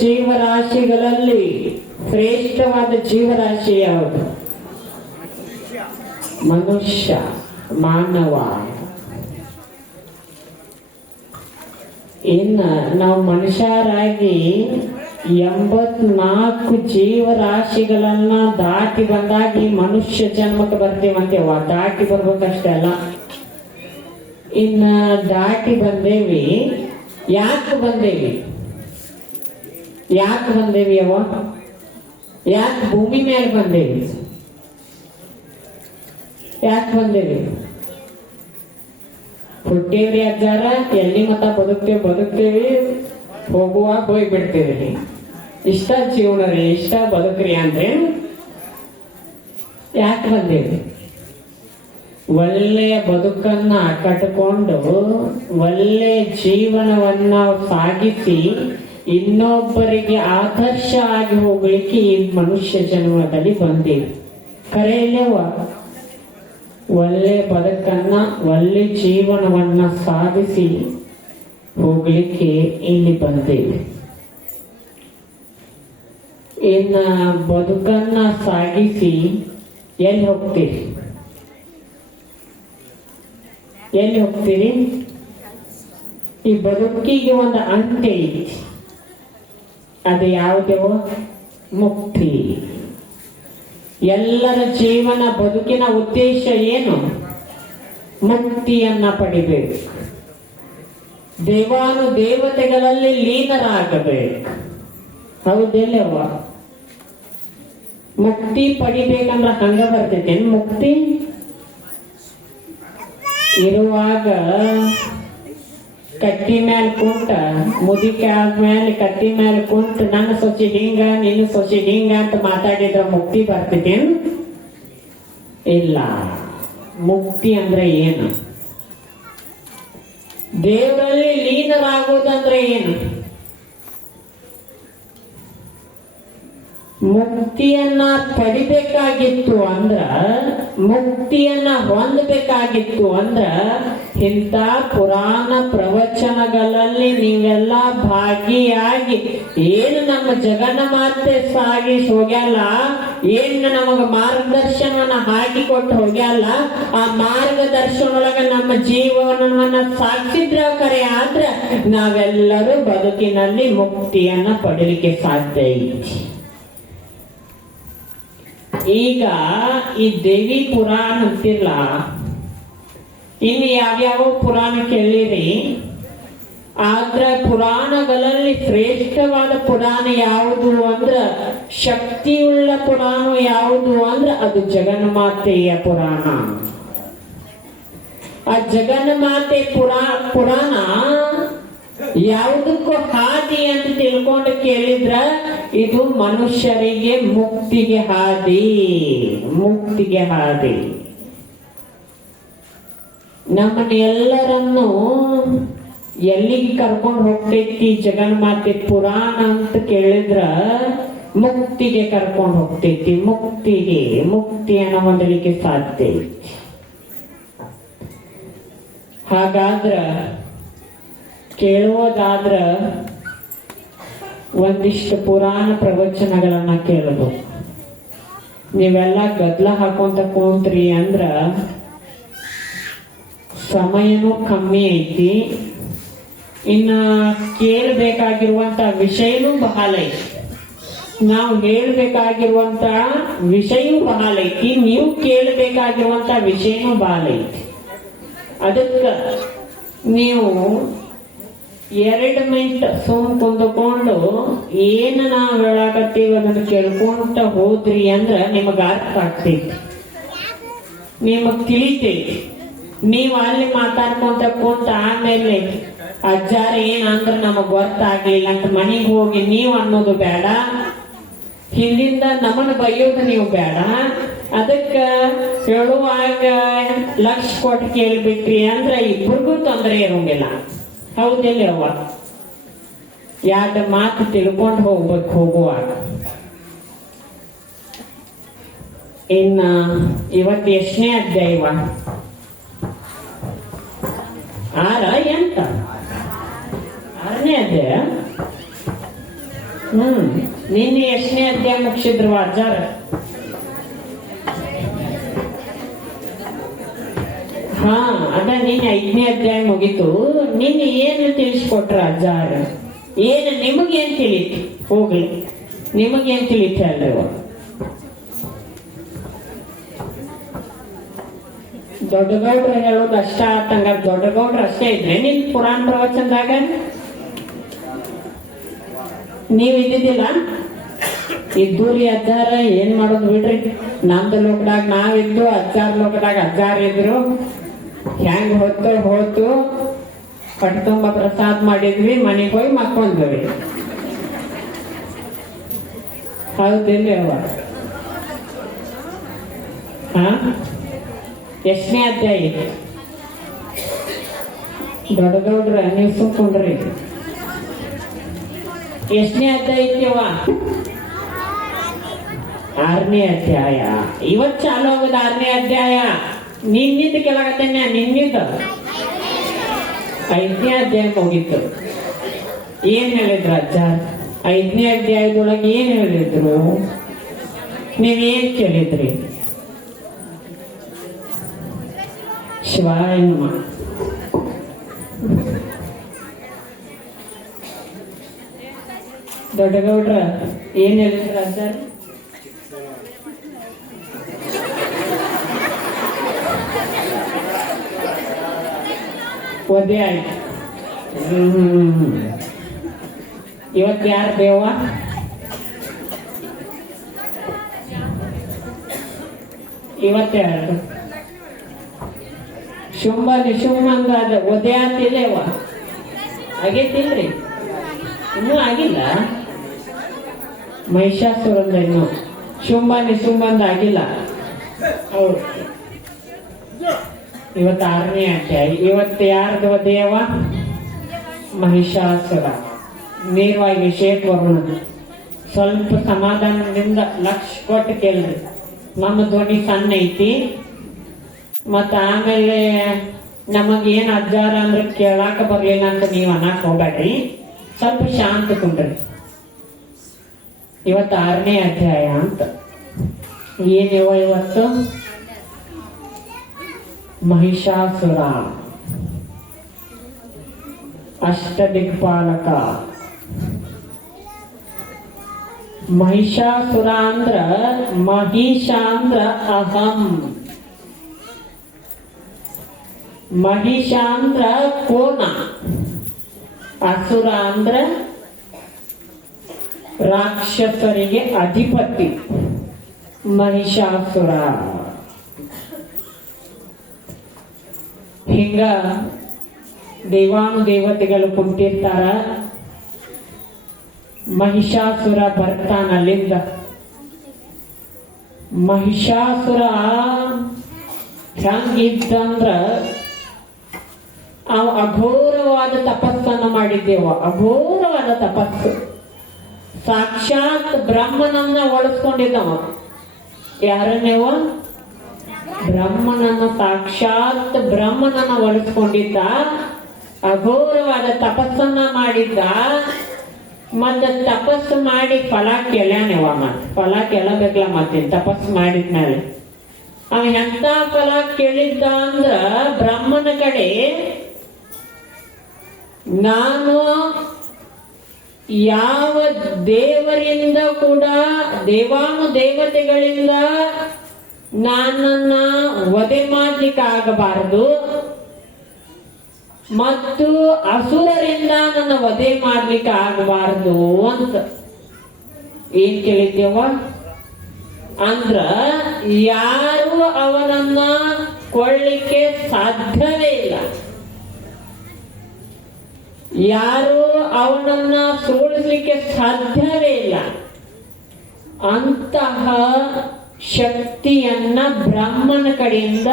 ಜೀವರಾಶಿಗಳಲ್ಲಿ ಶ್ರೇಷ್ಠವಾದ ಜೀವರಾಶಿ ಯಾವುದು? ಮನುಷ್ಯ, ಮಾನವ. ಇನ್ನ ನಾವು ಮನುಷ್ಯರಾಗಿ 84 ಜೀವರಾಶಿಗಳನ್ನ ದಾಟಿ ಬಂದಾಗಿ ಮನುಷ್ಯ ಜನ್ಮಕ್ಕೆ ಬರ್ತೀವಂತೇವ. ದಾಟಿ ಬರ್ಬೇಕಷ್ಟೇ ಅಲ್ಲ, ಇನ್ನ ದಾಟಿ ಬಂದೇವಿ. ಯಾಕೆ ಬಂದೇವಿ? ಅವ ಯಾಕೆ ಭೂಮಿ ಮೇಲೆ ಬಂದೇವಿ? ಯಾಕೆ ಬಂದೇವಿ? ಹುಟ್ಟೇವ್ರಿ ಅಜ್ಜಾರ, ಎಲ್ಲಿ ಮತ್ತ ಬದುಕ್ತೇವಿ, ಹೋಗುವಾಗ ಹೋಗ್ಬಿಡ್ತೇವ್ರಿ. ಇಷ್ಟ ಜೀವನ ರೀ, ಇಷ್ಟ ಬದುಕ್ರಿ ಅಂದ್ರೆ ಯಾಕೆ ಬಂದೇವಿ? ಒಳ್ಳೆಯ ಬದುಕನ್ನ ಕಟ್ಕೊಂಡು ಒಳ್ಳೆಯ ಜೀವನವನ್ನ ಸಾಗಿಸಿ ಇನ್ನೊಬ್ಬರಿಗೆ ಆದರ್ಶ ಆಗಿ ಹೋಗ್ಲಿಕ್ಕೆ ಈ ಮನುಷ್ಯ ಜನ್ಮದಲ್ಲಿ ಬಂದೇವಿ. ಕರೆಯಲ್ಲೇವ? ಒಳ್ಳೆ ಬದುಕನ್ನ, ಒಳ್ಳೆ ಜೀವನವನ್ನ ಸಾಧಿಸಿ ಹೋಗ್ಲಿಕ್ಕೆ ಇಲ್ಲಿ ಬಂದೇವೆ. ಇನ್ನ ಬದುಕನ್ನ ಸಾಗಿಸಿ ಎಲ್ಲಿ ಹೋಗ್ತೀರಿ? ಈ ಬದುಕಿಗೆ ಒಂದು ಅಂತ್ಯ ಐತಿ. ಅದು ಯಾವುದೇವೋ? ಮುಕ್ತಿ. ಎಲ್ಲರ ಜೀವನ ಬದುಕಿನ ಉದ್ದೇಶ ಏನು? ಮುಕ್ತಿಯನ್ನ ಪಡಿಬೇಕು, ದೇವಾನು ದೇವತೆಗಳಲ್ಲಿ ಲೀನರಾಗಬೇಕು. ಹೌದೆಲ್ಲವ? ಮುಕ್ತಿ ಪಡಿಬೇಕಂದ್ರ ಹಂಗ ಬರ್ತೈತೆ. ಮುಕ್ತಿ ಇರುವಾಗ ಕಟ್ಟಿ ಮೇಲೆ ಕುಂಟ, ಮುದಿಕೆ ಆದ್ಮೇಲೆ ಕಟ್ಟಿ ಮೇಲೆ ಕುಂಟ ನನ್ನ ಸೊಸಿ ಹಿಂಗ, ನಿನ್ನ ಸೊಸಿ ಹಿಂಗ ಅಂತ ಮಾತಾಡಿದ್ರ ಮುಕ್ತಿ ಬರ್ತೈತಿ? ಇಲ್ಲ. ಮುಕ್ತಿ ಅಂದ್ರೆ ಏನು? ದೇವರಲ್ಲಿ ಲೀನರಾಗುವುದಂದ್ರೆ ಏನು? ಮುಕ್ತಿಯನ್ನ ಪಡಿಬೇಕಾಗಿತ್ತು ಅಂದ್ರ, ಮುಕ್ತಿಯನ್ನ ಹೊಂದಬೇಕಾಗಿತ್ತು ಅಂದ್ರ ಇಂಥ ಪುರಾಣ ಪ್ರವಚನಗಳಲ್ಲಿ ನೀವೆಲ್ಲ ಭಾಗಿಯಾಗಿ ಏನು ನಮ್ಮ ಜಗನ್ಮಾತೆ ಸಾಗಿ ಹೋಗ್ಯಾಲ, ಏನು ನಮಗ ಮಾರ್ಗದರ್ಶನವನ್ನ ಹಾಕಿಕೊಟ್ಟು ಹೋಗ್ಯಾಲ, ಆ ಮಾರ್ಗದರ್ಶನೊಳಗ ನಮ್ಮ ಜೀವನವನ್ನ ಸಾಗಿಸಿದ್ರ ಕರೆ ಆದ್ರ ನಾವೆಲ್ಲರೂ ಬದುಕಿನಲ್ಲಿ ಮುಕ್ತಿಯನ್ನ ಪಡಲಿಕ್ಕೆ ಸಾಧ್ಯ ಐತಿ. ಈಗ ಈ ದೇವಿ ಪುರಾಣ ಅಂತಿಲ್ಲ, ಇನ್ನು ಯಾವ್ಯಾವ ಪುರಾಣ ಕೇಳಿರಿ. ಆದ್ರ ಪುರಾಣಗಳಲ್ಲಿ ಶ್ರೇಷ್ಠವಾದ ಪುರಾಣ ಯಾವುದು ಅಂದ್ರ, ಶಕ್ತಿಯುಳ್ಳ ಪುರಾಣ ಯಾವುದು ಅಂದ್ರ ಅದು ಜಗನ್ಮಾತೆಯ ಪುರಾಣ. ಆ ಜಗನ್ಮಾತೆ ಪುರಾಣ ಯಾವುದಕ್ಕೂ ಹಾದಿ ಅಂತ ತಿಳ್ಕೊಂಡು ಕೇಳಿದ್ರ ಇದು ಮನುಷ್ಯರಿಗೆ ಮುಕ್ತಿಗೆ ಹಾದಿ. ನಮ್ಮನ್ನ ಎಲ್ಲರನ್ನು ಎಲ್ಲಿಗೆ ಕರ್ಕೊಂಡು ಹೋಗ್ತೈತಿ ಜಗನ್ಮಾತೆ ಪುರಾಣ ಅಂತ ಕೇಳಿದ್ರ ಮುಕ್ತಿಗೆ ಕರ್ಕೊಂಡು ಹೋಗ್ತೈತಿ. ಮುಕ್ತಿಯನ್ನು ಹೊಂದಲಿಕ್ಕೆ ಸಾಧ್ಯ ಐತಿ. ಹಾಗಾದ್ರ ಕೇಳುವುದಾದ್ರ ಒಂದಿಷ್ಟು ಪುರಾಣ ಪ್ರವಚನಗಳನ್ನ ಕೇಳಬಹುದು. ನೀವೆಲ್ಲ ಗದ್ಲ ಹಾಕೊಂತ ಕೂತ್ರಿ ಅಂದ್ರ ಸಮಯನೂ ಕಮ್ಮಿ ಐತಿ. ಇನ್ನ ಕೇಳಬೇಕಾಗಿರುವಂತ ವಿಷಯನೂ ಬಹಳ ಐತಿ. ನಾವು ಹೇಳ್ಬೇಕಾಗಿರುವಂತ ವಿಷಯವೂ ಬಹಳ ಐತಿ, ನೀವು ಕೇಳಬೇಕಾಗಿರುವಂತ ವಿಷಯನೂ ಬಹಳ ಐತಿ. ಅದಕ್ಕ ನೀವು 2 ಮಿನಿಟ್ ಸುಮ್ ಕುಂದುಕೊಂಡು ಏನು ನಾವು ಹೇಳಾಕತ್ತೀವಿ ಅದನ್ನು ಕೇಳ್ಕೊಂತ ಹೋದ್ರಿ ಅಂದ್ರ ನಿಮಗ ಅರ್ಥ ಆಗ್ತೈತಿ, ನಿಮಗ್ ತಿಳಿತೈತಿ. ನೀವು ಅಲ್ಲಿ ಮಾತಾಡ್ಕೊಂತ ಕುಂತ ಆಮೇಲೆ ಅಜ್ಜಾರ ಏನಂದ್ರ ನಮಗ್ ಗೊತ್ತಾಗ್ಲಿಲ್ಲ ಅಂತ ಮನೆಗೆ ಹೋಗಿ ನೀವು ಅನ್ನೋದು ಬೇಡ, ಹಿಂದಿಂದ ನಮ್ಮನ್ನ ಬೈಯೋದು ನೀವು ಬೇಡ. ಅದಕ್ಕ ಹೇಳುವಾಗ ಲಕ್ಷ ಕೊಟ್ಟು ಕೇಳ್ಬಿಟ್ರಿ ಅಂದ್ರ ಇಬ್ಬರಿಗೂ ತೊಂದರೆ ಇರೋಂಗಿಲ್ಲ. ಹೌದಿಲ್ಲ ಅವ್ವ? 2 ಮಾತು ತಿಳ್ಕೊಂಡು ಹೋಗ್ಬೇಕು ಹೋಗುವಾಗ. ಇನ್ನ ಇವತ್ತು ಎಷ್ಟನೇ ಅಧ್ಯಾಯವ? 6 8 6ನೇ ಅಧ್ಯಾಯ. ನಿನ್ನೆ ಎಷ್ಟನೇ ಅಧ್ಯಾಯ ಮುಗಿಸಿದ್ರು ಅಜ್ಜಾರ? ಹಾ, ಅದ ನಿನ್ನೆ 5ನೇ ಅಧ್ಯಾಯ ಮುಗೀತು. ನಿನ್ನೆ ಏನು ತಿಳಿಸ್ಕೊಟ್ರ ಅಜ್ಜಾರ? ಏನು ನಿಮಗೇನ್ ತಿಳಿತು? ಹೋಗ್ಲಿ, ನಿಮಗೇನ್ ತಿಳಿತ ಅಲ್ಲವ? ದೊಡ್ಡಗೌಡ್ರ ಹೇಳೋದು ಅಷ್ಟ ಆತಂಗ. ದೊಡ್ಡಗೌಡ್ರ ಅಷ್ಟೇ ಇದ್ರೆ ನಿನ್ ಪುರಾಣ ಪ್ರವಚನದಾಗ ನೀವ್ ಇದ್ದಿದ್ದಿಲ್ಲ. ಇದ್ದೂರಿ ಅಜ್ಜಾರ ಏನ್ ಮಾಡೋದು ಬಿಡ್ರಿ. ನಮ್ದು ಲೋಕದಾಗ ನಾವಿದ್ದು, ಅಜ್ಜಾರ ಲೋಕದಾಗ ಅಜ್ಜಾರ ಇದ್ರು. ಹೆಂಗ್ ಹೋತು ಪಟ್ ತುಂಬ ಪ್ರಸಾದ್ ಮಾಡಿದ್ವಿ, ಮನೆಗೆ ಹೋಗಿ ಮಕ್ಕೊಂಡ್ವಿ. ಹೌದಿಲ್ಲ ಅವ? ಹಾ, ಎಷ್ಟನೇ ಅಧ್ಯಾಯ? ದೊಡ್ಡಗೌಡ್ರ ನೀವು ಸುಮ್ಕೊಂಡ್ರಿ. ಎಷ್ಟನೇ ಅಧ್ಯಾಯ ಐತಿವ? 6ನೇ ಅಧ್ಯಾಯ. ಇವತ್ ಚಾಲು ಆಗೋದು 6ನೇ ಅಧ್ಯಾಯ. ನಿನ್ನಿಂದ ಕೆಳಗತ್ತೇನೆ, ನಿನ್ನಿಂದ 5ನೇ ಅಧ್ಯಾಯ ಮುಗೀತು. ಏನ್ ಹೇಳಿದ್ರು ಅಜ್ಜ? 5ನೇ ಅಧ್ಯಾಯದೊಳಗೆ ಏನ್ ಹೇಳಿದ್ರು? ನೀವೇನ್ ಕೇಳಿದ್ರಿ? ಶಿವಾಯ ನಮಃ. ದೊಡ್ಡಗೌಡ್ರ ಏನ್ ಹೇಳಿದ್ರ ಅಜ್ಜ? ಒದೇ ಆಯ್ತು. ಇವತ್ತು ಯಾರು ದೇವ? ಇವತ್ತ್ಯಾರು? ಶುಂಭ ನಿಶುಂಭ ಅದ ಒದೇ ಆತಿಲ್ಲೇವ? ಆಗೈತಿಲ್ರಿ? ಇನ್ನೂ ಆಗಿಲ್ಲ. ಮಹಿಷಾಸುರಂದ ಇನ್ನು ಶುಂಭ ನಿಶುಂಭಂದ ಆಗಿಲ್ಲ. ಹೌದು, ಇವತ್ತು 6ನೇ ಅಧ್ಯಾಯ. ಇವತ್ತು ಯಾರ್ದು ದೇವ? ಮಹಿಷಾಸುರ. ನೇರವಾಗಿ ವಿಷಯಕ್ಕೆ ಬರೋಣ. ಸ್ವಲ್ಪ ಸಮಾಧಾನದಿಂದ ಲಕ್ಷ ಕೊಟ್ಟು ಕೇಳ್ರಿ. ನಮ್ಮ ಧ್ವನಿ ಸಣ್ಣ ಐತಿ. ಮತ್ತ ಆಮೇಲೆ ನಮಗೇನ್ ಅಜ್ಜಾರ ಅಂದ್ರೆ ಕೇಳಾಕ ಬರ್ಲಿಲ್ಲ ಅಂತ ನೀವ್ ಅನ್ನಕ್ ಹೋಗ್ಬೇಡ್ರಿ. ಸ್ವಲ್ಪ ಶಾಂತ ಕುಂಡ್ರಿ. ಇವತ್ತು 6ನೇ ಅಧ್ಯಾಯ ಅಂತ. ಏನಿವ ಇವತ್ತು? ಮಹಿಷಾಸುರ ಅಷ್ಟದಿಕ್ಪಾಲಕ. ಮಹಿಷಾಸುರ ಅಂದ್ರ ಮಹಿಷ ಅಂದ್ರ ಅಹಂ, ಮಹಿಷ ಅಂದ್ರ ಕೋನ, ಅಸುರ ಅಂದ್ರ ರಾಕ್ಷಸರಿಗೆ ಅಧಿಪತಿ. ಮಹಿಷಾಸುರ. ಹಿಂಗ ದೇವಾನು ದೇವತೆಗಳು ಕುಂತಿರ್ತಾರ. ಮಹಿಷಾಸುರ ಬರ್ತಾನ ಅಲ್ಲಿಂದ. ಮಹಿಷಾಸುರ ಹೆಂಗಿದ್ದಂದ್ರ ಅವ ಅಘೋರವಾದ ತಪಸ್ಸನ್ನು ಮಾಡಿದ್ದೇವ. ಅಘೋರವಾದ ತಪಸ್ಸು. ಸಾಕ್ಷಾತ್ ಬ್ರಹ್ಮನನ್ನ ಒಳಸ್ಕೊಂಡಿದ್ದವ. ಯಾರನ್ನೇವ? ಬ್ರಹ್ಮನನ್ನ, ಸಾಕ್ಷಾತ್ ಬ್ರಹ್ಮನನ್ನ ಒಳಸ್ಕೊಂಡಿದ್ದ. ಅಘೋರವಾದ ತಪಸ್ಸನ್ನ ಮಾಡಿದ್ದ. ಮತ್ತ ತಪಸ್ಸು ಮಾಡಿ ಫಲ ಕೆಳ್ಯಾನೆವ. ಫಲ ಕೆಳಬೇಕಲ್ಲ. ಮತ್ತೆ ತಪಸ್ಸು ಮಾಡಿದ್ಮೇಲೆ ಅವ ಎಂತ ಫಲ ಕೇಳಿದ್ದ ಅಂದ್ರ ಬ್ರಹ್ಮನ ಕಡೆ, ನಾನು ಯಾವ ದೇವರಿಂದ ಕೂಡ, ದೇವಾನು ದೇವತೆಗಳಿಂದ ನನ್ನನ್ನ ವಧೆ ಮಾಡ್ಲಿಕ್ಕೆ ಆಗಬಾರದು, ಮತ್ತು ಅಸುರರಿಂದ ನನ್ನ ವಧೆ ಮಾಡ್ಲಿಕ್ಕೆ ಆಗಬಾರದು ಅಂತ ಏನ್ ಕೇಳಿದ್ದೇವ? ಅಂದ್ರ ಯಾರು ಅವನನ್ನ ಕೊಳ್ಳಿಕ್ಕೆ ಸಾಧ್ಯವೇ ಇಲ್ಲ, ಯಾರು ಅವನನ್ನ ಸೋಲಿಸ್ಲಿಕ್ಕೆ ಸಾಧ್ಯವೇ ಇಲ್ಲ. ಅಂತಹ ಶಕ್ತಿಯನ್ನ ಬ್ರಹ್ಮನ ಕಡೆಯಿಂದ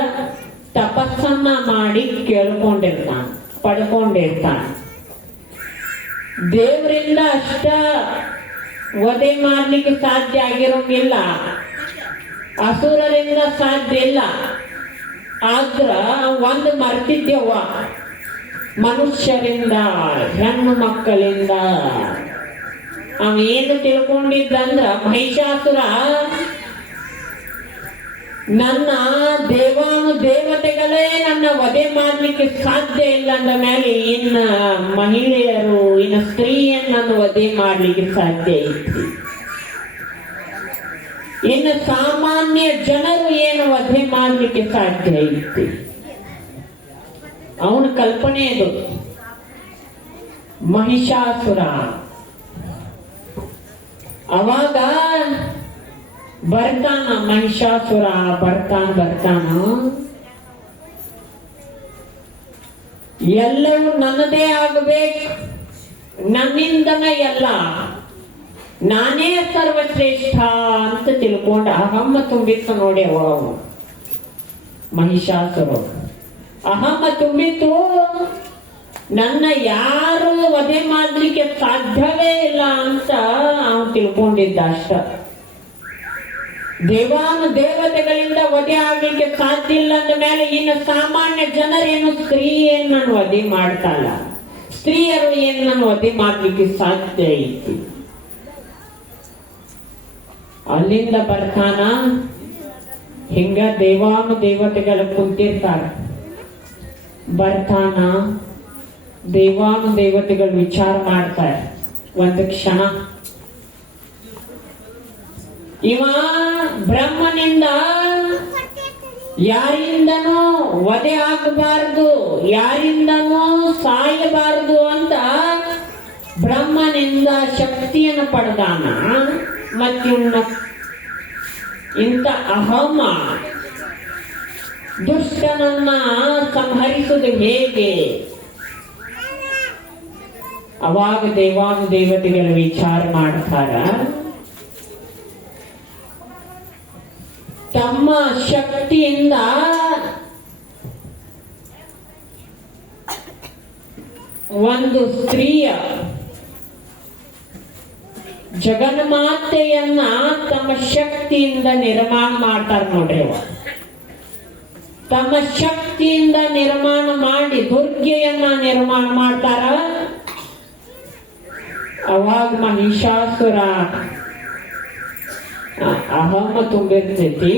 ತಪಸ್ಸನ್ನ ಮಾಡಿ ಕೇಳ್ಕೊಂಡಿರ್ತಾನೆ, ಪಡ್ಕೊಂಡಿರ್ತಾನೆ. ದೇವರಿಂದ ಅಷ್ಟ ವಧೆ ಮಾಡ್ಲಿಕ್ಕೆ ಸಾಧ್ಯ ಆಗಿರೋಂಗಿಲ್ಲ, ಅಸುರರಿಂದ ಸಾಧ್ಯ ಇಲ್ಲ. ಆದ್ರ ಒಂದು ಮರ್ತಿದ್ದೇವ, ಮನುಷ್ಯರಿಂದ, ಹೆಣ್ಣು ಮಕ್ಕಳಿಂದ ಅವ ಏನು ತಿಳ್ಕೊಂಡಿದ್ದಂದ್ರ ಮಹಿಷಾಸುರ ನನ್ನ ದೇವತೆಗಳೇ ನನ್ನ ವಧೆ ಮಾಡ್ಲಿಕ್ಕೆ ಸಾಧ್ಯ ಇಲ್ಲ ಅಂದ ಮೇಲೆ ಇನ್ನ ಮಹಿಳೆಯರು ಇನ್ನ ಸ್ತ್ರೀಯನ್ನ ವಧೆ ಮಾಡ್ಲಿಕ್ಕೆ ಸಾಧ್ಯ ಐತಿ. ಇನ್ನು ಸಾಮಾನ್ಯ ಜನರು ಏನು ವಧೆ ಮಾಡ್ಲಿಕ್ಕೆ ಸಾಧ್ಯ ಐತಿ. ಅವನ ಕಲ್ಪನೆ ಇದು. ಮಹಿಷಾಸುರ ಅವಾಗ ಬರ್ತಾನ, ಮಹಿಷಾಸುರ ಬರ್ತಾನ ಎಲ್ಲವೂ ನನ್ನದೇ ಆಗಬೇಕು, ನನ್ನಿಂದನ ಎಲ್ಲ, ನಾನೇ ಸರ್ವಶ್ರೇಷ್ಠ ಅಂತ ತಿಳ್ಕೊಂಡ ಅಹಮ್ಮ ತುಂಬಿತ್ತು ನೋಡಿ. ಅವ ಮಹಿಷಾಸುರ ಅಹಮ್ಮ ತುಂಬಿತ್ತು. ನನ್ನ ಯಾರು ವಧೆ ಮಾಡ್ಲಿಕ್ಕೆ ಸಾಧ್ಯವೇ ಇಲ್ಲ ಅಂತ ಅವನು ತಿಳ್ಕೊಂಡಿದ್ದ ಅಷ್ಟ. ದೇವತೆಗಳಿಂದ ವಧೆ ಆಗ್ಲಿಕ್ಕೆ ಸಾಧ್ಯ ಇಲ್ಲ ಅಂದ ಮೇಲೆ ಇನ್ನು ಸಾಮಾನ್ಯ ಜನರೇನು ಸ್ತ್ರೀಯೇನು ನಾನು ವಧೆ ಮಾಡ್ತಾಳ, ಸ್ತ್ರೀಯರು ಏನು ನಾನು ವಧೆ ಮಾಡ್ಲಿಕ್ಕೆ ಸಾಧ್ಯ ಐತಿ. ಅಲ್ಲಿಂದ ಬರ್ತಾನ. ಹಿಂಗ ದೇವತೆಗಳು ಕುಂತಿರ್ತಾರ. ಬರ್ತಾನ, ದೇವತೆಗಳು ವಿಚಾರ ಮಾಡ್ತಾರೆ ಒಂದು ಕ್ಷಣ. ಇವ ಬ್ರಹ್ಮನಿಂದ ಯಾರಿಂದನೂ ವಧೆ ಆಗಬಾರದು, ಯಾರಿಂದನೂ ಸಾಯಬಾರದು ಅಂತ ಬ್ರಹ್ಮನಿಂದ ಶಕ್ತಿಯನ್ನು ಪಡೆದಾನ. ಮತ್ತಿನ್ನ ಇಂಥ ಅಹಮ ದುಷ್ಟನನ್ನ ಸಂಹರಿಸುವುದು ಹೇಗೆ? ಅವಾಗ ದೇವತೆಗಳು ವಿಚಾರ ಮಾಡ್ತಾರ. ತಮ್ಮ ಶಕ್ತಿಯಿಂದ ಒಂದು ಸ್ತ್ರೀಯ ಜಗನ್ಮಾತೆಯನ್ನ ತಮ್ಮ ಶಕ್ತಿಯಿಂದ ನಿರ್ಮಾಣ ಮಾಡ್ತಾರ ನೋಡ್ರಿ. ತಮ್ಮ ಶಕ್ತಿಯಿಂದ ನಿರ್ಮಾಣ ಮಾಡಿ ದುರ್ಗೆಯನ್ನ ನಿರ್ಮಾಣ ಮಾಡ್ತಾರ. ಅವಾಗ ಮಹಿಷಾಸುರ ಅಹಮ್ಮ ತುಂಬಿರ್ತೈತಿ,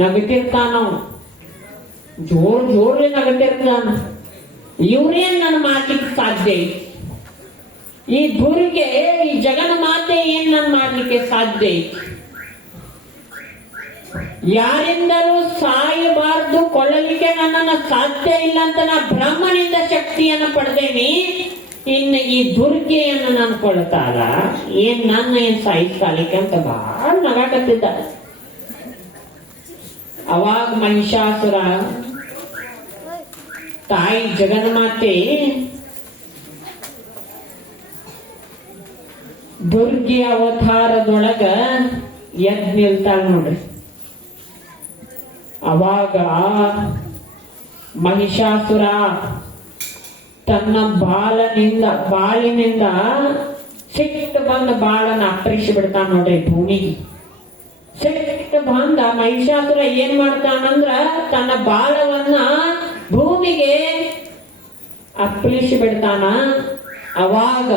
ನಗತಿರ್ತಾನ, ಜೋರ್ಲಿ ನಗತಿರ್ತಾನ. ಇವ್ರೇನ್ ನನ್ನ ಮಾಡ್ಲಿಕ್ಕೆ ಸಾಧ್ಯ ಐತಿ? ಈ ದುರ್ಗೆ, ಈ ಜಗನ್ಮಾತೆ ಏನ್ ನನ್ ಮಾಡ್ಲಿಕ್ಕೆ ಸಾಧ್ಯ ಐತಿ? ಯಾರಿಂದಲೂ ಸಾಯಬಾರ್ದು, ಕೊಳ್ಳಲಿಕ್ಕೆ ನನ್ನನ್ನ ಸಾಧ್ಯ ಇಲ್ಲ ಅಂತ ನಾ ಬ್ರಹ್ಮನಿಂದ ಶಕ್ತಿಯನ್ನು ಪಡೆದೇನಿ. ಇನ್ನು ಈ ದುರ್ಗೆಯನ್ನು ನಾನು ಕೊಳ್ತಾರ, ನನ್ನ ಸಾಯಿಸ್ತಾಲಿಕ್ಕೆ ಅಂತ ಬಹಳ ನಗಾಕತ್ತಿದ್ದ. ಅವಾಗ ಮಹಿಷಾಸುರ ತಾಯಿ ಜಗನ್ಮಾತೆ ದುರ್ಗೆ ಅವತಾರದೊಳಗ ಎದ್ ನಿಲ್ತಾಳ ನೋಡ್ರಿ. ಅವಾಗ ಮಹಿಷಾಸುರ ತನ್ನ ಬಾಳಿನಿಂದ ಸಿಟ್ಟು ಬಂದ ಬಾಳನ್ನ ಅಪ್ಪರಿಸಿ ಬಿಡ್ತಾನ ನೋಡ್ರಿ ಭೂಮಿಗೆ. ಸಿಟ್ಟು ಬಂದ ಮಹಿಷಾಸುರ ಏನ್ ಮಾಡ್ತಾನಂದ್ರ ತನ್ನ ಬಾಳವನ್ನ ಭೂಮಿಗೆ ಅಪ್ಪಳಿಸಿ ಬಿಡ್ತಾನ. ಅವಾಗ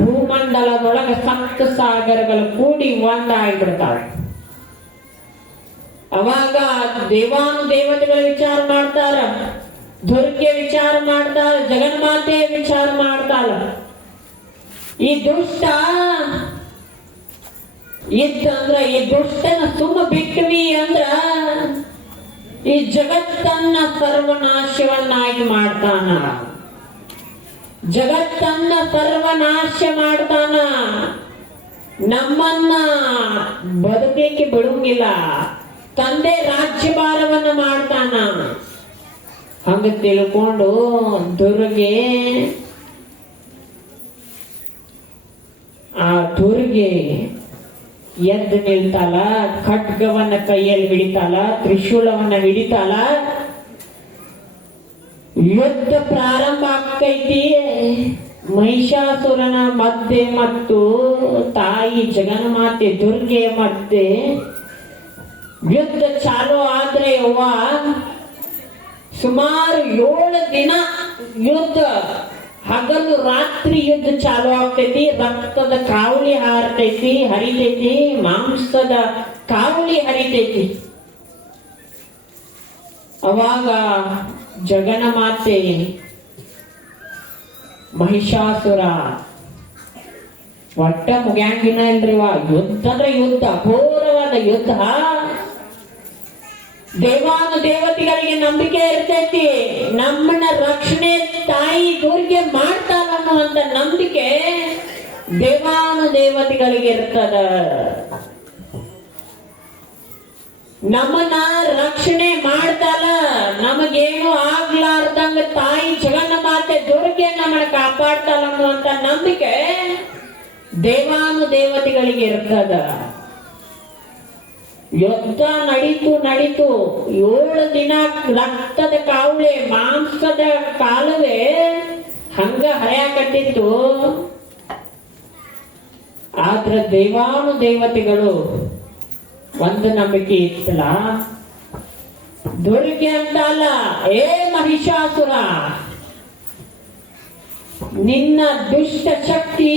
ಭೂಮಂಡಲದೊಳಗ ಸಪ್ತ ಸಾಗರಗಳು ಕೂಡಿ ಒಂದಾಗ್ಬಿಡ್ತಾವ. ಅವಾಗ ದೇವತೆಗಳು ವಿಚಾರ ಮಾಡ್ತಾರ, ದುರ್ಗೆ ವಿಚಾರ ಮಾಡ್ತಾಳ, ಜಗನ್ಮಾತೆ ವಿಚಾರ ಮಾಡ್ತಾಳ. ಈ ದುಷ್ಟ ಇತ್ತಂದ್ರ, ಈ ದುಷ್ಟನ ಸುಮ್ಮ ಬಿಟ್ವಿ ಅಂದ್ರ ಈ ಜಗತ್ತನ್ನ ಸರ್ವನಾಶವನ್ನಾಗಿ ಮಾಡ್ತಾನ, ಜಗತ್ತನ್ನ ಸರ್ವನಾಶ ಮಾಡ್ತಾನ, ನಮ್ಮನ್ನ ಬದುಕಲಿಕ್ಕೆ ಬಿಡುವಂಗಿಲ್ಲ, ತಂದೆ ರಾಜ್ಯಭಾರವನ್ನ ಮಾಡ್ತಾನ. ಹಂಗ ತಿಳ್ಕೊಂಡು ದುರ್ಗೆ ಎದ್ದು ನಿಲ್ತಾಳ, ಖಡ್ಗವನ್ನ ಕೈಯಲ್ಲಿ ಹಿಡಿತಾಳ, ತ್ರಿಶೂಲವನ್ನ ಹಿಡಿತಾಳ. ಯುದ್ಧ ಪ್ರಾರಂಭ ಆಗ್ತೈತಿ. ಮಹಿಷಾಸುರನ ಮಧ್ಯೆ ಮತ್ತು ತಾಯಿ ಜಗನ್ಮಾತೆ ದುರ್ಗೆಯ ಮಧ್ಯೆ ಯುದ್ಧ ಚಾಲು ಆದ್ರೆ ಸುಮಾರು 7 ದಿನ ಯುದ್ಧ ಹಗಲು ರಾತ್ರಿ ಯುದ್ಧ ಚಾಲು ಆಗ್ತೈತಿ. ರಕ್ತದ ಕಾವಲಿ ಹರಿತೈತಿ, ಮಾಂಸದ ಕಾವಲಿ ಹರಿತೈತಿ. ಅವಾಗ ಜಗನ ಮಾತೆ ಮಹಿಷಾಸುರ ಒಟ್ಟ ಮುಗ್ಯಾಂಗಿನ ಇಲ್ರಿವ. ಯುದ್ಧ ಅಂದ್ರೆ ಯುದ್ಧ, ಘೋರವಾದ ಯುದ್ಧ. ದೇವಾನು ದೇವತೆಗಳಿಗೆ ನಂಬಿಕೆ ಇರ್ತೈತಿ, ನಮ್ಮನ್ನ ರಕ್ಷಣೆ ತಾಯಿ ದುರ್ಗೆ ಮಾಡ್ತಾಳ ಅನ್ನುವಂತ ನಂಬಿಕೆ ದೇವಾನು ದೇವತೆಗಳಿಗೆ ಇರ್ತದ. ನಮ್ಮನ್ನ ರಕ್ಷಣೆ ಮಾಡ್ತಾಳ, ನಮಗೇನು ಆಗ್ಲಾರ್ದಂಗ ತಾಯಿ ಜಗನ್ನ ಮಾತೆ ದುರ್ಗೆ ನಮ್ಮನ್ನ ಕಾಪಾಡ್ತಾಳ ಅನ್ನುವಂತ ನಂಬಿಕೆ ದೇವಾನು ದೇವತೆಗಳಿಗೆ ಇರ್ತದ. ಯುದ್ಧ ನಡೀತು 7 ದಿನ ರಕ್ತದ ಕಾವಲೆ, ಮಾಂಸದ ಕಾಲುವೆ ಹಂಗ ಹರಿಯಾಕಟ್ಟಿತ್ತು. ಆದ್ರ ದೇವಾನು ದೇವತೆಗಳು ಒಂದು ನಂಬಿಕೆ ಇತ್ತಲ್ಲ, ದುರ್ಗೆ ಅಂತ ಅಲ್ಲ, ಏ ಮಹಿಷಾಸುರ, ನಿನ್ನ ದುಷ್ಟ ಶಕ್ತಿ,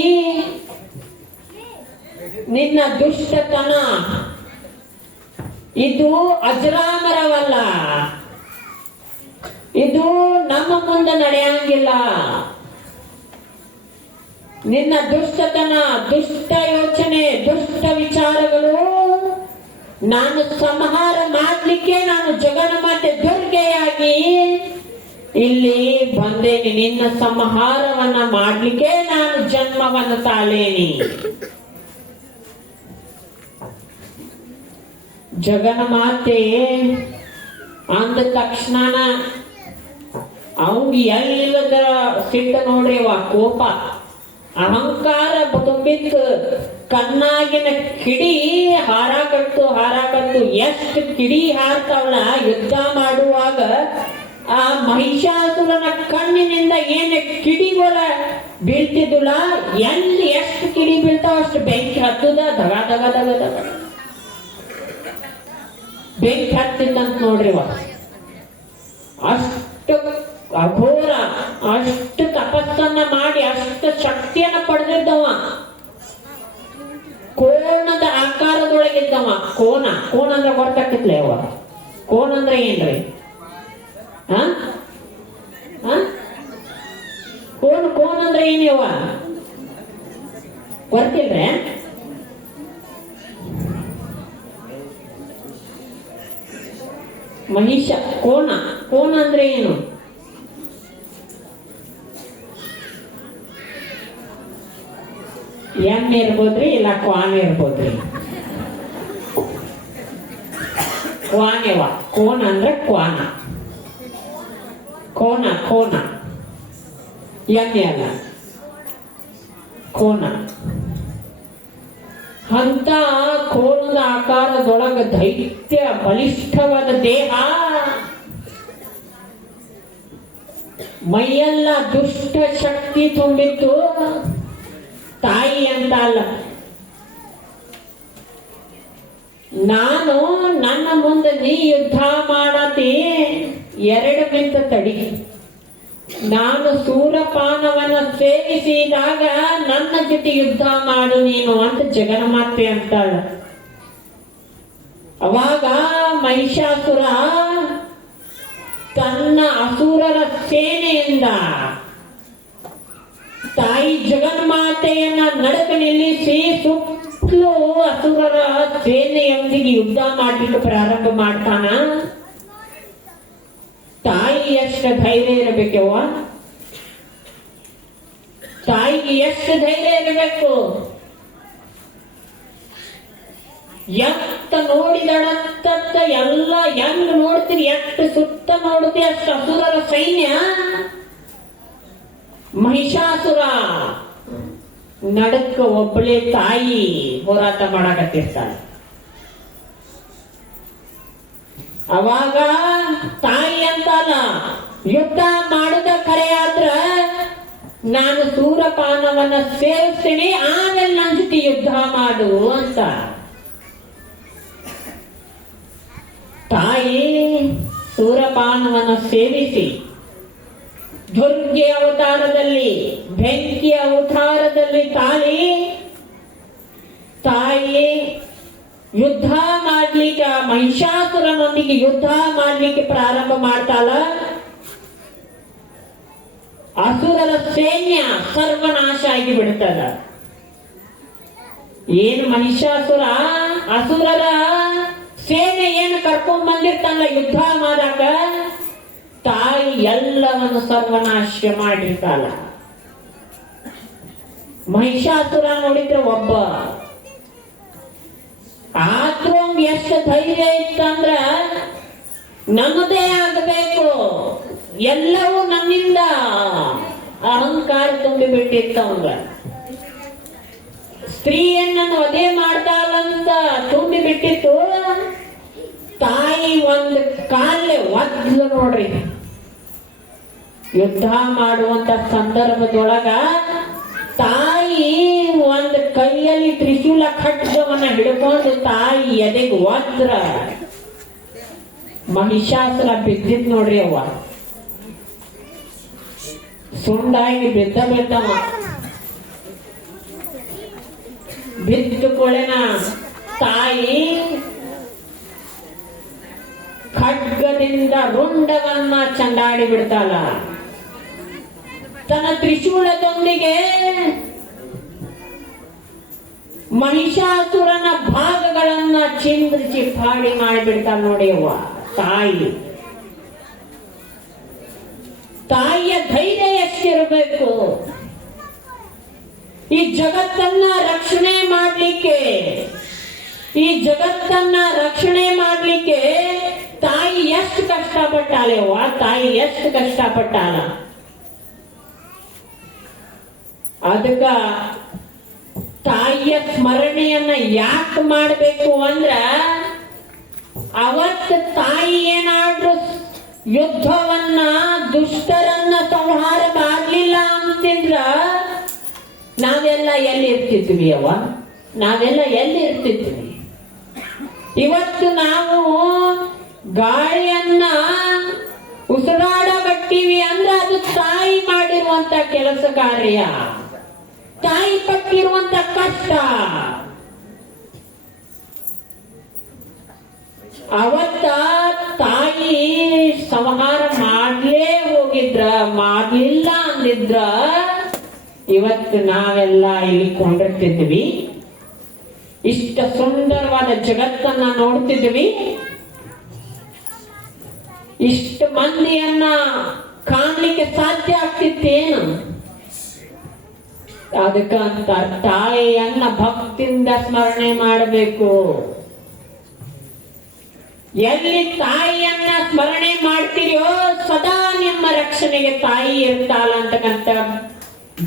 ನಿನ್ನ ದುಷ್ಟತನ ಇದು ಅಜರಾಮರವಲ್ಲ, ಇದು ನಮ್ಮ ಮುಂದೆ ನಡೆಯಂಗಿಲ್ಲ. ನಿನ್ನ ದುಷ್ಟತನ, ದುಷ್ಟ ಯೋಚನೆ, ದುಷ್ಟ ವಿಚಾರಗಳು ನಾನು ಸಂಹಾರ ಮಾಡ್ಲಿಕ್ಕೆ ನಾನು ಜಗನ್ಮಾತೆ ದುರ್ಗೆಯಾಗಿ ಇಲ್ಲಿ ಬಂದೇನಿ. ನಿನ್ನ ಸಂಹಾರವನ್ನ ಮಾಡ್ಲಿಕ್ಕೆ ನಾನು ಜನ್ಮವನ್ನು ತಾಳೇನಿ. ಜಗನ್ಮಾತೆ ಅಂದ ತಕ್ಷಣ ಅವಂಗ ಎಲ್ಲಿಲ್ಲದ ಸಿಟ್ಟ ನೋಡ್ರಿ, ಕೋಪ, ಅಹಂಕಾರ ತುಂಬಿತ್ತು. ಕಣ್ಣಾಗಿನ ಕಿಡಿ ಹಾರಾಕಟ್ಟು. ಎಷ್ಟು ಕಿಡಿ ಹಾರ್ತಾವಳ ಯುದ್ಧ ಮಾಡುವಾಗ. ಆ ಮಹಿಷಾಸುರನ ಕಣ್ಣಿನಿಂದ ಏನ್ ಕಿಡಿಗಳ ಬೀಳ್ತಿದ್ದುಲ್ಲ, ಎಲ್ಲಿ ಎಷ್ಟು ಕಿಡಿ ಬೀಳ್ತಾವ ಅಷ್ಟು ಬೆಂಕಿ ಹತ್ತದ. ದಗ ದಗ ದಗ ದಗ ಬೆಂಕಿ ಹತ್ತಿದ್ದಂತ ನೋಡ್ರಿ. ಅಷ್ಟು ಅಘೋರ, ಅಷ್ಟು ತಪಸ್ಸನ್ನ ಮಾಡಿ ಅಷ್ಟು ಶಕ್ತಿಯನ್ನ ಪಡೆದಿದ್ದವ. ಕೋಣದ ಆಕಾರದೊಳಗಿದ್ದವ. ಕೋಣ ಅಂದ್ರೆ ಗೊತ್ತಾಕತ್ಲೆ ಅವ. ಕೋಣ ಅಂದ್ರೆ ಏನ್ರಿ? ಕೋಣ ಅಂದ್ರೆ ಏನವ ಗೊತ್ತಿಲ್ರೆ? ಮಹಿಷ ಕೋಣ ಅಂದ್ರೆ ಏನು? ಎಮ್ಮೆ ಇರ್ಬೋದ್ರಿ, ಇಲ್ಲ ಕ್ವಾನ ಇರ್ಬೋದ್ರಿ. ಕ್ವಾನೆವ. ಕೋಣ ಅಂದ್ರೆ ಕ್ವಾನ. ಕೋಣ ಎಮ್ಮೆ ಅಲ್ಲ, ಕೋಣ. ಅಂತ ಕೋಣದ ಆಕಾರದೊಳಗ ದೈತ್ಯ ಬಲಿಷ್ಠವಾದ ದೇಹ, ಮೈಯೆಲ್ಲ ದುಷ್ಟ ಶಕ್ತಿ ತುಂಬಿತ್ತು. ತಾಯಿ ಅಂತ ಅಲ್ಲ, ನಾನು ನನ್ನ ಮುಂದೆ ನೀ ಯುದ್ಧ ಮಾಡತಿ, 2 ಮಿನಿಟ್ ತಡಿ. ನಾನು ಸೂರಪಾನವನ್ನ ಸೇವಿಸಿದಾಗ ನನ್ನ ಜೊತೆ ಯುದ್ಧ ಮಾಡು ನೀನು ಅಂತ ಜಗನ್ಮಾತೆ ಅಂತಾಳ. ಅವಾಗ ಮಹಿಷಾಸುರ ತನ್ನ ಅಸುರರ ಸೇನೆಯಿಂದ ತಾಯಿ ಜಗನ್ಮಾತೆಯನ್ನ ನಡಕ ನಿಲ್ಲಿಸಿ ಸುತ್ತಲೂ ಅಸುರರ ಸೇನೆಯೊಂದಿಗೆ ಯುದ್ಧ ಮಾಡಲಿಕ್ಕೆ ಪ್ರಾರಂಭ ಮಾಡ್ತಾನ. ತಾಯಿ ಎಷ್ಟು ಧೈರ್ಯ ಇರಬೇಕವ್ವ, ತಾಯಿಗೆ ಎಷ್ಟು ಧೈರ್ಯ ಇರಬೇಕು. ಎತ್ತ ನೋಡಿದಳತ್ತ ಎಲ್ಲ ಹೆಂಗ್ ನೋಡ್ತೀರಿ, ಎಷ್ಟು ಸುತ್ತ ನೋಡುತ್ತೆ ಅಷ್ಟು ಅಸುರರ ಸೈನ್ಯ. ಮಹಿಷಾಸುರ ನಡಕ ಒಬ್ಬಳೇ ತಾಯಿ ಹೋರಾಟ ಮಾಡಕತ್ತಿರ್ತಾಳೆ. ಅವಾಗ ತಾಯಿ ಅಂತಲ್ಲ, ಯುದ್ಧ ಮಾಡುದ ಕರೆ ಆದ್ರ ನಾನು ಸೂರಪಾನವನ್ನ ಸೇರಿಸ್ತೀನಿ, ಆಮೇಲೆ ನನ್ನ ಜೊತೆ ಯುದ್ಧ ಮಾಡು ಅಂತ. ತಾಯಿ ಸೂರಪಾನವನ್ನ ಸೇವಿಸಿ ದುರ್ಗೆ ಅವತಾರದಲ್ಲಿ, ಬೆಂಕಿ ಅವತಾರದಲ್ಲಿ ತಾಯಿ ಯುದ್ಧ ಮಾಡ್ಲಿಕ್ಕೆ, ಮಹಿಷಾಸುರನೊಂದಿಗೆ ಯುದ್ಧ ಮಾಡ್ಲಿಕ್ಕೆ ಪ್ರಾರಂಭ ಮಾಡ್ತಾಳ. ಅಸುರರ ಸೈನ್ಯ ಸರ್ವನಾಶ ಆಗಿ ಬಿಡ್ತದ. ಏನು ಮಹಿಷಾಸುರ ಅಸುರರ ಸೇನೆ ಏನು ಕರ್ಕೊಂಡ್ ಬಂದಿರ್ತಾನಲ್ಲ ಯುದ್ಧ ಮಾಡಾಕ, ತಾಯಿ ಎಲ್ಲವನ್ನು ಸರ್ವನಾಶ ಮಾಡಿರ್ತಾಳ. ಮಹಿಷಾಸುರ ನೋಡಿದ್ರೆ ಒಬ್ಬ, ಆದ್ರೂ ಎಷ್ಟು ಧೈರ್ಯ ಇತ್ತಂದ್ರ ನಮ್ಮದೇ ಆಗಬೇಕು, ಎಲ್ಲವೂ ನನ್ನಿಂದ ಅಹಂಕಾರ ತುಂಬಿ ಬಿಟ್ಟಿತ್ತವಂಗ. ಸ್ತ್ರೀಯನ್ನನ್ನು ವಧೆ ಮಾಡ್ತಾಳಂತ ತುಂಬಿ ಬಿಟ್ಟಿತ್ತು. ತಾಯಿ ಒಂದು ಕಾಲೇ ಒದ್ಲು ನೋಡ್ರಿ. ಯುದ್ಧ ಮಾಡುವಂತ ಸಂದರ್ಭದೊಳಗ ತಾಯಿ ಒಂದು ಕೈಯಲ್ಲಿ ತ್ರಿಶೂಲ ಖಡ್ಗವನ್ನ ಹಿಡ್ಕೊಂಡು ತಾಯಿ ಎದೆಗೆ ಒದ್ರ ಮಹಿಷಾಸುರ ಬಿದ್ದಿದ್ ನೋಡ್ರಿ. ಅವ್ವ ಸುಂಡಾಗಿ ಬಿದ್ದವ. ಬಿದ್ದ ಕೊಳೆನ ತಾಯಿ ಖಡ್ಗದಿಂದ ರುಂಡವನ್ನ ಚಂಡಾಡಿ ಬಿಡ್ತಾಳ. ತನ್ನ ತ್ರಿಶೂಲದೊಂದಿಗೆ ಮಹಿಷಾಸುರನ ಭಾಗಗಳನ್ನ ಚಿಂದ್ರಿಸಿ ಫಾಡಿ ಮಾಡಿಬಿಡ್ತಾಳ ನೋಡಿ. ಅವ್ವ ತಾಯಿಯ ಧೈರ್ಯ ಎಷ್ಟಿರಬೇಕು. ಈ ಜಗತ್ತನ್ನ ರಕ್ಷಣೆ ಮಾಡ್ಲಿಕ್ಕೆ ತಾಯಿ ಎಷ್ಟು ಕಷ್ಟಪಟ್ಟಾಳೆ. ಅವ್ವ ತಾಯಿ ಎಷ್ಟು ಕಷ್ಟಪಟ್ಟಾಳ. ಅದಕ್ಕ ತಾಯಿಯ ಸ್ಮರಣೆಯನ್ನ ಯಾಕೆ ಮಾಡಬೇಕು ಅಂದ್ರ, ಅವತ್ತು ತಾಯಿ ಏನಾದ್ರೂ ಯುದ್ಧವನ್ನ ದುಷ್ಟರನ್ನ ಸಂಹಾರ ಮಾಡಲಿಲ್ಲ ಅಂತಿದ್ರ ನಾವೆಲ್ಲ ಎಲ್ಲಿ ಇರ್ತಿದ್ವಿ? ನಾವೆಲ್ಲ ಎಲ್ಲಿ ಇರ್ತಿದ್ವಿ? ಇವತ್ತು ನಾವು ಗಾಳಿಯನ್ನ ಉಸಿರಾಡಬಟ್ಟಿವಿ ಅಂದ್ರೆ ಅದು ತಾಯಿ ಮಾಡಿರುವಂತ ಕೆಲಸ ಕಾರ್ಯ, ತಾಯಿ ಪಟ್ಟಿರುವಂತ ಕಷ್ಟ. ಅವತ್ತ ತಾಯಿ ಸಂಹಾರ ಮಾಡ್ಲಿಲ್ಲ ಅಂದಿದ್ರ ಇವತ್ತು ನಾವೆಲ್ಲ ಇಲ್ಲಿ ಕೊಂಡಿರ್ತಿದ್ವಿ, ಇಷ್ಟ ಸುಂದರವಾದ ಜಗತ್ತನ್ನ ನೋಡ್ತಿದ್ವಿ, ಇಷ್ಟು ಮಂದಿಯನ್ನ ಕಾಣ್ಲಿಕ್ಕೆ ಸಾಧ್ಯ ಆಗ್ತಿತ್ತೇನು? ಅದಕ್ಕಂತ ತಾಯಿಯನ್ನ ಭಕ್ತಿಯಿಂದ ಸ್ಮರಣೆ ಮಾಡಬೇಕು. ಎಲ್ಲಿ ತಾಯಿಯನ್ನ ಸ್ಮರಣೆ ಮಾಡ್ತೀರೋ ಸದಾ ನಿಮ್ಮ ರಕ್ಷಣೆಗೆ ತಾಯಿ ಇರ್ತಾಳ ಅಂತಕ್ಕಂಥ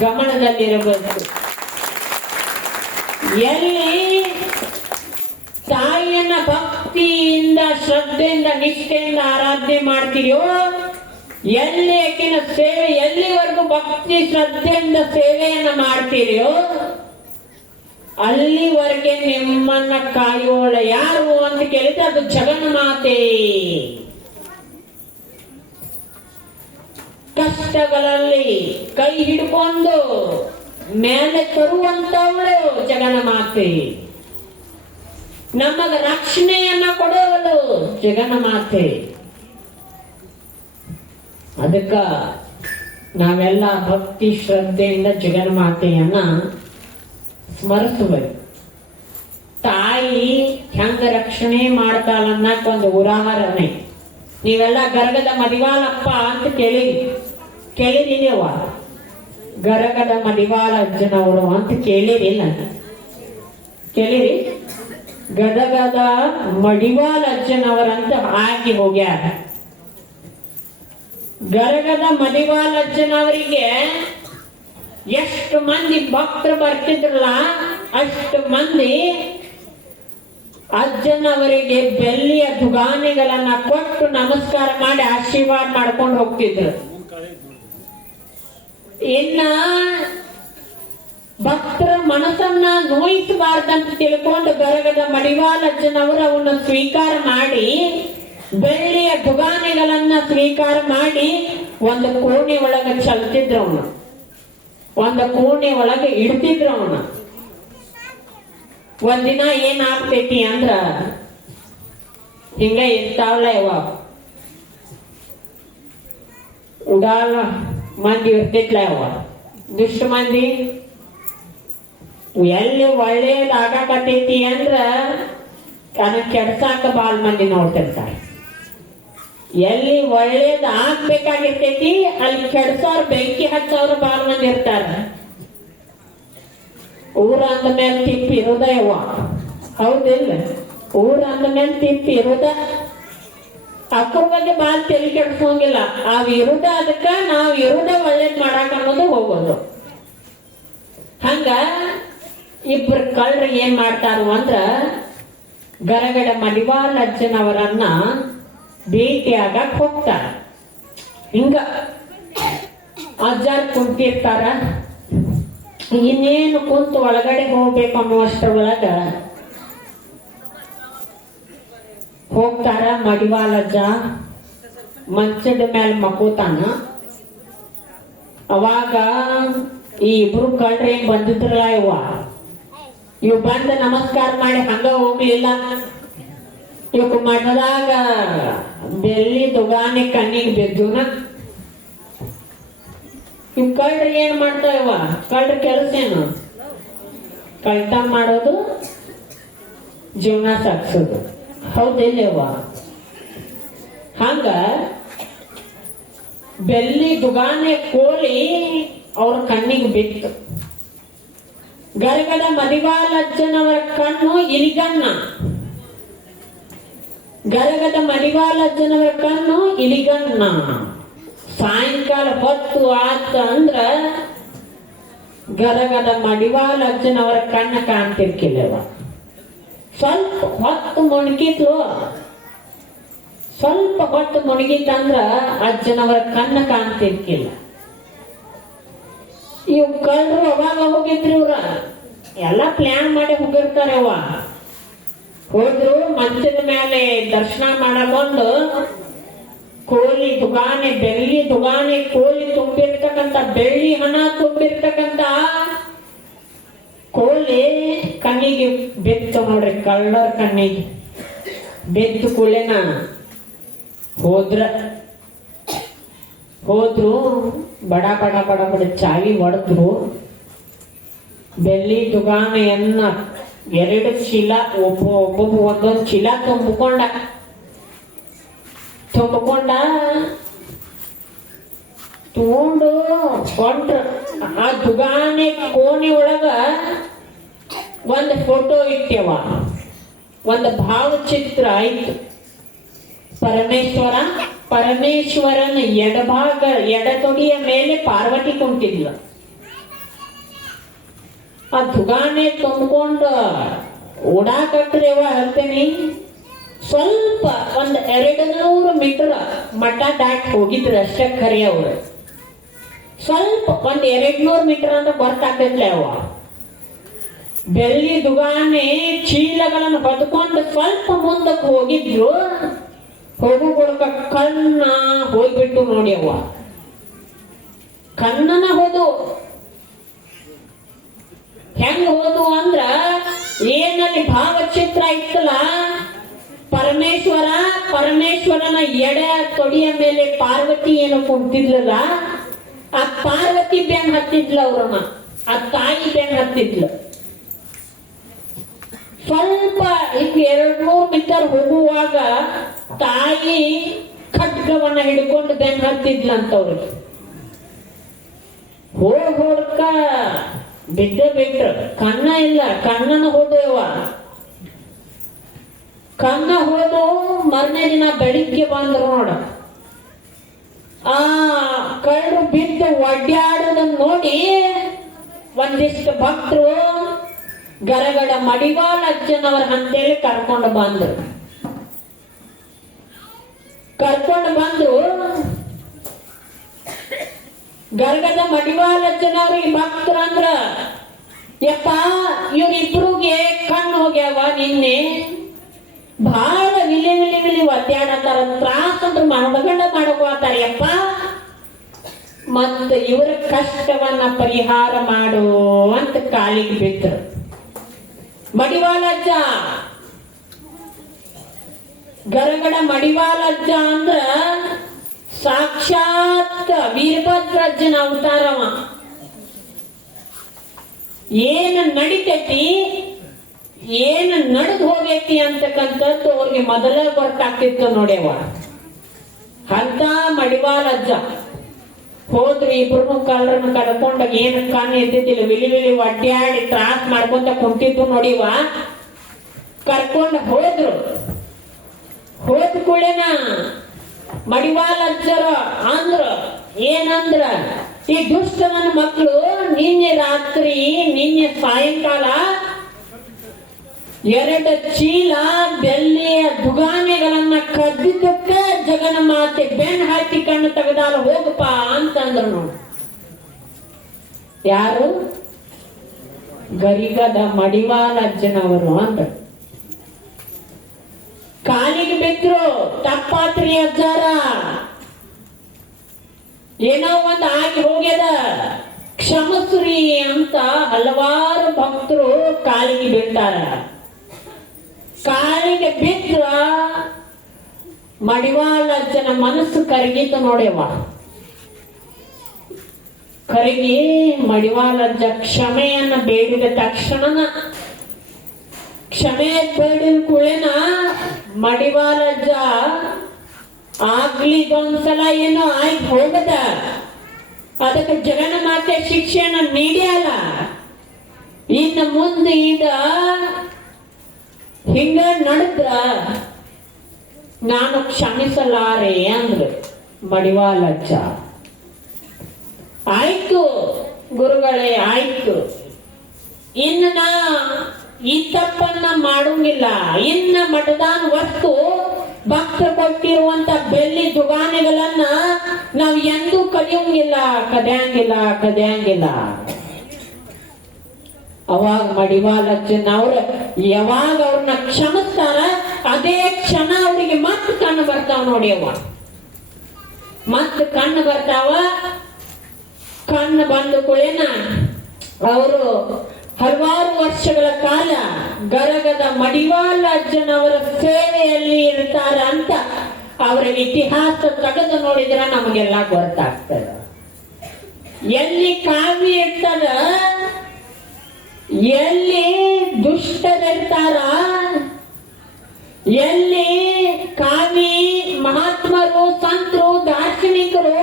ಗಮನದಲ್ಲಿರಬೇಕು. ಎಲ್ಲಿ ತಾಯಿಯನ್ನ ಭಕ್ತಿಯಿಂದ, ಶ್ರದ್ಧೆಯಿಂದ, ನಿಷ್ಠೆಯಿಂದ ಆರಾಧನೆ ಮಾಡ್ತೀರೋ, ಎಲ್ಲಿ ಆಕಿನ ಸೇವೆ, ಎಲ್ಲಿವರೆಗೂ ಭಕ್ತಿ ಶ್ರದ್ಧೆಯಿಂದ ಸೇವೆಯನ್ನ ಮಾಡ್ತೀರೋ ಅಲ್ಲಿವರೆಗೆ ನಿಮ್ಮನ್ನ ಕಾಯೋಳ ಯಾರು ಅಂತ ಕೇಳಿದ್ರೆ ಅದು ಜಗನ್ಮಾತೆ. ಕಷ್ಟಗಳಲ್ಲಿ ಕೈ ಹಿಡ್ಕೊಂಡು ಮೇಲೆ ತರುವಂತವಳು ಜಗನ್ಮಾತೆ. ನಮಗ ರಕ್ಷಣೆಯನ್ನ ಕೊಡುವಳು ಜಗನ್ಮಾತೆ. ಅದಕ್ಕ ನಾವೆಲ್ಲ ಭಕ್ತಿ ಶ್ರದ್ಧೆಯಿಂದ ಜಗನ್ಮಾತೆಯನ್ನ ಸ್ಮರಿಸಬೇಕು. ತಾಯಿ ಹೆಂಗ ರಕ್ಷಣೆ ಮಾಡ್ತಾಳನ್ನಕ್ ಒಂದು ಉದಾಹರಣೆ. ನೀವೆಲ್ಲ ಗರಗದ ಮದಿವಾಳಪ್ಪ ಅಂತ ಕೇಳಿದೀನಿವ. ಗರಗದ ಮದಿವಾಳ ಅಜ್ಜನವರು ಅಂತ ಕೇಳಿರಿಲ್ಲ? ಕೇಳಿರಿ? ಗದಗದ ಮಡಿವಾಳ ಅಜ್ಜನವರಂತ ಆಗಿ ಹೋಗ್ಯಾರ. ಗರಗದ ಮದಿವಾಳ ಅಜ್ಜನವರಿಗೆ ಎಷ್ಟು ಮಂದಿ ಭಕ್ತರು ಬರ್ತಿದ್ರಲ್ಲ ಅಷ್ಟು ಮಂದಿ ಅಜ್ಜನವರಿಗೆ ಬೆಳ್ಳಿಯ ದುಗಾನೆಗಳನ್ನ ಕೊಟ್ಟು ನಮಸ್ಕಾರ ಮಾಡಿ ಆಶೀರ್ವಾದ ಮಾಡ್ಕೊಂಡು ಹೋಗ್ತಿದ್ರು. ಇನ್ನ ಭಕ್ತರ ಮನಸ್ಸನ್ನ ನೋಯಿಸಬಾರ್ದಂತ ತಿಳ್ಕೊಂಡು ಗರಗದ ಮಡಿವಾಳ ಅಜ್ಜನವರು ಅವನ್ನ ಸ್ವೀಕಾರ ಮಾಡಿ ಬೆಳ್ಳಿಯ ದುಗಾನೆಗಳನ್ನ ಸ್ವೀಕಾರ ಮಾಡಿ ಒಂದು ಕೋಣೆ ಒಳಗ ಚಲ್ತಿದ್ರು ಅವನು, ಒಂದು ಕೋಣೆ ಒಳಗೆ ಇಡ್ತಿದ್ರು ಅವನ. ಒಂದಿನ ಏನಾಗ್ತೈತಿ ಅಂದ್ರ ಹಿಂಗ ಇರ್ತಾವಲ್ಲ ಇವ ಉಡಾಲ ಮಂದಿ ಇರ್ತಿತ್ಲ ಇವ ದುಷ್ಟ ಮಂದಿ. ಎಲ್ಲಿ ಒಳ್ಳೇದಾಗತೈತಿ ಅಂದ್ರ ಅದನ್ನ ಕೆಡ್ಸಾಕ ಬಾಳ್ ಮಂದಿ ನೋಡ್ತಿರ್ತಾರೆ. ಎಲ್ಲಿ ಒಳ್ಳೇದ್ ಆಗ್ಬೇಕಾಗಿರ್ತೈತಿ ಅಲ್ಲಿ ಕೆಡ್ಸೋರ್ ಬೆಂಕಿ ಹಚ್ಚೋರು ಬಾಳ್ ಮಂದಿ ಇರ್ತಾರ. ಊರ ಅಂದ ಮೇಲೆ ತಿಪ್ಪಿ ಇರೋದ ಯವ್ವ, ಹೌದಿಲ್ಲ? ಊರ ಅಂದ ಮೇಲೆ ತಿಪ್ಪಿ ಇರೋದ. ಅಕ್ರ ಬಗ್ಗೆ ಬಾಳ್ ತಲೆ ಕೆಡ್ಸೋಂಗಿಲ್ಲ. ಅವ್ ಇರುದ ಅದಕ್ಕ ನಾವ್ ಇರುದ ಒಳ್ಳೇದ್ ಮಾಡಾಕ ಅನ್ನೋದು ಹೋಗೋದು. ಹಂಗ ಇಬ್ರು ಕಳ್ರು ಏನ್ ಮಾಡ್ತಾರು ಅಂದ್ರ ಗರಗಡ ಮಡಿವಾಳ ಅಜ್ಜನವರನ್ನ ಭೇಟಿಯಾಗಕ್ ಹೋಗ್ತಾರ. ಹಿಂಗ ಅಜ್ಜಾರ್ ಕುಂತಿರ್ತಾರ. ಇನ್ನೇನು ಕುಂತು ಒಳಗಡೆ ಹೋಗ್ಬೇಕು ಅನ್ನುವಷ್ಟರೊಳಗ ಹೋಗ್ತಾರ. ಮಡಿವಾಳ ಅಜ್ಜ ಮಂಚದ ಮೇಲೆ ಮಕ್ಕೋತಾನ. ಅವಾಗ ಈ ಇಬ್ರು ಕಳ್ರ ಏನ್ ಬಂದಿದ್ರಲ್ಲ ಇವ್ ಬಂದ ನಮಸ್ಕಾರ ಮಾಡಿ ಹಂಗ ಹೋಗ್ಲಿಲ್ಲ. ಇವಕ್ ಮಠದಾಗ ಬೆಳ್ಳಿ ದುಗಾನೆ ಕಣ್ಣಿಗೆ ಬಿದ್ದುನ. ಇವ್ ಕಳ್ರ ಏನ್ ಮಾಡ್ತಾವ? ಕಳ್ರ ಕೆಲಸ ಏನು? ಕಳ್ತನ ಮಾಡೋದು, ಜೀವನ ಸಾಗಿಸೋದು, ಹೌದಿಲ್ಲವ? ಹಂಗ ಬೆಳ್ಳಿ ದುಗಾನೆ ಕೋಲಿ ಅವ್ರ ಕಣ್ಣಿಗೆ ಬಿತ್ತು. ಗರಗದ ಮಡಿವಾಳ ಅಜ್ಜನವರ ಕಣ್ಣು ಇಲಿಗಣ್ಣ. ಗರಗದ ಮಡಿವಾಳ ಅಜ್ಜನವರ ಕಣ್ಣು ಇಲಿಗಣ್ಣ. ಸಾಯಂಕಾಲ ಹೊತ್ತು ಆತ ಅಂದ್ರ ಗರಗದ ಮಡಿವಾಳ ಅಜ್ಜನವರ ಕಣ್ಣ ಕಾಣ್ತಿರ್ಕಿಲ್ಲವ. ಸ್ವಲ್ಪ ಹೊತ್ತು ಮುಣಗಿದ್ಲು. ಸ್ವಲ್ಪ ಹೊತ್ತು ಮುಣಗಿತ್ತಂದ್ರ ಅಜ್ಜನವರ ಕಣ್ಣ ಕಾಣ್ತಿರ್ಕಿಲ್ಲ. ಇವ್ ಕಳ್ರು ಅವಾಗ ಹೋಗಿದ್ರಿ. ಇವ್ರ ಎಲ್ಲಾ ಪ್ಲಾನ್ ಮಾಡಿ ಹೋಗಿರ್ತಾರೆ. ಹೋದ್ರು ಮಂಚದ ಮೇಲೆ ದರ್ಶನ ಮಾಡಕೊಂಡು ಕೋಲಿ ದುಗಾನೆ, ಬೆಳ್ಳಿ ದುಗಾನೆ ಕೋಲಿ ತುಂಬಿರ್ತಕ್ಕಂಥ, ಬೆಳ್ಳಿ ಹಣ ತುಂಬಿರ್ತಕ್ಕಂಥ ಕೋಲಿ ಕಣ್ಣಿಗೆ ಬೆತ್ತು ನೋಡ್ರಿ. ಕಳ್ಳರ ಕಣ್ಣಿಗೆ ಬೆತ್ತು ಕೂಲೆನ ಹೋದ್ರು ಬಡ ಬಡ ಬಡ ಬಡ ಚಾವಿ ಹೊಡೆದ್ರು. ಬೆಳ್ಳಿ ದುಗಾನೆಯನ್ನ 2 ಚೀಲ ಒಬ್ಬೊಬ್ಬ ಒಂದೊಂದು ಚೀಲ ತುಂಬಿಕೊಂಡ ತಗೊಂಡು ಕೊಂಡ್ರ. ಆ ದುಗಾನೆ ಕೋಣೆ ಒಳಗ ಒಂದು ಫೋಟೋ ಇಟ್ಟೆವ, ಒಂದು ಭಾವಚಿತ್ರ ಆಯ್ತು. ಪರಮೇಶ್ವರನ ಎಡಭಾಗ ಎಡತೊಡಿಯ ಮೇಲೆ ಪಾರ್ವತಿ ಕುಂತಿದ್ಲು. ಆ ದುಗಾನೆ ತುಂಬಿಕೊಂಡು ಓಡಾಕಟ್ರಿವ ಹೇಳ್ತೇನೆ. ಸ್ವಲ್ಪ ಒಂದ್ 200 ಮೀಟರ್ ಮಠ ದಾಟಿ ಹೋಗಿದ್ರು ಅಷ್ಟೇ ಖರೆ. ಅವ್ರು ಸ್ವಲ್ಪ ಒಂದ್ 200 ಮೀಟರ್ ಅಂತ ಗೊತ್ತಾಗ್ತಿದ್ಲೆ. ಬೆಳ್ಳಿ ದುಗಾನೆ ಚೀಲಗಳನ್ನು ಹೊದ್ಕೊಂಡು ಸ್ವಲ್ಪ ಮುಂದಕ್ಕೆ ಹೋಗಿದ್ರು. ಹೋಗು ಕೊಡಕ ಕಣ್ಣ ಹೋಗ್ಬಿಟ್ಟು ನೋಡಿ. ಕಣ್ಣನ ಹೋದು. ಹೆಂಗ್ ಹೋದು ಅಂದ್ರ ಏನಲ್ಲಿ ಭಾವಚಿತ್ರ ಇತ್ತಲ್ಲ, ಪರಮೇಶ್ವರನ ಎಡ ತೊಡಿಯ ಮೇಲೆ ಪಾರ್ವತಿ ಏನು ಕುಂತಿದ್ಲಲ್ಲ, ಆ ಪಾರ್ವತಿ ಬೆನ್ ಹತ್ತಿದ್ಲ. ಅವ್ರನ್ನ ಆ ತಾಯಿ ಬೆನ್ ಹತ್ತಿದ್ಲು. ಸ್ವಲ್ಪ 200 ಮೀಟರ್ ಹೋಗುವಾಗ ತಾಯಿ ಖಡ್ಗವನ್ನ ಹಿಡ್ಕೊಂಡು ಬೆನ್ ಹತ್ತಿದ್ಲಂತವ್ರಿಗೆ. ಹೋಡ್ಕ ಬಿಟ್ರು. ಕಣ್ಣ ಇಲ್ಲ, ಕಣ್ಣನ ಹೋದವ. ಕಣ್ಣ ಹೋದು ಮರನೇ ದಿನ ಬೆಳಿಗ್ಗೆ ಬಂದ್ರು ನೋಡ. ಆ ಕಳ್ರು ಬಿದ್ದು ಒಡ್ಡಾಡೋದನ್ನ ನೋಡಿ ಒಂದಿಷ್ಟು ಭಕ್ತರು ಗರಗಡ ಮಡಿವಾಳ ಅಜ್ಜನವರ ಅಂತೇಳಿ ಕರ್ಕೊಂಡು ಬಂದ್ರು. ಗರಗದ ಮಡಿವಾಳ ಅಜ್ಜನವ್ರಿಗೆ ಭಕ್ತರಂದ್ರ, ಯಪ್ಪ ಇವ್ರಿಬ್ರಿಗೆ ಕಣ್ಣು ಹೋಗ್ಯಾವ, ನಿನ್ನೆ ಬಹಳ ವಿಲಿ ಒದ್ದಾಡತ್ತಾರ, ತ್ರಾಸ ಅಂದ್ರೆ ಮನಗಂಡ ಮಾಡಕೋತಾರ. ಯಪ್ಪ ಮತ್ತ ಇವರ ಕಷ್ಟವನ್ನ ಪರಿಹಾರ ಮಾಡು ಅಂತ ಕಾಲಿಗೆ ಬಿದ್ರು. ಮಡಿವಾಳಜ್ಜ ಗರಗಡ ಮಡಿವಾಳಜ್ಜ ಅಂದ್ರ ಸಾಕ್ಷಾತ್ ವೀರಭದ್ರಜ್ಜನ ಅವತಾರವ. ಏನ್ ನಡಿತೈತಿ, ಏನ್ ನಡೆದು ಹೋಗೈತಿ ಅಂತಕ್ಕಂಥದ್ದು ಅವ್ರಿಗೆ ಮೊದಲೇ ಗೊತ್ತಾಗ್ತಿತ್ತು ನೋಡ್ಯವ. ಅಂತ ಮಡಿವಾಳಜ್ಜ ಹೋದ್ರು. ಇಬ್ರು ಕಳ್ಳರನ್ನ ಕರ್ಕೊಂಡಾಗ ಏನ್ ಕಣ್ಣು ಎದ್ದಿದ್ದಿಲ್ಲ, ವಿಲಿ ವಿಲಿ ಒಡ್ಡಾಡಿ ತ್ರಾಸ್ ಮಾಡ್ಕೊಂತ ಕುಂತಿದ್ದು ನೋಡಿವ. ಕರ್ಕೊಂಡ್ ಹೋದ್ರು. ಹೋದ ಕೂಡೇನ ಮಡಿವಾಳಜ್ಜರ ಅಂದ್ರ ಏನಂದ್ರ, ಈ ದುಷ್ಟನ ಮಕ್ಕಳು ನಿನ್ನೆ ರಾತ್ರಿ ನಿನ್ನೆ ಸಾಯಂಕಾಲ 2 ಚೀಲ ಬೆಳ್ಳಿಯ ದುಗಾನೆಗಳನ್ನ ಕದ್ದಿದ್ದಕ್ಕ ಜಗನ ಮಾತೆ ಬೆನ್ ಹಾಕಿ ಕಣ್ಣು ತೆಗೆದಾಲ ಹೋಗಪ್ಪ ಅಂತಂದ್ರು ನೋಡಿ. ಯಾರು? ಗರಿಗದ ಮಡಿವಾಳಜ್ಜನವರು ಅಂದ್ರು. ಕಾಲಿಗೆ ಬಿದ್ರು. ತಪ್ಪಾತ್ರಿ ಅಜ್ಜಾರ, ಏನೋ ಒಂದು ಆಗಿ ಹೋಗ್ಯದ, ಕ್ಷಮಸ್ರಿ ಅಂತ ಹಲವಾರು ಭಕ್ತರು ಕಾಲಿಗೆ ಬೀಳ್ತಾರ. ಕಾಲಿಗೆ ಬಿದ್ರ ಮಡಿವಾಳಜ್ಜನ ಮನಸ್ಸು ಕರಗಿತು ನೋಡ್ಯವ. ಕರಗಿ ಮಡಿವಾಳಜ್ಜ ಕ್ಷಮೆಯನ್ನ ಬೇಡಿದ ತಕ್ಷಣನ, ಕ್ಷಮೆ ಬೇಡಿದ ಕೂಡೇನ ಮಡಿವಾಳಜ್ಜ ಆಗ್ಲಿದೊಂದ್ಸಲ ಏನೋ ಆಯ್ತು ಹೋಗದ, ಅದಕ್ಕೆ ಜಗನ ಮಾತೆ ಶಿಕ್ಷೆಯನ್ನ ನೀಡ್ಯಾಲ. ಇನ್ನು ಮುಂದೆ ಇದ ಹಿಂಗ ನಡೆದ್ರ ನಾನು ಕ್ಷಮಿಸಲಾರೆ ಅಂದ್ರು ಮಡಿವಾಳಜ್ಜ. ಆಯ್ತು ಗುರುಗಳೇ, ಆಯ್ತು, ಇನ್ನು ನಾ ಈ ತಪ್ಪನ್ನ ಮಾಡೋಂಗಿಲ್ಲ. ಇನ್ನ ಮಠದಾನ ವಸ್ತು ಭಕ್ತರು ಕೊಟ್ಟಿರುವಂತ ಬೆಳ್ಳಿ ದುಗಾನೆಗಳನ್ನ ನಾವು ಎಂದೂ ಕದಿಯೋಂಗಿಲ್ಲ, ಕದಿಯಂಗಿಲ್ಲ. ಅವಾಗ ಮಡಿವಾಳಜ್ಜನವ್ರ ಯಾವಾಗ ಅವ್ರನ್ನ ಕ್ಷಮಿಸ್ತಾರ ಅದೇ ಕ್ಷಣ ಅವ್ರಿಗೆ ಮತ್ತೆ ಕಣ್ಣು ಬರ್ತಾವ ನೋಡಿ. ಅವ ಮತ್ತೆ ಕಣ್ಣು ಬರ್ತಾವ. ಕಣ್ಣು ಬಂದ ಕೂಡೇನ ಅವರು ಹಲವಾರು ವರ್ಷಗಳ ಕಾಲ ಗರಗದ ಮಡಿವಾಳಜ್ಜನವರ ಸೇವೆಯಲ್ಲಿ ಇರ್ತಾರ ಅಂತ ಅವರ ಇತಿಹಾಸ ತೆಗೆದು ನೋಡಿದ್ರ ನಮಗೆಲ್ಲ ಗೊತ್ತಾಗ್ತದ. ಎಲ್ಲಿ ಕಾವಿ ಇರ್ತಾರ, ಎಲ್ಲಿ ದುಷ್ಟರಿರ್ತಾರ, ಎಲ್ಲಿ ಕಾವಿ ಮಹಾತ್ಮರು ಸಂತರು ದಾರ್ಶನಿಕರು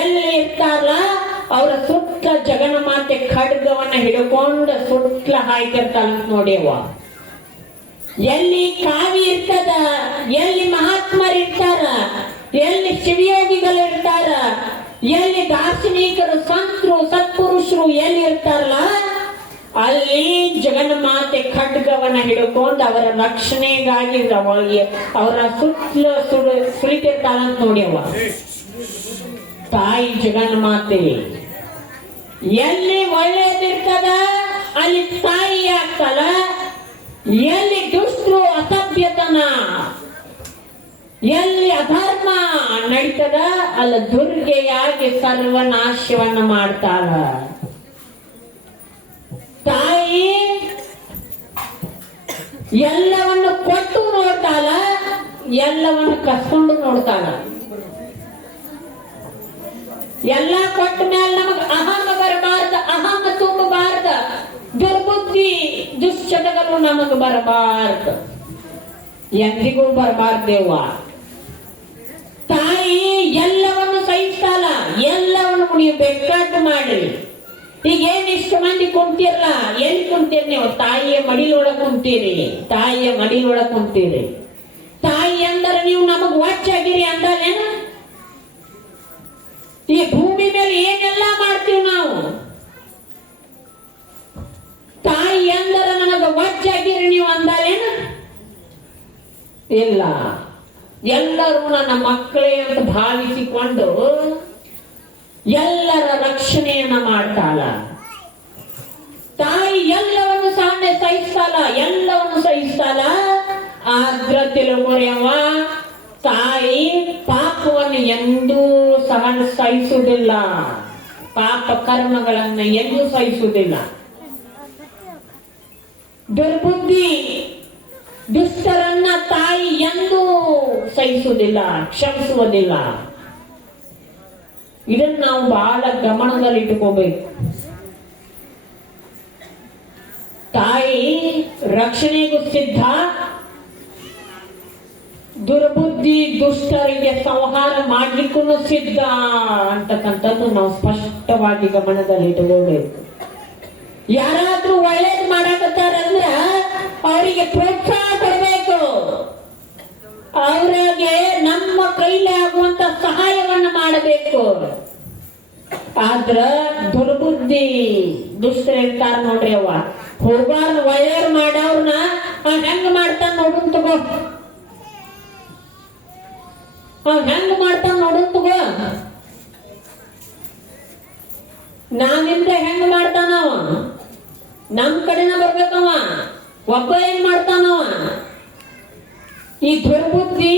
ಎಲ್ಲಿ ಇರ್ತಾರ, ಅವರ ಸುತ್ತ ಜಗನ ಮಾತೆ ಖಡ್ಗವನ್ನ ಹಿಡ್ಕೊಂಡು ಸುತ್ತಲ ಹಾಯ್ತಿರ್ತಾಳ ನೋಡ್ಯವ. ಎಲ್ಲಿ ಕಾವಿ ಇರ್ತದ, ಎಲ್ಲಿ ಮಹಾತ್ಮರು ಇರ್ತಾರ, ಎಲ್ಲಿ ಶಿವಯೋಗಿಗಳು ಇರ್ತಾರ, ಎಲ್ಲಿ ದಾರ್ಶನಿಕರು ಸಂತರು ಸತ್ಪುರುಷರು ಎಲ್ಲಿ ಇರ್ತಾರಲ್ಲ, ಅಲ್ಲಿ ಜಗನ ಮಾತೆ ಖಡ್ಗವನ್ನ ಹಿಡ್ಕೊಂಡು ಅವರ ರಕ್ಷಣೆಗಾಗಿ ಅವರ ಸುತ್ತಲ ಸುಳಿತಿರ್ತಾಳಂತ ನೋಡ್ಯವ. ತಾಯಿ ಜಗನ್ ಮಾತೆ ಎಲ್ಲಿ ಒಳ್ಳೇದಿರ್ತದ ಅಲ್ಲಿ ತಾಯಿ ಆಗ್ತಾಳ, ಎಲ್ಲಿ ದುಷ್ಟರು ಅಸಭ್ಯತನ, ಎಲ್ಲಿ ಅಧರ್ಮ ನಡೀತದ ಅಲ್ಲಿ ದುರ್ಗೆಯಾಗಿ ಸರ್ವನಾಶವನ್ನ ಮಾಡ್ತಾಳ. ತಾಯಿ ಎಲ್ಲವನ್ನು ಕೊಟ್ಟು ನೋಡ್ತಾಳ, ಎಲ್ಲವನ್ನು ಕಸ್ಕೊಂಡು ನೋಡ್ತಾಳ. ಎಲ್ಲ ಕೊಟ್ಟ ಮೇಲೆ ನಮಗ ಅಹಮ ಬರಬಾರ್ದ, ಅಹಮ ತುಂಬಬಾರ್ದ, ದುರ್ಬುದ್ಧಿ ದುಶ್ಚಟಗಳು ನಮಗ ಬರಬಾರ್ದು, ಎಂದಿಗೂ ಬರಬಾರ್ದೇವ. ತಾಯಿ ಎಲ್ಲವನ್ನು ಸಹಿಸ್ತಾಳ, ಎಲ್ಲವನ್ನು ನೀವು ಬೇಕಾದ್ದು ಮಾಡ್ರಿ. ಈಗ ಏನ್ ಇಷ್ಟು ಮಂದಿ ಕುಂತಿರಲ್ಲ, ಎಲ್ಲಿ ಕುಂತೀರಿ ನೀವು? ತಾಯಿಯ ಮಡಿಲೊಳಗ್ ಕುಂತೀರಿ, ತಾಯಿಯ ಮಡಿಲೊಳಗ್ ಕುಂತೀರಿ. ತಾಯಿ ಅಂದ್ರ ನೀವು ನಮಗ್ ವಾಚಾಗಿರಿ ಅಂದಾಲೇನ? ಈ ಭೂಮಿ ಮೇಲೆ ಏನೆಲ್ಲ ಮಾಡ್ತೀವಿ ನಾವು? ತಾಯಿ ಅಂದರ ನನಗ ವಜ್ಜಾಗಿರಿ ನೀವು ಅಂದಾಲೇನ? ಇಲ್ಲ. ಎಲ್ಲರೂ ನನ್ನ ಮಕ್ಕಳೇ ಅಂತ ಭಾವಿಸಿಕೊಂಡು ಎಲ್ಲರ ರಕ್ಷಣೆಯನ್ನ ಮಾಡ್ತಾಳ. ತಾಯಿ ಎಲ್ಲವನ್ನು ಸಹಿಸ್ತಾಳ, ಎಲ್ಲವನ್ನು ಸಹಿಸ್ತಾಳ. ಆದ್ರ ತಿಳುವರಿಯವ ತಾಯಿ ಪಾಪವನ್ನು ಎಂದೂ ಸಹನಿಸ್ತಾಳ. ಸಹಿಸುವುದಿಲ್ಲ, ಪಾಪ ಕರ್ಮಗಳನ್ನ ಎಂದೂ ಸಹಿಸುವುದಿಲ್ಲ. ದುರ್ಬುದ್ಧಿ ದುಷ್ಟರನ್ನ ತಾಯಿ ಎಂದೂ ಸಹಿಸುವುದಿಲ್ಲ, ಕ್ಷಮಿಸುವುದಿಲ್ಲ. ಇದನ್ನ ನಾವು ಬಹಳ ಗಮನದಲ್ಲಿ ಇಟ್ಟುಕೋಬೇಕು. ತಾಯಿ ರಕ್ಷಣೆಗೂ ಸಿದ್ಧ, ದುರ್ಬುದ್ಧಿ ದುಷ್ಟರಿಗೆ ಸಂಹಾರ ಮಾಡ್ಲಿಕ್ಕೂ ಸಿದ್ಧ ಅಂತಕ್ಕಂಥದ್ದು ನಾವು ಸ್ಪಷ್ಟವಾಗಿ ಗಮನದಲ್ಲಿ ಇಟ್ಟುಕೋಬೇಕು. ಯಾರಾದ್ರೂ ಒಳ್ಳೇದು ಮಾಡಕತ್ತಾರಂದ್ರ ಅವರಿಗೆ ಪ್ರೋತ್ಸಾಹ ಕೊಡಬೇಕು, ಅವರಿಗೆ ನಮ್ಮ ಕೈಲಿ ಆಗುವಂತ ಸಹಾಯವನ್ನ ಮಾಡಬೇಕು. ಆದ್ರ ದುರ್ಬುದ್ಧಿ ದುಷ್ಟರು ಇರ್ತಾರ ನೋಡ್ರಿ, ಹೋಗಾರ ಒಳ್ಳೆಯವ್ರು ಮಾಡವ್ರನ್ನ ಹೆಂಗ್ ಮಾಡ್ತಾನ ನೋಡುನ್ ತಗೋ, ಹೆಂಗ್ ಮಾಡ್ತಾನ ನೋಡುನ್ ತಗೋ, ನಾವಿಂದ್ರೆ ಹೆಂಗ್ ಮಾಡ್ತಾನವ, ನಮ್ ಕಡೆನ ಬರ್ಬೇಕವ, ಒಬ್ಬ ಏನ್ ಮಾಡ್ತಾನವ. ಈ ದುರ್ಬುದ್ಧಿ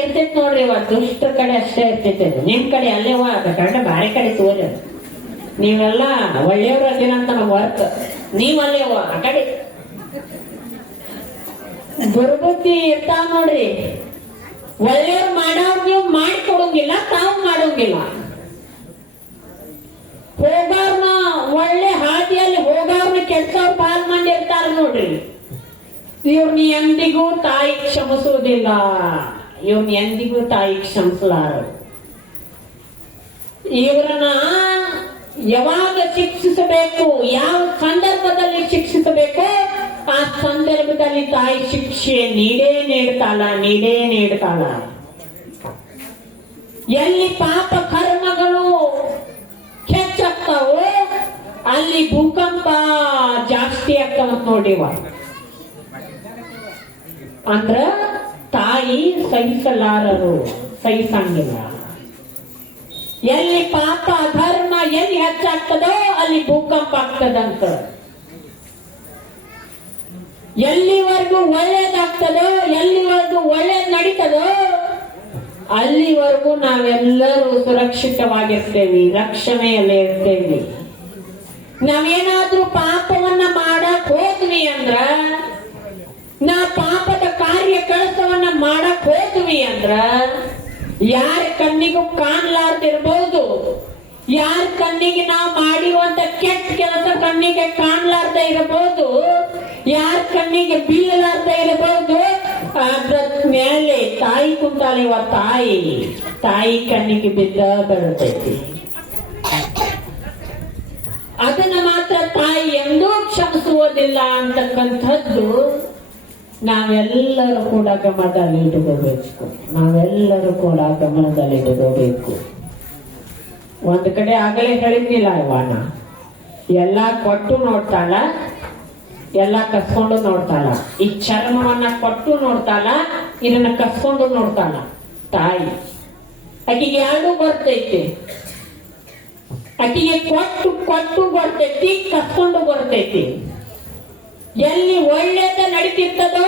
ಇರ್ತೈತಿ ನೋಡ್ರಿ, ದುಷ್ಟ ಕಡೆ ಅಷ್ಟೇ ಇರ್ತೈತಿ. ನಿಮ್ ಕಡೆ ಅಲ್ಲೇವ ಕಡೆ ಬಾರಿ ಕಡೆ ತೋರಿ, ನೀವೆಲ್ಲ ಒಳ್ಳೆಯವ್ರ ಅದೇನಂತ ನಮ್ ವರ್ಕ್, ನೀವಲ್ಲೇವ ಆ ಕಡೆ ದುರ್ಬುದ್ಧಿ ಇರ್ತಾವ ನೋಡ್ರಿ. ಒಳ್ಳೆಯವ್ರು ಮಾಡೋರ್ಗೆ ಮಾಡಿಕೊಡಂಗಿಲ್ಲ, ತಾವು ಮಾಡೋಂಗಿಲ್ಲ. ಹೋಗೋರ್ನ ಒಳ್ಳೆ ಹಾದಿಯಲ್ಲಿ ಹೋಗೋರ್ನ ಕೆಡ್ಸೋರ್ ಬಾಲ್ ಮಂದಿ ಇರ್ತಾರ ನೋಡ್ರಿ, ಇವ್ರನ್ನ ಎಂದಿಗೂ ತಾಯಿ ಕ್ಷಮಿಸುವುದಿಲ್ಲ, ಇವ್ರನ್ನ ಎಂದಿಗೂ ತಾಯಿ ಕ್ಷಮಿಸಲಾರ. ಇವ್ರನ್ನ ಯಾವಾಗ ಶಿಕ್ಷಿಸಬೇಕು, ಯಾವ ಸಂದರ್ಭದಲ್ಲಿ ಶಿಕ್ಷಿಸಬೇಕು, ಆ ಸಂದರ್ಭದಲ್ಲಿ ತಾಯಿ ಶಿಕ್ಷೆ ನೀಡೇ ನೀಡ್ತಾಳ. ಎಲ್ಲಿ ಪಾಪ ಕರ್ಮಗಳು ಹೆಚ್ಚಾಗ್ತಾವೋ ಅಲ್ಲಿ ಭೂಕಂಪ ಜಾಸ್ತಿ ಆಗ್ತಾವಂತ ನೋಡಿವ. ಅಂದ್ರ ತಾಯಿ ಸಹಿಸಲಾರರು, ಸಹಿಸಂಗಿಲ್ಲ. ಎಲ್ಲಿ ಪಾಪ ಧರ್ಮ ಎಲ್ಲಿ ಹೆಚ್ಚಾಗ್ತದೋ ಅಲ್ಲಿ ಭೂಕಂಪ ಆಗ್ತದಂತ. ಎಲ್ಲಿವರೆಗೂ ಒಳ್ಳೇದಾಗ್ತದೋ, ಎಲ್ಲಿವರೆಗೂ ಒಳ್ಳೇದ್ ನಡೀತದೋ ಅಲ್ಲಿವರೆಗೂ ನಾವೆಲ್ಲರೂ ಸುರಕ್ಷಿತವಾಗಿರ್ತೇವೆ, ರಕ್ಷಣೆಯಲ್ಲಿ ಇರ್ತೇವೆ. ನಾವೇನಾದ್ರೂ ಪಾಪವನ್ನ ಮಾಡಕ್ ಹೋದ್ವಿ ಅಂದ್ರ, ನಾ ಪಾಪದ ಕಾರ್ಯ ಕೆಲಸವನ್ನ ಮಾಡಕ್ ಹೋದ್ವಿ ಅಂದ್ರ ಯಾರ ಕಣ್ಣಿಗೂ ಕಾಣ್ಲಾರ್ದಿರ್ಬಹುದು, ಯಾರ ಕಣ್ಣಿಗೆ ನಾವು ಮಾಡಿರುವಂತ ಕೆಟ್ಟ ಕೆಲಸ ಕಣ್ಣಿಗೆ ಕಾಣ್ಲಾರ್ದೆ ಇರಬಹುದು, ಯಾರ ಕಣ್ಣಿಗೆ ಬೀಳಲಾರ್ದೆ ಇರಬಹುದು. ಅದ್ರ ಮೇಲೆ ತಾಯಿ ಕುಂತಾಳಿವ, ತಾಯಿ ಕಣ್ಣಿಗೆ ಬಿದ್ದ ಬರುತ್ತೈತಿ. ಅದನ್ನ ಮಾತ್ರ ತಾಯಿ ಎಂದೂ ಕ್ಷಮಿಸುವುದಿಲ್ಲ ಅಂತಕ್ಕಂಥದ್ದು ನಾವೆಲ್ಲರೂ ಕೂಡ ಗಮನದಲ್ಲಿಟ್ಟುಕೋಬೇಕು. ಒಂದ್ ಕಡೆ ಆಗಲೇ ಹೇಳಿದ್ನಿಲ್ಲ ಇವಾನ, ಎಲ್ಲಾ ಕೊಟ್ಟು ನೋಡ್ತಾಳ, ಎಲ್ಲಾ ಕಸ್ಕೊಂಡು ನೋಡ್ತಾಳ. ಈ ಚರ್ಮವನ್ನ ಕೊಟ್ಟು ನೋಡ್ತಾಳ, ಇದನ್ನ ಕಸ್ಕೊಂಡು ನೋಡ್ತಾಳ ತಾಯಿ. ಆಕಿಗೆ ಎರಡೂ ಬರ್ತೈತಿ, ಆಕಿಗೆ ಕೊಟ್ಟು ಬರ್ತೈತಿ, ಕಸ್ಕೊಂಡು ಬರ್ತೈತಿ. ಎಲ್ಲಿ ಒಳ್ಳೇದ ನಡೀತಿರ್ತದೋ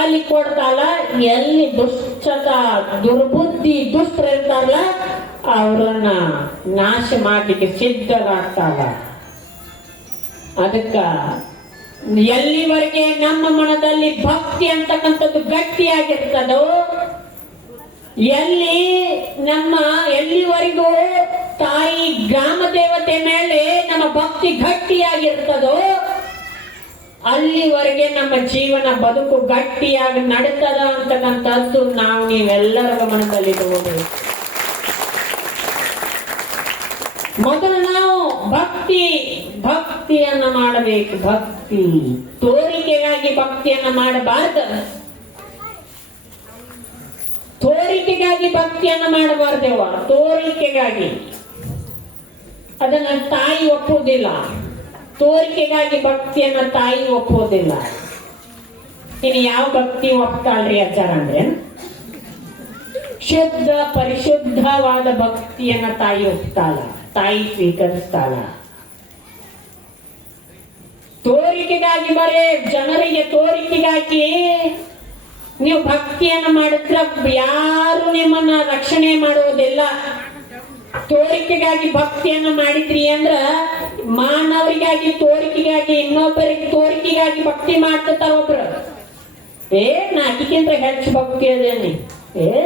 ಅಲ್ಲಿ ಕೊಡ್ತಾಳ, ಎಲ್ಲಿ ದುರ್ಬುದ್ಧಿ ದುಷ್ಟರಿರ್ತಾರಲ್ಲ ಅವ್ರನ್ನ ನಾಶ ಮಾಡ್ಲಿಕ್ಕೆ ಸಿದ್ಧರಾಗ್ತಾಳ. ಅದಕ್ಕ ಎಲ್ಲಿವರೆಗೆ ನಮ್ಮ ಮನದಲ್ಲಿ ಭಕ್ತಿ ಅಂತಕ್ಕಂಥದ್ದು ಗಟ್ಟಿಯಾಗಿರ್ತದೋ, ಎಲ್ಲಿವರೆಗೂ ತಾಯಿ ಗ್ರಾಮ ದೇವತೆ ಮೇಲೆ ನಮ್ಮ ಭಕ್ತಿ ಗಟ್ಟಿಯಾಗಿರ್ತದೋ ಅಲ್ಲಿವರೆಗೆ ನಮ್ಮ ಜೀವನ ಬದುಕು ಗಟ್ಟಿಯಾಗಿ ನಡೀತದ ಅಂತಕ್ಕಂಥದ್ದು ನೀವೆಲ್ಲರ ಗಮನದಲ್ಲಿ ತಗೋಬೇಕು. ಮೊದಲು ನಾವು ಭಕ್ತಿಯನ್ನ ಮಾಡಬೇಕು. ಭಕ್ತಿ ತೋರಿಕೆಗಾಗಿ ಭಕ್ತಿಯನ್ನ ಮಾಡಬಾರ್ದು, ತೋರಿಕೆಗಾಗಿ ಭಕ್ತಿಯನ್ನ ಮಾಡಬಾರ್ದೇವ. ತೋರಿಕೆಗಾಗಿ ಅದನ್ನ ತಾಯಿ ಒಪ್ಪುವುದಿಲ್ಲ, ತೋರಿಕೆಗಾಗಿ ಭಕ್ತಿಯನ್ನ ತಾಯಿ ಒಪ್ಪುವುದಿಲ್ಲ. ಇನ್ನು ಯಾವ ಭಕ್ತಿ ಒಪ್ತಾಳ್ರಿ ಆಚಾರ ಅಂದ್ರೆ, ಶುದ್ಧ ಪರಿಶುದ್ಧವಾದ ಭಕ್ತಿಯನ್ನ ತಾಯಿ ಒಪ್ತಾಳ, ತಾಯಿ ಸ್ವೀಕರಿಸ್ತಾಳ. ತೋರಿಕೆಗಾಗಿ ಬರೇ ಜನರಿಗೆ ತೋರಿಕೆಗಾಗಿ ನೀವು ಭಕ್ತಿಯನ್ನ ಮಾಡಿದ್ರ ಯಾರು ನಿಮ್ಮನ್ನ ರಕ್ಷಣೆ ಮಾಡುವುದಿಲ್ಲ. ತೋರಿಕೆಗಾಗಿ ಭಕ್ತಿಯನ್ನು ಮಾಡಿದ್ರಿ ಅಂದ್ರ ಮಾನವರಿಗಾಗಿ ತೋರಿಕೆಗಾಗಿ ಇನ್ನೊಬ್ಬರಿಗೆ ತೋರಿಕೆಗಾಗಿ ಭಕ್ತಿ ಮಾಡ್ತಿರ್ತಾರ ಒಬ್ರು. ನಾ ಅಕ್ಕಿಗಿಂತ ಹೆಚ್ಚು ಭಕ್ತಿ ಅದೇನಿ,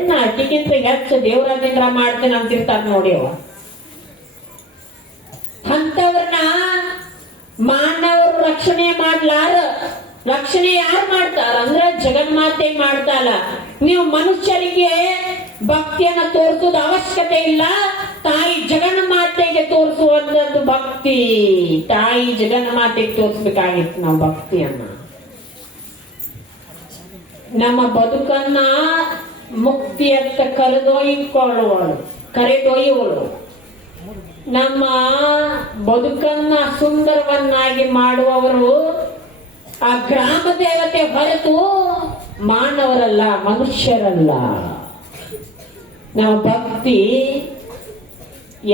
ನಾ ಅಕ್ಕಿಗಿಂತ ಹೆಚ್ಚು ದೇವರಾಜೇಂದ್ರ ಮಾಡ್ತೇನೆ ಅಂತಿರ್ತಾರ ನೋಡಿ. ಅವ ಅಂತವ್ರನ್ನ ಮಾನವರು ರಕ್ಷಣೆ ಮಾಡ್ಲಾರ. ರಕ್ಷಣೆ ಯಾರು ಮಾಡ್ತಾರ ಅಂದ್ರ ಜಗನ್ಮಾತೆ ಮಾಡ್ತಾಳ. ನೀವು ಮನುಷ್ಯರಿಗೆ ಭಕ್ತಿಯನ್ನ ತೋರಿಸೋದು ಅವಶ್ಯಕತೆ ಇಲ್ಲ, ತಾಯಿ ಜಗನ್ಮಾತೆಗೆ ತೋರಿಸುವಂತದ್ದು ಭಕ್ತಿ. ತಾಯಿ ಜಗನ್ಮಾತೆಗೆ ತೋರಿಸ್ಬೇಕಾಗಿತ್ತು ನಾವು ಭಕ್ತಿಯನ್ನ. ನಮ್ಮ ಬದುಕನ್ನ ಮುಕ್ತಿಯತ್ತ ಕರೆದೊಯ್ಯುವಳು. ನಮ್ಮ ಬದುಕನ್ನ ಸುಂದರವನ್ನಾಗಿ ಮಾಡುವವರು ಆ ಗ್ರಾಮ ದೇವತೆ ಹೊರತು ಮಾನವರಲ್ಲ, ಮನುಷ್ಯರಲ್ಲ. ನಮ್ಮ ಭಕ್ತಿ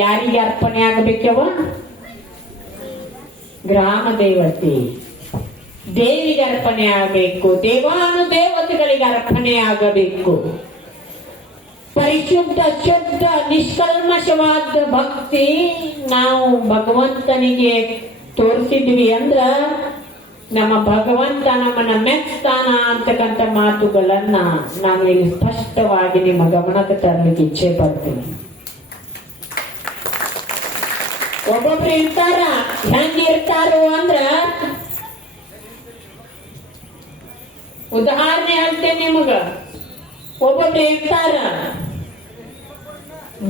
ಯಾರಿಗೆ ಅರ್ಪಣೆ ಆಗಬೇಕವ? ಗ್ರಾಮ ದೇವತೆ ದೇವಿಗೆ ಅರ್ಪಣೆ ಆಗಬೇಕು, ದೇವಾನುದೇವತೆಗಳಿಗೆ ಅರ್ಪಣೆ ಆಗಬೇಕು. ಪರಿಶುದ್ಧ ಶುದ್ಧ ನಿಷ್ಕಲ್ಮಶವಾದ ಭಕ್ತಿ ನಾವು ಭಗವಂತನಿಗೆ ತೋರಿಸಿದ್ವಿ ಅಂದ್ರ ನಮ್ಮ ಭಗವಂತ ನಮ್ಮನ್ನ ಮೆಚ್ತಾನ ಅಂತಕ್ಕಂಥ ಮಾತುಗಳನ್ನ ನಾನು ಇಲ್ಲಿ ಸ್ಪಷ್ಟವಾಗಿ ನಿಮ್ಮ ಗಮನಕ್ಕೆ ತರಲಿಕ್ಕೆ ಇಚ್ಛೆ ಪಡ್ತೀನಿ. ಒಬ್ಬೊಬ್ರು ಇರ್ತಾರ, ಹೆಂಗಿರ್ತಾರೋ ಅಂದ್ರ ಉದಾಹರಣೆ ಹೇಳ್ತೇನೆ ನಿಮಗ. ಒಬ್ಬೊಬ್ರು ಇರ್ತಾರ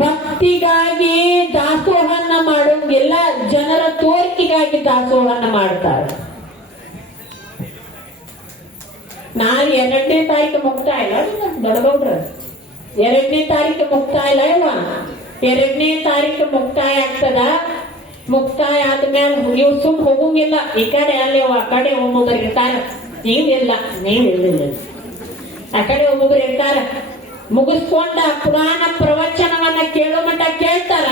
ಭಕ್ತಿಗಾಗಿ ದಾಸೋಹನ್ನ ಮಾಡೋಂಗಿಲ್ಲ, ಜನರ ತೋರಿಕೆಗಾಗಿ ದಾಸೋಹನ್ನ ಮಾಡ್ತಾರ. ನಾನು 2ನೇ ತಾರೀಕು ಮುಕ್ತಾಯ ಇಲ್ಲ ದೊಡ್ಡಗೌಡ್ರ, 2ನೇ ತಾರೀಕು ಮುಕ್ತಾಯ ಇಲ್ಲ ಇಲ್ವಾ? 2ನೇ ತಾರೀಕು ಮುಕ್ತಾಯ ಆಗ್ತದ. ಮುಕ್ತಾಯ ಆದ್ಮೇಲೆ ನೀವು ಸುಮ್ ಹೋಗಂಗಿಲ್ಲ. ಈ ಕಡೆ ಅಲ್ಲಿ ಆ ಕಡೆ ಒಬ್ಬೊಬ್ಬರು ಇರ್ತಾರ, ನೀವಿಲ್ಲ ಆ ಕಡೆ ಒಬ್ಬೊಬ್ರು ಇರ್ತಾರ. ಮುಗಿಸ್ಕೊಂಡ ಪುರಾಣ ಪ್ರವಚನವನ್ನ ಕೇಳೋ ಮಟ್ಟ ಕೇಳ್ತಾರ.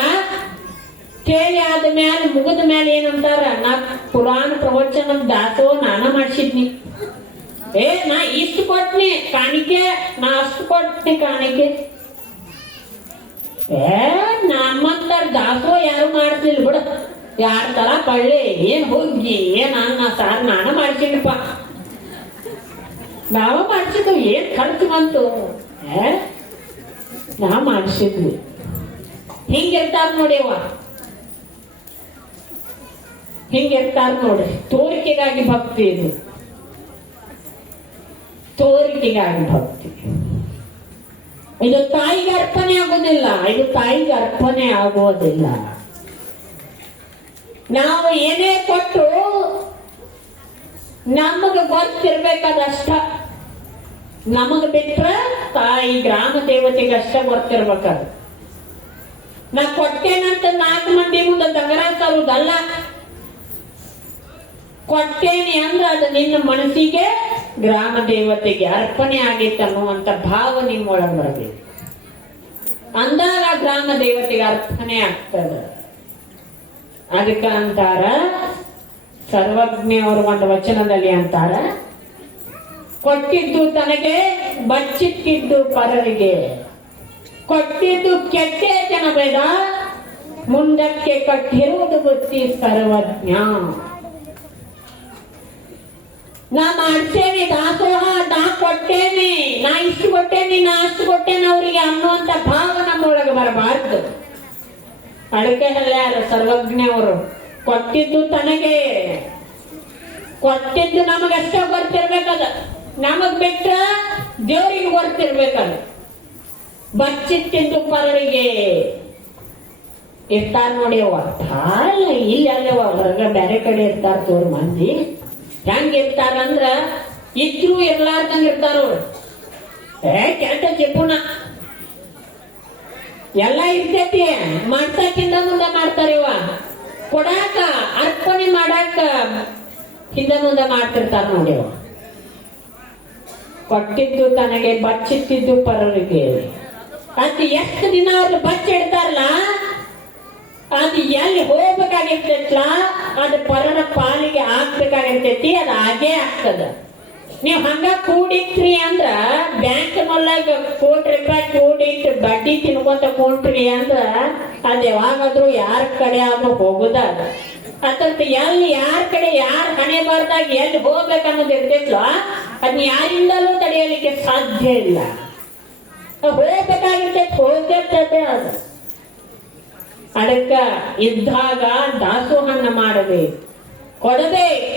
ಕೇಳಿ ಆದ್ಮೇಲೆ ಮುಗಿದ ಮೇಲೆ ಏನಂತಾರ, ನಾ ಪುರಾಣ ಪ್ರವಚನ ದಾಸೋ ನಾನ ಮಾಡ್ಸಿದ್ನಿ. ನಾ ಇಷ್ಟು ಕೊಟ್ನಿ ಕಾಣಿಕೆ, ನಾ ಅಷ್ಟು ಕೊಟ್ನಿ ಕಾಣಿಕೆ. ನಮ್ಮಂತಾರ ದಾಸೋ ಯಾರು ಮಾಡ್ತಿಲ್ಲ ಬಿಡ. ಯಾರ ತರ ಪಳ್ಳಿ ಏನ್ ಹೋಗಿ ಏನ್ ಅನ್ನ ಸಾರ್ ನಾನ ಮಾಡ್ಸಿಲ್ಲಪ್ಪ. ನಾವ ಮಾಡ್ಸಿದ್ವು, ಏನ್ ಖರ್ಚು ಬಂತು, ನಾ ಮಾಡಿಸಿದ್ವಿ. ಹಿಂಗಿರ್ತಾರ ನೋಡಿವ, ಹಿಂಗಿರ್ತಾರ ನೋಡ್ರಿ. ತೋರಿಕೆಗಾಗಿ ಭಕ್ತಿ ಇದು, ತೋರಿಕೆಗಾಗಿ ಭಕ್ತಿ. ಇದು ತಾಯಿಗೆ ಅರ್ಪಣೆ ಆಗೋದಿಲ್ಲ, ಇದು ತಾಯಿಗೆ ಅರ್ಪಣೆ ಆಗೋದಿಲ್ಲ. ನಾವು ಏನೇ ಕೊಟ್ಟರು ನಮಗ ಗೊತ್ತಿರ್ಬೇಕಾದಷ್ಟ. ನಮಗ ಬಿಟ್ರ ತಾಯಿ ಗ್ರಾಮ ದೇವತೆಗೆ ಅಷ್ಟ ಗೊತ್ತಿರ್ಬೇಕಾದ. ನಾ ಕೊಟ್ಟೇನಂತ 4 ಮಂದಿ ಮುಂದೆ ದಗರ ತರುವುದಲ್ಲ. ಕೊಟ್ಟೇನಿ ಅಂದ್ರೆ ಅದು ನಿನ್ನ ಮನಸ್ಸಿಗೆ ಗ್ರಾಮ ದೇವತೆಗೆ ಅರ್ಪಣೆ ಆಗೈತೆ ಅನ್ನುವಂತ ಭಾವ ನಿಮ್ಮೊಳಗೆ ಬರಬೇಕು. ಅಂದಾಗ ಗ್ರಾಮ ದೇವತೆಗೆ ಅರ್ಪಣೆ ಆಗ್ತದ. ಅದಕ್ಕ ಅಂತಾರ, ಸರ್ವಜ್ಞ ಅವರು ಒಂದು ವಚನದಲ್ಲಿ ಅಂತಾರ, ಕೊಟ್ಟಿದ್ದು ತನಗೆ ಬಚ್ಚಿಟ್ಟಿದ್ದು ಪರರಿಗೆ. ಕೊಟ್ಟಿದ್ದು ಕೆಟ್ಟೆ ಜನ ಬೇಡ, ಮುಂದಕ್ಕೆ ಕಟ್ಟಿರುವುದು ಬುತ್ತಿ ಸರ್ವಜ್ಞ. ನಾ ಮಾಡ್ತೇನೆ ದಾಸೋಹ, ನಾ ಕೊಟ್ಟೇನಿ, ನಾ ಇಷ್ಟು ಕೊಟ್ಟೇನಿ, ನಾ ಅಷ್ಟು ಕೊಟ್ಟೇನೆ ಅವರಿಗೆ ಅನ್ನುವಂತ ಭಾವ ನಮ್ಮೊಳಗೆ ಬರಬಾರ್ದು. ಅದಕ್ಕೆ ಹೇಳ್ಯಾರ ಸರ್ವಜ್ಞ ಅವರು, ಕೊಟ್ಟಿದ್ದು ತನಗೆ, ಕೊಟ್ಟಿದ್ದು ನಮಗಷ್ಟೇ ಗೊತ್ತಿರ್ಬೇಕದ. ನಮಗ್ ಬಿಟ್ರ ದೇವರಿಗೆ ಗೊತ್ತಿರ್ಬೇಕದ. ಬಚ್ಚಿಟ್ಟಿದ್ದು ಪರರಿಗೆ ಇರ್ತಾರ ನೋಡಿ. ಅವ ಇಲ್ಲಿ ಅಲ್ಲವ ಹೊರಗ ಬೇರೆ ಕಡೆ ಇರ್ತಾರ ತೋರ್ ಮಂದಿ. ಹೆಂಗ ಇರ್ತಾರಂದ್ರ ಇದ್ರು ಇರ್ಲಾರ್ದಂಗ ಇರ್ತಾರ ಅವ್ರು. ಕೆಟ್ಟ ಚಿಪ್ಪುಣ ಎಲ್ಲ ಇರ್ತೈತಿ, ಮಾಡ್ಸಕ್ಕಿಂತ ಮುಂದೆ ಮಾಡ್ತಾರ. ಇವ ಕೊಡಾಕ ಅರ್ಪಣೆ ಮಾಡಾಕ ಹಿಂದ ಮುಂದೆ ಮಾಡ್ತಿರ್ತಾರ ನೋಡಿ. ಅವ ಕೊಟ್ಟಿದ್ದು ತನಗೆ ಬಚ್ಚಿಟ್ಟಿದ್ದು ಪರರಿಗೆ. ಅದು ಎಷ್ಟು ದಿನ ಅವ್ರು ಬಚ್ಚಿಡ್ತಾರಲ್ಲ, ಅದು ಎಲ್ಲಿ ಹೋಗ್ಬೇಕಾಗಿರ್ತೈತ್ಲ, ಅದು ಪರನ ಪಾಲಿಗೆ ಆಗ್ಬೇಕಾಗಿರ್ತೈತಿ. ಅದು ಹಾಗೇ ಆಗ್ತದ. ನೀವ್ ಹಂಗ ಕೂಡಿಟ್ರಿ ಅಂದ್ರ ಬ್ಯಾಂಕ್ ನೊಳಗ ₹1 ಕೂಡಿಟ್ಟು ಬಡ್ಡಿ ತಿನ್ಕೊಂತ ಕೂಡ್ರಿ ಅಂದ್ರ ಅದ್ ಯಾವಾಗಾದ್ರೂ ಯಾರ ಕಡೆ ಆದ್ರೂ ಹೋಗುದ ಅದಂತ ಎಲ್ಲಿ ಯಾರ ಕಡೆ ಯಾರ ಹಣೆ ಬರ್ದಾಗ ಎಲ್ಲಿ ಹೋಗ್ಬೇಕನ್ನೋದು ಇರ್ತೈತ್ಲೋ ಅದನ್ನ ಯಾರಿಂದಲೂ ತಡೆಯಲಿಕ್ಕೆ ಸಾಧ್ಯ ಇಲ್ಲ. ಹೋಗ್ಬೇಕಾಗಿರ್ತೈತಿ, ಹೋಗ್ತೈತೆ ಅದು. ಅದಕ್ಕ ಇದ್ದಾಗ ದಾಸೋಹನ್ನ ಮಾಡಬೇಕು, ಕೊಡಬೇಕು,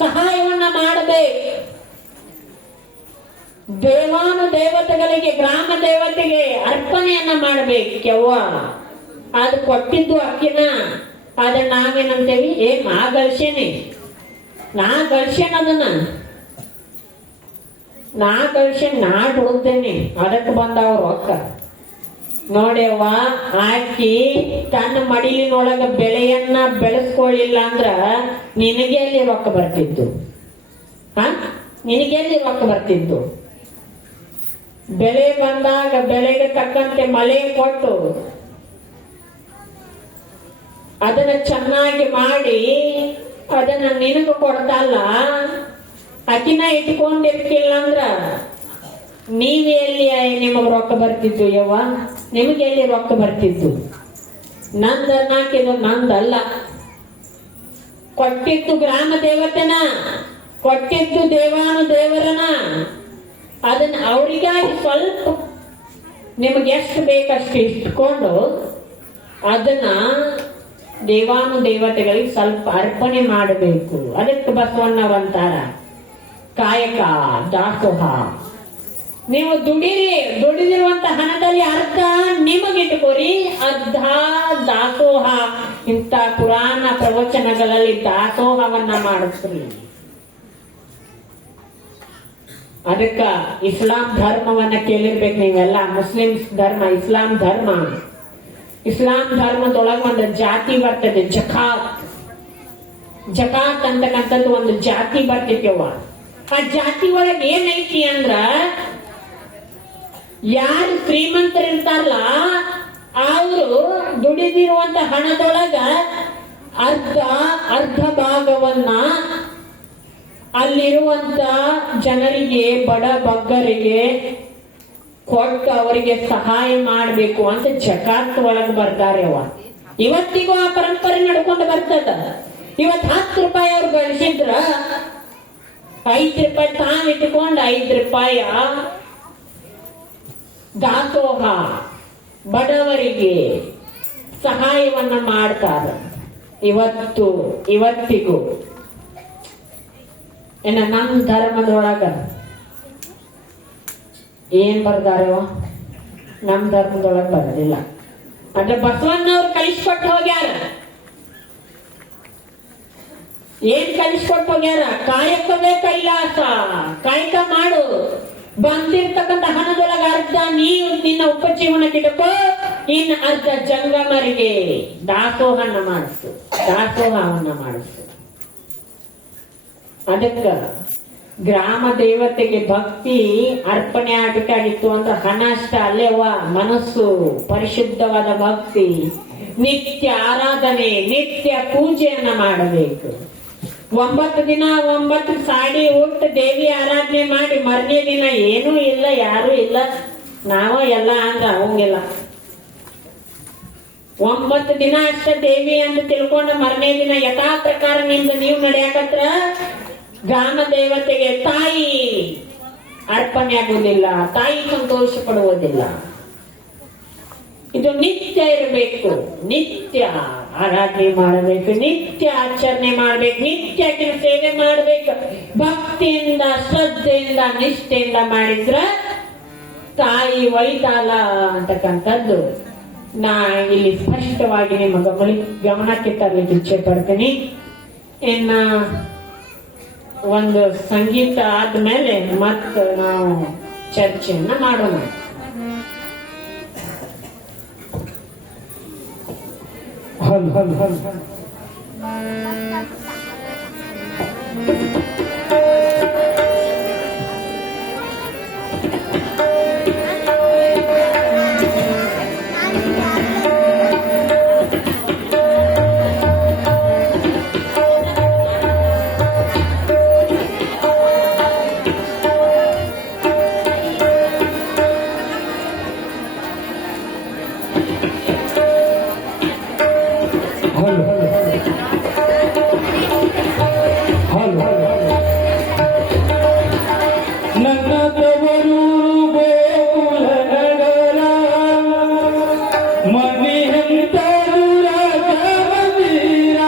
ಸಹಾಯವನ್ನ ಮಾಡಬೇಕು. ದೇವಾನು ದೇವತೆಗಳಿಗೆ, ಗ್ರಾಮ ದೇವತೆಗೆ ಅರ್ಪಣೆಯನ್ನ ಮಾಡಬೇಕವ್ವ. ಅದು ಕೊಟ್ಟಿದ್ದು ಅಕ್ಕಿನ ಅದನ್ನ ನಾವೇನಂತೇವಿ, ನಾ ಗಳಿಸೇನೆ, ನಾ ಗಳಿಸೇನ, ಅದನ್ನ ನಾ ಗಳಿಸೇನೆ, ನಾ ದುಡ್ದೇನೆ, ಅದಕ್ಕೆ ಬಂದವ ರೊಕ್ಕ. ನೋಡ್ಯವ್ವ, ಆಕಿ ತನ್ನ ಮಡಿಲಿನೊಳಗ ಬೆಳೆಯನ್ನ ಬೆಳೆಸ್ಕೊಳ್ಳಿಲ್ಲ ಅಂದ್ರ ನಿನಗೆ ಅಲ್ಲಿ ರೊಕ್ಕ ಬರ್ತಿದ್ದು. ನಿನಗೆ ಅಲ್ಲಿ ರೊಕ್ಕ ಬರ್ತಿದ್ದು. ಬೆಳೆ ಬಂದಾಗ ಬೆಳೆಗೆ ತಕ್ಕಂತೆ ಮಳೆ ಕೊಟ್ಟು ಅದನ್ನ ಚೆನ್ನಾಗಿ ಮಾಡಿ ಅದನ್ನ ನಿನಗ ಕೊಡ್ತಲ್ಲ, ಅಕಿನ ಇಟ್ಕೊಂಡಿರ್ತಿಲ್ಲ ಅಂದ್ರ ನೀವೇ ಎಲ್ಲಿ ನಿಮಗ್ ರೊಕ್ಕ ಬರ್ತಿದ್ದು ಯವ್ವ? ನಿಮಗೆ ಎಲ್ಲಿ ರೊಕ್ಕ ಬರ್ತಿದ್ದು? ನಂದನ್ನಾಕಿದು ನಂದಲ್ಲ. ಕೊಟ್ಟಿದ್ದು ಗ್ರಾಮ ದೇವತೆನ, ಕೊಟ್ಟಿದ್ದು ದೇವಾನು ದೇವರನ. ಅದನ್ನ ಅವರಿಗಾಗಿ ಸ್ವಲ್ಪ ನಿಮಗೆ ಎಷ್ಟು ಬೇಕಷ್ಟು ಇಟ್ಕೊಂಡು ಅದನ್ನ ದೇವಾನು ದೇವತೆಗಳಿಗೆ ಸ್ವಲ್ಪ ಅರ್ಪಣೆ ಮಾಡಬೇಕು. ಅದಕ್ಕೆ ಬಸವಣ್ಣವಂತಾರ ಕಾಯಕ ದಾಸೋಹ. ನೀವು ದುಡಿದಿರುವಂತ ಹಣದಲ್ಲಿ ಅರ್ಧ ನಿಮಗಿಟ್ಟುಕೋರಿ, ಅರ್ಧ ದಾಸೋಹ. ಇಂಥ ಪುರಾಣ ಪ್ರವಚನಗಳಲ್ಲಿ ದಾಸೋಹವನ್ನ ಮಾಡಿಸ್ರಿ. ಅದಕ್ಕ ಇಸ್ಲಾಂ ಧರ್ಮವನ್ನ ಕೇಳಿರ್ಬೇಕು ನೀವೆಲ್ಲ. ಮುಸ್ಲಿಮ್ಸ್ ಧರ್ಮ, ಇಸ್ಲಾಂ ಧರ್ಮ. ಇಸ್ಲಾಂ ಧರ್ಮದೊಳಗ ಒಂದು ಜಾತಿ ಬರ್ತದೆ, ಜಕಾತ್. ಜಕಾತ್ ಅಂತಕ್ಕಂಥದ್ದು ಒಂದು ಜಾತಿ ಬರ್ತೈತಿವ್ವ. ಆ ಜಾತಿ ಒಳಗೆ ಏನೈತಿ ಅಂದ್ರ, ಯಾರು ಶ್ರೀಮಂತರಿರ್ತಾರಲ್ಲ ಅವರು ದುಡಿದಿರುವಂತ ಹಣದೊಳಗ ಅರ್ಧ ಭಾಗವನ್ನ ಅಲ್ಲಿರುವಂತ ಜನರಿಗೆ, ಬಡ ಬಗ್ಗರಿಗೆ ಕೊಟ್ಟು ಅವರಿಗೆ ಸಹಾಯ ಮಾಡಬೇಕು ಅಂತ ಜಕಾತ್ ಒಳಗೆ ಬರ್ತಾರೆ ಅವ್ವ. ಇವತ್ತಿಗೂ ಆ ಪರಂಪರೆ ನಡ್ಕೊಂಡು ಬರ್ತದ. ಇವತ್ತು 10 ರೂಪಾಯಿ ಅವ್ರು ಗಳಿಸಿದ್ರ 5 ರೂಪಾಯಿ ತಾವಿಟ್ಟುಕೊಂಡು 5 ರೂಪಾಯಿ ದಾಸೋಹ ಬಡವರಿಗೆ ಸಹಾಯವನ್ನ ಮಾಡ್ತಾರ. ಇವತ್ತಿಗೂ ನಮ್ಮ ಧರ್ಮದೊಳಗ ಏನ್ ಬರ್ದಾರವ? ನಮ್ ಧರ್ಮದೊಳಗ ಬರೋದಿಲ್ಲ. ಅಂದ್ರೆ ಬಸವಣ್ಣವ್ರು ಕಲಿಸ್ಕೊಟ್ಟು ಹೋಗ್ಯಾರ. ಏನ್ ಕಲಿಸ್ಕೊಟ್ಟು ಹೋಗ್ಯಾರ? ಕಾಯಕವೇ ಕೈಲಾಸ, ಕಾಯಕ ಮಾಡು. ಬಂದಿರ್ತಕ್ಕಂಥ ಹಣದೊಳಗ ಅರ್ಧ ನೀವು ನಿನ್ನ ಉಪಜೀವನಕ್ಕೆ ಇಟ್ಕೋ, ಇನ್ನು ಅರ್ಧ ಜಂಗಮರಿಗೆ ದಾಸೋಹವನ್ನ ಮಾಡಿಸು. ಅದಕ್ಕ ಗ್ರಾಮ ದೇವತೆಗೆ ಭಕ್ತಿ ಅರ್ಪಣೆ ಆಗಬೇಕಾಗಿತ್ತು ಅಂದ್ರೆ ಹಣ ಅಷ್ಟ ಅಲ್ಲೇವ, ಮನಸ್ಸು, ಪರಿಶುದ್ಧವಾದ ಭಕ್ತಿ, ನಿತ್ಯ ಆರಾಧನೆ, ನಿತ್ಯ ಪೂಜೆಯನ್ನ ಮಾಡಬೇಕು. 9 ದಿನ 9 ಸಾಡಿ ಉಟ್ಟು ದೇವಿ ಆರಾಧನೆ ಮಾಡಿ ಮರನೇ ದಿನ ಏನೂ ಇಲ್ಲ, ಯಾರು ಇಲ್ಲ, ನಾವ ಎಲ್ಲ ಅಂದ್ರ ಅವಂಗಿಲ್ಲ. 9 ದಿನ ಅಷ್ಟ ದೇವಿ ಅಂತ ತಿಳ್ಕೊಂಡು ಮರನೇ ದಿನ ಯಥಾ ಪ್ರಕಾರ ನಿಮ್ದು ನೀವು ನಡೆಯಕತ್ರ ಗ್ರಾಮ ದೇವತೆಗೆ ತಾಯಿ ಅರ್ಪಣೆ ಆಗುವುದಿಲ್ಲ, ತಾಯಿ ಸಂತೋಷ ಪಡುವುದಿಲ್ಲ. ಇದು ನಿತ್ಯ ಇರಬೇಕು, ನಿತ್ಯ ಆರಾಧನೆ ಮಾಡಬೇಕು, ನಿತ್ಯ ಆಚರಣೆ ಮಾಡ್ಬೇಕು, ನಿತ್ಯ ಸೇವೆ ಮಾಡ್ಬೇಕು. ಭಕ್ತಿಯಿಂದ, ಶ್ರದ್ಧೆಯಿಂದ, ನಿಷ್ಠೆಯಿಂದ ಮಾಡಿದ್ರ ತಾಯಿ ಒಳಿತಾಲ ಅಂತಕ್ಕಂಥದ್ದು ನಾ ಇಲ್ಲಿ ಸ್ಪಷ್ಟವಾಗಿ ನಿಮ್ಮ ಗಮನಕ್ಕೆ ತರಲಿಕ್ಕೆ ಇಚ್ಛೆ ಪಡ್ತೀನಿ. ಇನ್ನ ಒಂದು ಸಂಗೀತ ಆದ್ಮೇಲೆ ಮತ್ತೆ ನಾವು ಚರ್ಚೆಯನ್ನ ಮಾಡೋಣ. ಹಲೋ ನನ್ನ ತವರೂರು ಗೋಕುಲ ನಗರ ಮನೆಯಂತ ಮಂದಿರ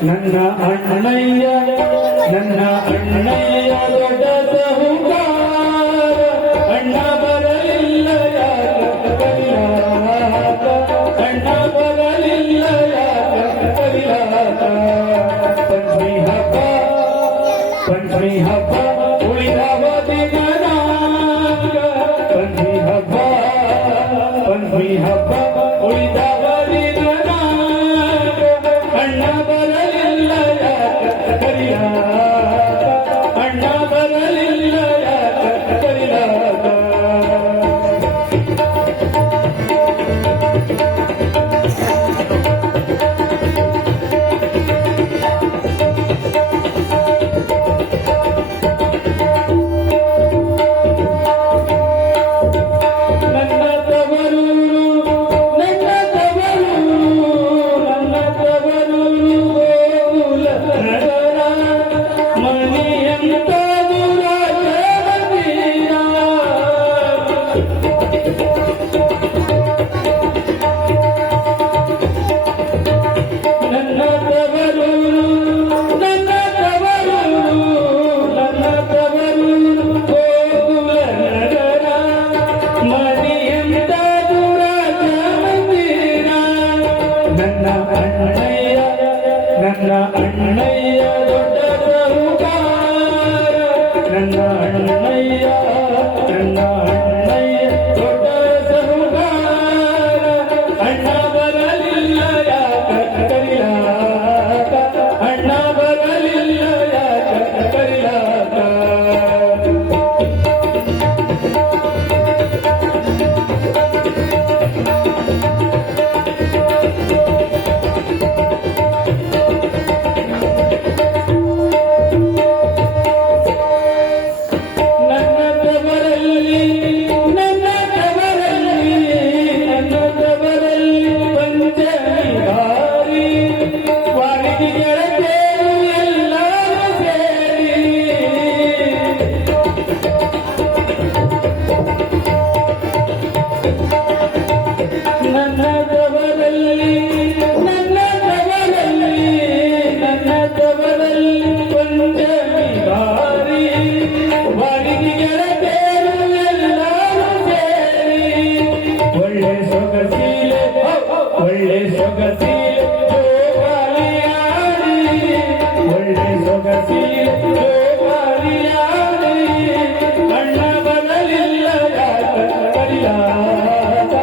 ನನ್ನ ಅಣ್ಣಯ್ಯ ದೊಡ್ಡ ಸಹುಕಾರ ಅಣ್ಣ ಬರಲಿಲ್ಲ ಯಾಕ ಕರಿಯಾಕ ಅಣ್ಣ ಬರಲಿಲ್ಲ ಯಾಕ ಕರಿಯಾಕ ಪಂಚಮಿ ಹಬ್ಬ ಉಳಿದವ ದಿನನಾಗ ಪಂಚಮಿ ಹಬ್ಬ ಉಳಿದವ ದಿನನಾಗ ಅಣ್ಣ ಬರಲಿಲ್ಲ ಯಾಕ ಕರಿಯಾಕ ಅಣ್ಣ ಬರಲಿಲ್ಲ ಯಾಕ ಕರಿಯಾಕ ನನ್ನ ಅಣ್ಣಯ್ಯ ದೊಡ್ಡ ಸಹುಕಾರ ನನ್ನ ಅಣ್ಣಯ್ಯ ದೊಡ್ಡ ಸಹುಕಾರ ಅಣ್ಣ ಬರಲಿಲ್ಲ ಯಾಕ ಕರಿಯಾಕ ಅಣ್ಣ ಬರಲಿಲ್ಲ ಯಾಕ ಕರಿಯಾಕ ಒಳ್ಳೆ ಸೊಗಸೀಲೆ ಜೋಗಾಲಿಯಾಡಿ ಒಳ್ಳೆ ಸೊಗಸೀಲೆ ಜೋಗಾಲಿಯಾಡಿ ಅಣ್ಣ ಬರಲಿಲ್ಲ ಯಾಕ ಕರಿಯಾಕ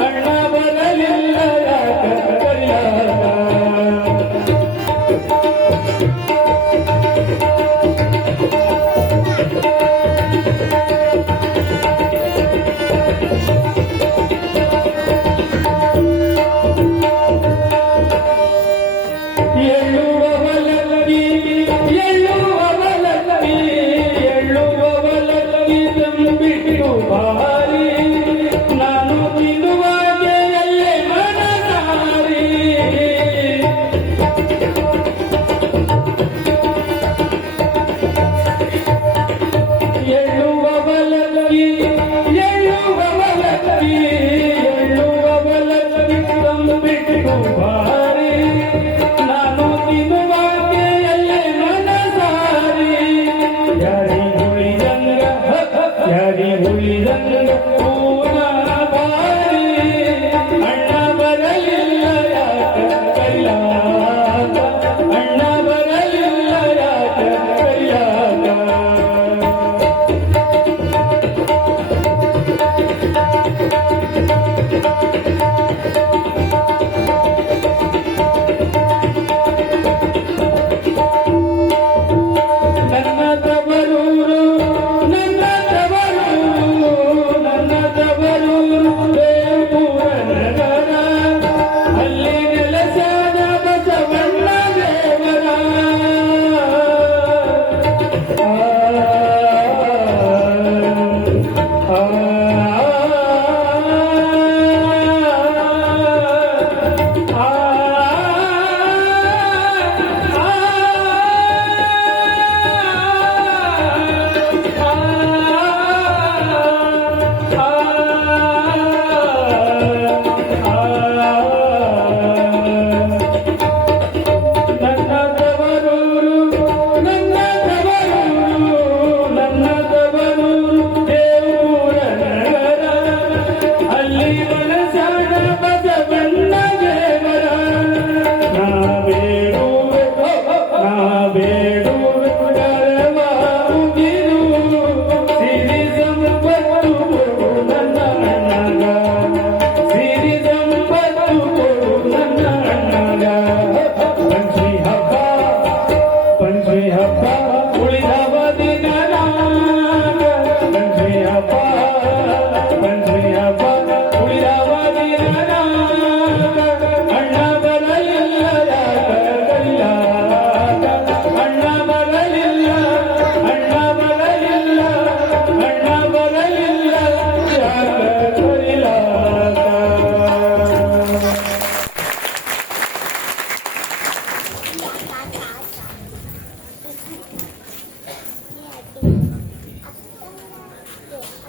ಅಣ್ಣ ಬರಲಿಲ್ಲ ಯಾಕ ಕರಿಯಾಕ ಭಾರಿ ನಾನು ತಿನ್ನುವಾಗೆ ಎಲ್ಲೇ ಮನಸಾರಿ ಎಳ್ಳುವವಲಕ್ಕಿ ತಂಬಿಟ್ಟು ಭಾರಿ ನಾನು ತಿನ್ನುವ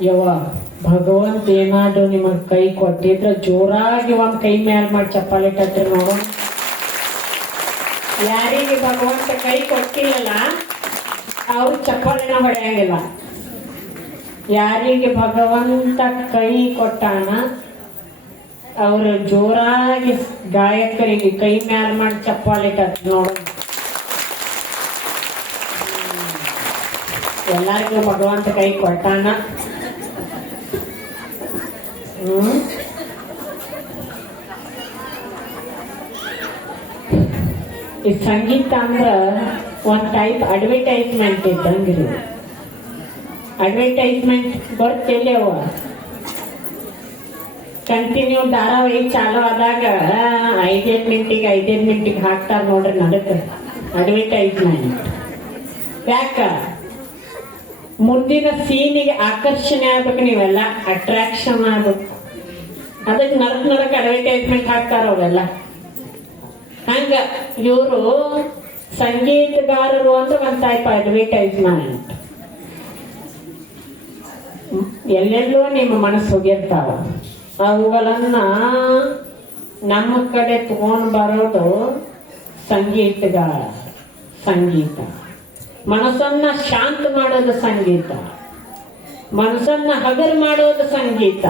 ಯವ್ವ ಭಗವಂತ ಏನಾದ್ರು ನಿಮಗ್ ಕೈ ಕೊಟ್ಟಿದ್ರ ಜೋರಾಗಿ ಒಂದ್ ಕೈ ಮ್ಯಾಲ್ ಮಾಡಿ ಚಪ್ಪಾಳೆ ತಟ್ರಿ ನೋಡು. ಯಾರಿಗೆ ಭಗವಂತ ಕೈ ಕೊಟ್ಟಿಲ್ಲಲ್ಲ ಅವ್ರು ಚಪ್ಪಾಳೆನ ಹೊಡೆಯಂಗಿಲ್ಲ. ಯಾರಿಗೆ ಭಗವಂತ ಕೈ ಕೊಟ್ಟಾನ ಅವ್ರು ಜೋರಾಗಿ ಗಾಯಕರಿಗೆ ಕೈ ಮ್ಯಾಲ್ ಮಾಡಿ ಚಪ್ಪಾಳೆ ತಟ್ರಿ ನೋಡು. ಎಲ್ಲರಿಗೂ ಭಗವಂತ ಕೈ ಕೊಟ್ಟಾನ. ಈ ಸಂಗೀತ ಅಂದ್ರ ಒಂದ್ ಟೈಪ್ ಅಡ್ವರ್ಟೈಸ್ಮೆಂಟ್ ಇದ್ದಂಗ್ರಿ. ಅಡ್ವರ್ಟೈಸ್ಮೆಂಟ್ ಗೊತ್ತಿಲ್ಲವ ಕಂಟಿನ್ಯೂ ಧಾರಾವಾಹಿ ಚಾಲು ಆದಾಗ 5 ಮಿನಿಟಿಗೆ ಹಾಕ್ತಾರ ನೋಡ್ರಿ. ನಡಕ ಅಡ್ವರ್ಟೈಸ್ಮೆಂಟ್ ಯಾಕ ಮುಂದಿನ ಸೀನಿಗೆ ಆಕರ್ಷಣೆ ಆಗ್ಬೇಕು, ನೀವೆಲ್ಲ ಅಟ್ರಾಕ್ಷನ್ ಆಗ್ಬೇಕು. ಅದಕ್ಕೆ ನರಕ್ ಅಡ್ವರ್ಟೈಸ್ಮೆಂಟ್ ಹಾಕ್ತಾರ ಅವರೆಲ್ಲ. ಹಂಗ ಇವರು ಸಂಗೀತಗಾರರು ಅಂತ ಒಂದ್ ಟೈಪ್ ಅಡ್ವರ್ಟೈಸ್ಮೆಂಟ್. ಎಲ್ಲೆಲ್ಲೋ ನಿಮ್ಮ ಮನಸ್ಸು ಹೋಗಿರ್ತಾವ, ಅವುಗಳನ್ನ ನಮ್ಮ ಕಡೆ ತಗೊಂಡ್ ಬರೋದು ಸಂಗೀತಗಾರ. ಸಂಗೀತ ಮನಸ್ಸನ್ನ ಶಾಂತ ಮಾಡೋದು ಸಂಗೀತ, ಮನಸ್ಸನ್ನ ಹಗರ್ ಮಾಡೋದು ಸಂಗೀತ.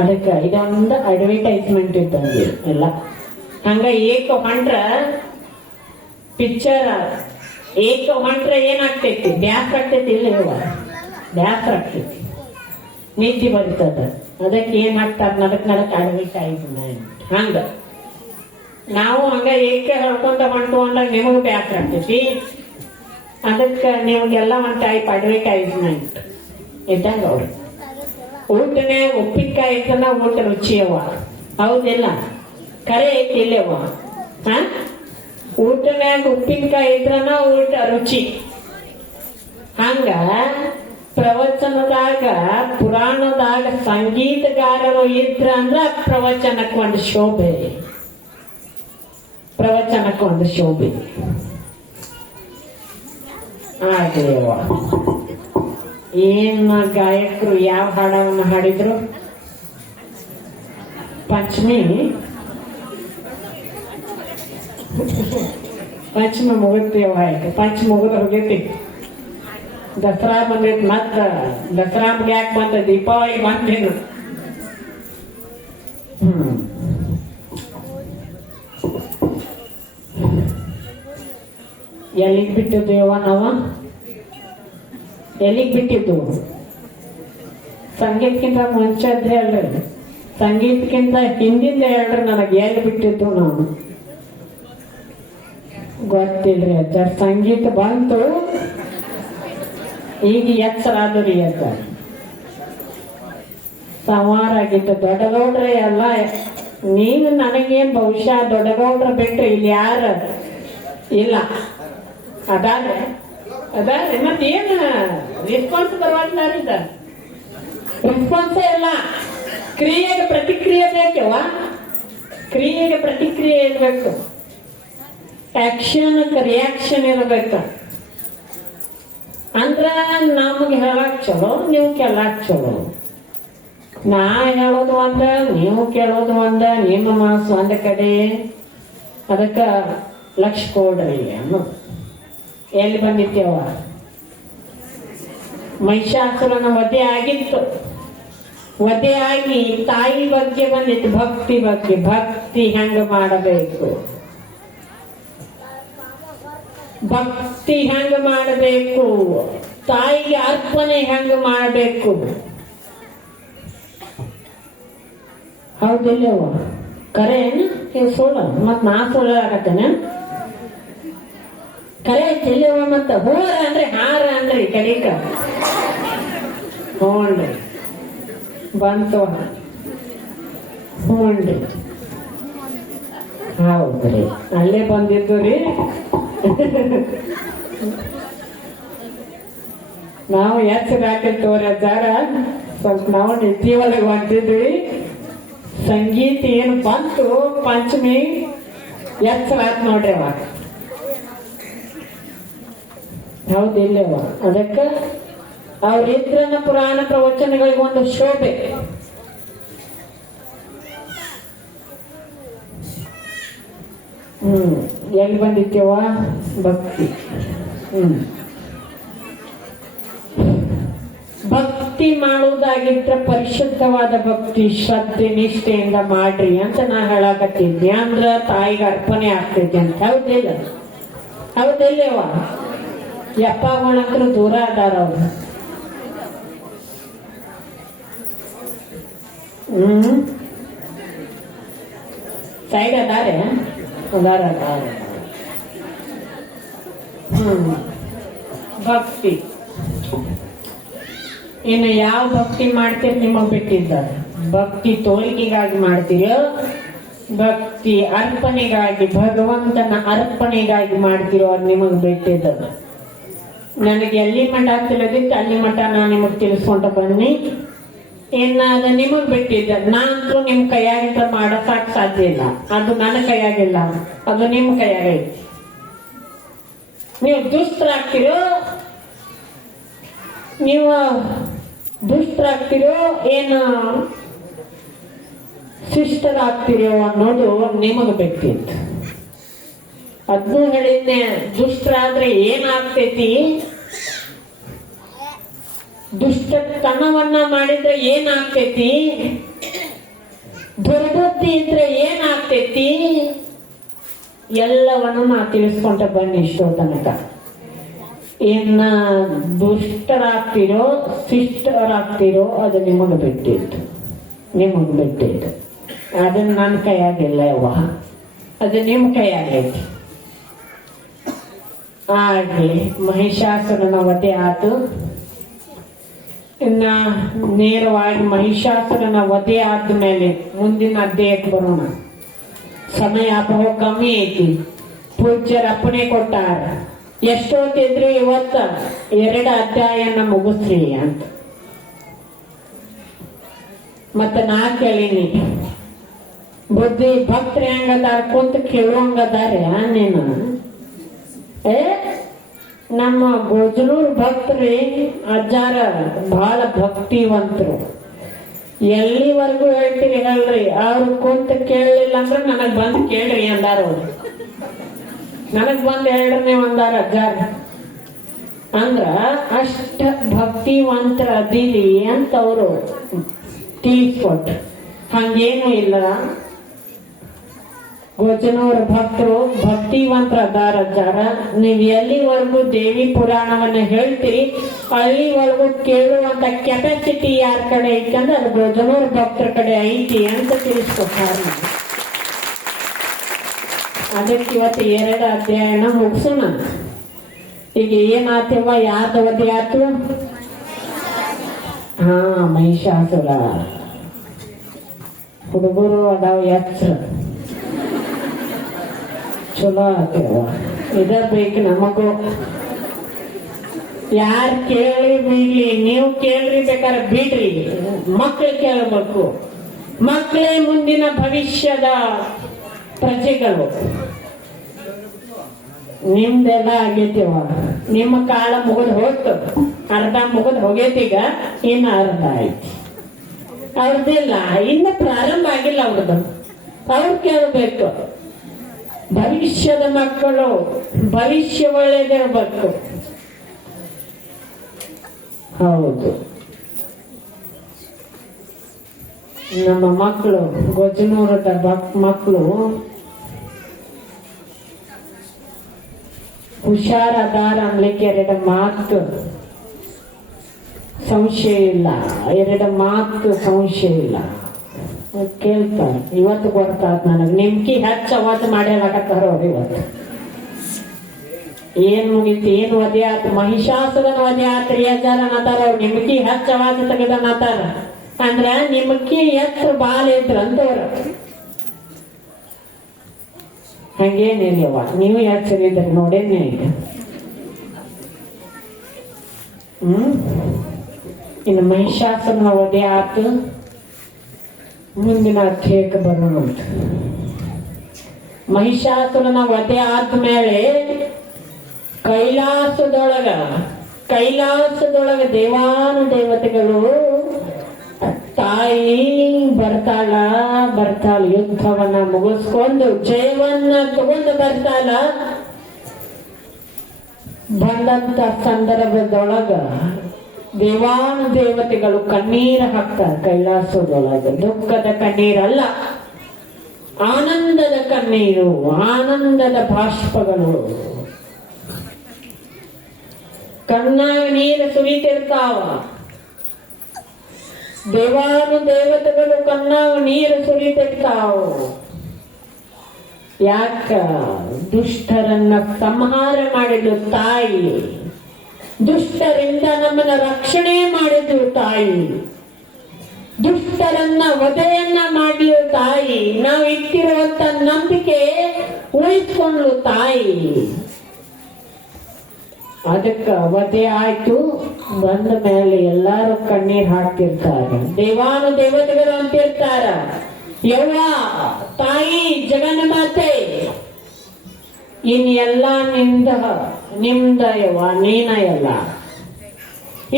ಅದಕ್ಕೆ ಇದೊಂದು ಅಡ್ವರ್ಟೈಸ್ಮೆಂಟ್ ಇದ್ದಂಗೆ ಎಲ್ಲ. ಹಂಗ ಏಕ ಹೊಂಟ್ರ ಪಿಕ್ಚರ್ ಏಕ ಹೊಂಟ್ರ ಏನಾಗ್ತೈತಿ? ಬ್ಯಾಸರ ಆಗ್ತೈತಿ. ಇಲ್ಲ ಬ್ಯಾಸರ ಆಗ್ತೈತಿ, ನಿದ್ದೆ ಬರ್ತದ. ಅದಕ್ಕೆ ಏನ್ ಹಾಕ್ತಾರ ನಡಕ್ ಅಡ್ವರ್ಟೈಸ್ಮೆಂಟ್. ಹಂಗ ನಾವು ಹಂಗ ಏಕ ಹೇಳ್ಕೊಂತ ಹೊಂಟು ಅಂದಾಗ ನಿಮಗೂ ಬ್ಯಾಸರ ಆಗ್ತೈತಿ. ಅದಕ್ಕೆ ನಿಮಗೆಲ್ಲ ಒಂದ್ ಟೈಪ್ ಅಡ್ವರ್ಟೈಸ್ಮೆಂಟ್ ಇದ್ದಂಗ. ಅವ್ರು ಊಟನ್ಯಾಗ ಉಪ್ಪಿನಕಾಯಿ ಇರ್ತನ ಊಟ ರುಚಿಯವ, ಹೌದಿಲ್ಲ? ಕರೆ ಐತಿ ಇಲ್ಲವ? ಊಟನ್ಯಾಗ ಉಪ್ಪಿನಕಾಯಿ ಇದ್ರನ ಊಟ ರುಚಿ. ಹಂಗ ಪ್ರವಚನದಾಗ ಪುರಾಣದಾಗ ಸಂಗೀತಗಾರರು ಇದ್ರ ಅಂದ್ರ ಪ್ರವಚನಕ್ಕೆ ಒಂದು ಶೋಭೆ. ಪ್ರವಚನಕ್ಕೆ ಒಂದು ಶೋಭೆ ಆಗ್ಲೇವ. ಏನ್ ಗಾಯಕರು ಯಾವ ಹಾಡವನ್ನು ಹಾಡಿದ್ರು? ಪಂಚಮಿ ಮುಗಿತೀವ. ಪಂಚಮಿ ಮುಗಿದ ಹೋಗೈತಿ, ದಸರಾ ಬಂದೈತಿ. ಮತ್ತ ದಸರಾ ಯಾಕೆ ಬಂದ? ದೀಪಾವಳಿ ಬಂದೇನು? ಎಲ್ಲಿಗೆ ಬಿಟ್ಟಿದ್ದು ಯವ್ವ ನಾವ? ಎಲ್ಲಿಗೆ ಬಿಟ್ಟಿದ್ದು? ಸಂಗೀತಕ್ಕಿಂತ ಮುಂಚೆದ್ದೇ ಅಲ್ರಿ, ಸಂಗೀತಕ್ಕಿಂತ ಹಿಂದಿಂದ ಹೇಳ್ರಿ ನನಗೆ ಎಲ್ಲಿ ಬಿಟ್ಟಿದ್ದು ನಾವು ಗೊತ್ತಿಲ್ರಿ ಅಜ್ಜ. ಸಂಗೀತ ಬಂತು, ಈಗ ಎಚ್ಚರ ಆದ್ರಿ ಅಜ್ಜ. ಸಂವಾರ ಆಗಿತ್ತು. ದೊಡ್ಡಗೌಡ್ರೆ ಎಲ್ಲ ನೀನು ನನಗೇನ್ ಬಹುಶಃ ದೊಡ್ಡಗೌಡ್ರ ಬಿಟ್ರೆ ಇಲ್ಲಿ ಯಾರ ಇಲ್ಲ. ಅದಾದ್ರೆ ಮತ್ತೇನು ರೆಸ್ಪಾನ್ಸ್ ಬರವಾಗ್ಲಾರಿದ? ರೆಸ್ಪಾನ್ಸೇ ಇಲ್ಲ. ಕ್ರಿಯೆಗೆ ಪ್ರತಿಕ್ರಿಯೆ ಬೇಕವ. ಕ್ರಿಯೆಗೆ ಪ್ರತಿಕ್ರಿಯೆ ಇರ್ಬೇಕು, ಆಕ್ಷನ್ ರಿಯಾಕ್ಷನ್ ಇರ್ಬೇಕು. ಅಂದ್ರ ನಮ್ಗೆ ಹೇಳಕ್ ಚಲೋ, ನೀವು ಕೇಳಕ್ ಚಲೋ. ನಾ ಹೇಳೋದು ಒಂದ, ನೀವು ಕೇಳೋದು ಒಂದ, ನಿಮ್ಮ ಮನಸ್ಸು ಒಂದ ಕಡೆ. ಅದಕ್ಕ ಲಕ್ಷ ಕೊಡ್ರಿ ಅನ್ನೋದು. ಎಲ್ಲಿ ಬಂದಿತ್ತೇವ? ಮಹಿಷಾಸುರನ ವಧೆ ಆಗಿತ್ತು. ವಧೆ ಆಗಿ ತಾಯಿ ಬಗ್ಗೆ ಬಂದಿತ್ತು, ಭಕ್ತಿ ಬಗ್ಗೆ. ಭಕ್ತಿ ಹೆಂಗ ಮಾಡಬೇಕು, ಭಕ್ತಿ ಹೆಂಗ ಮಾಡಬೇಕು, ತಾಯಿಗೆ ಅರ್ಪಣೆ ಹೆಂಗ ಮಾಡಬೇಕು. ಹೌದಿಲ್ಲವ? ಕರೆ ಏನು ಸುಳ್ಳು? ಮತ್ ನಾ ಸುಳ್ಳು ಆಗತ್ತೇನೆ? ಕರೆ ಐತಿಲ್ಲವ? ಮತ್ತ ಹೂರ ಅಂದ್ರೆ ಹಾರ ಅಂದ್ರಿ ಕಡಿಕ. ಹ್ಞೂನ್ರಿ ಬಂತು. ಹ್ಞೂನ್ರಿ ಹೌದ್ರಿ, ಅಲ್ಲೇ ಬಂದಿದ್ದು ರೀ. ನಾವು ಎಚ್ಚರ ಹಾಕಿರ್ತವ್ರಿ ಅಜ್ಜಾರ. ಸ್ವಲ್ಪ ನಾವು ನಿದ್ದೆ ಒಳಗೆ ಹೊಂಟಿದ್ವಿ. ಸಂಗೀತ ಏನು ಬಂತು ಪಂಚಮಿ, ಎಚ್ಚರ ಆತ್ ನೋಡ್ರಿ ಅವ. ಹೌದಿಲ್ಲವ? ಅದಕ್ಕ ಅವರಿದ್ರನ್ನ ಪುರಾಣ ಪ್ರವಚನಗಳಿಗೆ ಒಂದು ಶೋಭೆ. ಎಲ್ಲಿ ಬಂದಿತ್ತೇವ ಭಕ್ತಿ. ಭಕ್ತಿ ಮಾಡುವುದಾಗಿದ್ರೆ ಪರಿಶುದ್ಧವಾದ ಭಕ್ತಿ ಶ್ರದ್ಧೆ ನಿಷ್ಠೆಯಿಂದ ಮಾಡ್ರಿ ಅಂತ ನಾ ಹೇಳಕತ್ತಿದ್ದೆ. ಅಂದ್ರ ತಾಯಿಗೆ ಅರ್ಪಣೆ ಆಗ್ತೈತಿ ಅಂತ. ಹೌದಿಲ್ಲ? ಹೌದಿಲ್ಲವ? ಯಪ್ಪಗಳಂತರೂ ದೂರ ಅದಾರ ಅವ್ರು. ಸೈಡ್ ಅದಾರೆ ಅದಾರ. ಭಕ್ತಿ ಇನ್ನು ಯಾವ ಭಕ್ತಿ ಮಾಡ್ತೀರಿ ನಿಮಗ್ ಬಿಟ್ಟಿದ್ದಾರೆ. ಭಕ್ತಿ ತೋರಿಕೆಗಾಗಿ ಮಾಡ್ತೀರೋ, ಭಕ್ತಿ ಅರ್ಪಣೆಗಾಗಿ ಭಗವಂತನ ಅರ್ಪಣೆಗಾಗಿ ಮಾಡ್ತಿರೋ ಅದು ನಿಮಗ್ ಬಿಟ್ಟಿದ್ದದು. ನನಗೆ ಎಲ್ಲಿ ಮಠ ತಿಳಿದಿತ್ತು ಅಲ್ಲಿ ಮಠ ನಾನು ನಿಮಗ್ ತಿಳಿಸ್ಕೊಂಡ ಬನ್ನಿ. ಇನ್ನ ಅದು ನಿಮಗ್ ಬಿಟ್ಟಿದ್ದ. ನಾನಂತೂ ನಿಮ್ ಕೈಯಾಗಿಂತ ಮಾಡಕ್ ಸಾಧ್ಯ ಇಲ್ಲ. ಅದು ನನ್ನ ಕೈಯಾಗಿಲ್ಲ, ಅದು ನಿಮ್ ಕೈಯಾಗೈತಿ. ನೀವು ದುಷ್ಟರಾಗ್ತಿರೋ, ನೀವು ದುಷ್ಟರಾಗ್ತಿರೋ ಏನು ಶಿಷ್ಟರಾಗ್ತಿರೋ ಅನ್ನೋದು ನಿಮಗ್ ಬಿಟ್ಟಿತ್ತು. ಅದನ್ನು ಹೇಳಿದ್ನೆ. ದುಷ್ಟರಾದ್ರೆ ಏನಾಗ್ತೈತಿ, ದುಷ್ಟತನವನ್ನ ಮಾಡಿದ್ರೆ ಏನಾಗ್ತೈತಿ, ದುರ್ಬುದ್ಧಿ ಇದ್ರೆ ಏನಾಗ್ತೈತಿ, ಎಲ್ಲವನ್ನು ನಾ ತಿಳಿಸ್ಕೊಂಡ ಬನ್ನಿ ಇಷ್ಟೋ ತನಕ. ಇನ್ನ ದುಷ್ಟರಾಗ್ತಿರೋ ಶಿಷ್ಟರಾಗ್ತಿರೋ ಅದು ನಿಮಗೆ ಬಿಟ್ಟಿತ್ತು, ನಿಮಗೆ ಬಿಟ್ಟಿತ್ತು. ಅದನ್ನ ನನ್ನ ಕೈಯಾಗಿಲ್ಲ ಯವ್ವ, ಅದು ನಿಮ್ಮ ಕೈಯಾಗೈತಿ. ಆಗ್ಲಿ, ಮಹಿಷಾಸುರನ ವಧೆ ಆತು. ಇನ್ನ ನೇರವಾಗಿ ಮಹಿಷಾಸುರನ ವಧೆ ಆದ್ಮೇಲೆ ಮುಂದಿನ ಅಧ್ಯಾಯಕ್ಕೆ ಬರೋಣ. ಸಮಯ ಬಹು ಕಮ್ಮಿ ಐತಿ. ಪೂಜ್ಯರ ಅಪ್ಪಣೆ ಕೊಟ್ಟಾರ. ಎಷ್ಟೊತ್ತಿದ್ರು ಇವತ್ತ 2 ಅಧ್ಯಾಯನ ಮುಗಿಸ್ರಿ ಅಂತ. ಮತ್ತ ನಾ ಕೇಳೀನಿ, ಬುದ್ಧಿ ಭಕ್ತರು ಹೆಂಗದಾರ ಕುಂತ ಕೇಳುವಂಗದಾರ ನೀನು? ನಮ್ಮ ಗೋಜನೂರ್ ಭಕ್ತರಿ ಅಜ್ಜಾರ ಬಹಳ ಭಕ್ತಿವಂತರು. ಎಲ್ಲಿವರೆಗೂ ಹೇಳ್ತೀರಿ ಹೇಳ್ರಿ, ಅವ್ರು ಕುಂತ ಕೇಳಲಿಲ್ಲ ಅಂದ್ರೆ ನನಗ್ ಬಂದ್ ಕೇಳ್ರಿ ಅಂದಾರ. ಅವ್ರು ನನಗ್ ಬಂದ್ ಹೇಳ್ರಿ ನೀವು ಅಂದಾರ ಅಜ್ಜಾರ. ಅಂದ್ರ ಅಷ್ಟ ಭಕ್ತಿವಂತರ ಅದಿರಿ ಅಂತ ಅವರು ತಿಳಿಸ್ಕೊಟ್ರು. ಹಂಗೇನು ಇಲ್ಲ, ಗೋಜನೂರ ಭಕ್ತರು ಭಕ್ತಿವಂತರ ಅದಾರ ಅಜ್ಜಾರ. ನೀವ್ ಎಲ್ಲಿವರೆಗೂ ದೇವಿ ಪುರಾಣವನ್ನ ಹೇಳ್ತೀರಿ ಅಲ್ಲಿವರೆಗೂ ಕೇಳುವಂತ ಕೆಪಾಸಿಟಿ ಯಾರ ಕಡೆ ಐತಿ ಅಂದ್ರೆ ಅದು ಗೋಜನೂರ ಭಕ್ತರ ಕಡೆ ಐತಿ ಅಂತ ತಿಳಿಸ್ಕೊಟ್ಟಾರ. ಅದಕ್ಕೆ ಇವತ್ತು 2 ಅಧ್ಯಾಯನ ಮುಗಿಸೋಣ. ಈಗ ಏನಾತವ, ಯಾರ್ದ ವಧೆ ಆತು? ಮಹಿಷಾಸುರ. ಹುಡುಗರು ಅದಾವ ಎಚ್ಚರ, ಚಲೋ ಆತವ. ಇದ ಬೇಕು ನಮಗೂ. ಯಾರು ಕೇಳಿ ಬಿಡ್ಲಿ, ನೀವು ಕೇಳ್ರಿ, ಬೇಕಾದ್ರೆ ಬಿಡ್ರಿ. ಮಕ್ಳು ಕೇಳಬೇಕು. ಮಕ್ಕಳೇ ಮುಂದಿನ ಭವಿಷ್ಯದ ಪ್ರಜೆಗಳು. ನಿಮ್ದೆಲ್ಲ ಆಗೈತಿವ. ನಿಮ್ಮ ಕಾಲ ಮುಗಿದ್ ಹೋಯ್ತು, ಅರ್ಧ ಮುಗಿದ್ ಹೋಗೈತೀಗ, ಇನ್ನು ಅರ್ಧ ಐತಿ. ಅವ್ರದ್ದಿಲ್ಲ, ಇನ್ನು ಪ್ರಾರಂಭ ಆಗಿಲ್ಲ ಅವ್ರದ್ದು. ಅವ್ರು ಕೇಳಬೇಕು. ಭವಿಷ್ಯದ ಮಕ್ಕಳು ಭವಿಷ್ಯ ಒಳ್ಳೇದಿರ್ಬೇಕು. ಹೌದು, ನಮ್ಮ ಮಕ್ಕಳು ಗೋಜನೂರದ ಮಕ್ಕಳು ಹುಷಾರದಾರ ಅನ್ಲಿಕ್ಕೆ 2 ಮಾತು ಸಂಶಯ ಇಲ್ಲ. 2 ಮಾತು ಸಂಶಯ ಇಲ್ಲ. ಕೇಳ್ತಾರೆ. ಇವತ್ತು ಗೊತ್ತಾದ ನನಗೆ. ನಿಮ್ಕಿ ಹೆಚ್ಚ ಅವತ್ತು ಮಾಡ್ಯಾಕತ್ತಾರ ಅವ್ರು. ಇವತ್ತು ಏನ್ ಮುಗಿತು, ಏನ್ ವಧೆ ಆತು? ಮಹಿಷಾಸುರನ ವಧೆ ಆತ್ರಿ ಅಜ್ಜಾರನ ಅದಾರ. ಅವ್ರು ನಿಮ್ಕಿ ಹೆಚ್ಚ ಅವಾಜ್ ತೆಗೆದನತ್ತಾರ. ಅಂದ್ರ ನಿಮ್ಕಿ ಎತ್ರ ಬಾಲ್ ಇದ್ರ ಅಂತವ್ರ. ಹಂಗೇನಿಲ್ಲವ, ನೀವು ಎಚ್ಚರಿದ್ರಿ ನೋಡೇನೆ ಈಗ. ಇನ್ನು ಮಹಿಷಾಸುರನ ವಧೆ ಆತು. ಮುಂದಿನ ಅಧ್ಯಾಯಕ್ಕೆ ಬರೋಣ. ಮಹಿಷಾಸುರನ ವಧೆ ಆದ್ಮೇಲೆ ಕೈಲಾಸದೊಳಗೆ ದೇವಾನು ದೇವತೆಗಳು ತಾಯಿ ಬರ್ತಾಳ ಯುದ್ಧವನ್ನ ಮುಗಿಸ್ಕೊಂಡು ಜಯವನ್ನ ತಗೊಂಡು ಬರ್ತಾಳ. ಬಂದಂತ ಸಂದರ್ಭದೊಳಗ ದೇವಾನು ದೇವತೆಗಳು ಕಣ್ಣೀರು ಹಾಕ್ತಾರೆ ಕೈಲಾಸದೊಳಗೆ. ದುಃಖದ ಕಣ್ಣೀರಲ್ಲ, ಆನಂದದ ಕಣ್ಣೀರು, ಆನಂದದ ಬಾಷ್ಪಗಳು. ಕಣ್ಣಾಗ ನೀರು ಸುರಿತಿರ್ತಾವ. ದೇವಾನು ದೇವತೆಗಳು ಕಣ್ಣಾಗ ನೀರು ಸುರಿತಿರ್ತಾವ. ಯಾಕ? ದುಷ್ಟರನ್ನ ಸಂಹಾರ ಮಾಡಿದ್ರು ತಾಯಿ, ದುಷ್ಟರಿಂದ ನಮ್ಮನ್ನ ರಕ್ಷಣೆ ಮಾಡಿದ್ರು ತಾಯಿ, ದುಷ್ಟರನ್ನ ವಧೆಯನ್ನ ಮಾಡಲು ತಾಯಿ, ನಾವು ಇಟ್ಟಿರುವಂತ ನಂಬಿಕೆ ಉಳಿಸ್ಕೊಂಡ್ಲು ತಾಯಿ. ಅದಕ್ಕ ವಧೆ ಆಯ್ತು. ಬಂದ ಮೇಲೆ ಎಲ್ಲಾರು ಕಣ್ಣೀರ್ ಹಾಕ್ತಿರ್ತಾರೆ. ದೇವಾನು ದೇವತೆಗಳು ಅಂತಿರ್ತಾರ, ಯವ್ವ ತಾಯಿ ಜಗನ್ಮಾತೆ ಇನ್ ಎಲ್ಲ ನಿಮ್ದ ಯವ್ವ, ನೀನ ಎಲ್ಲ.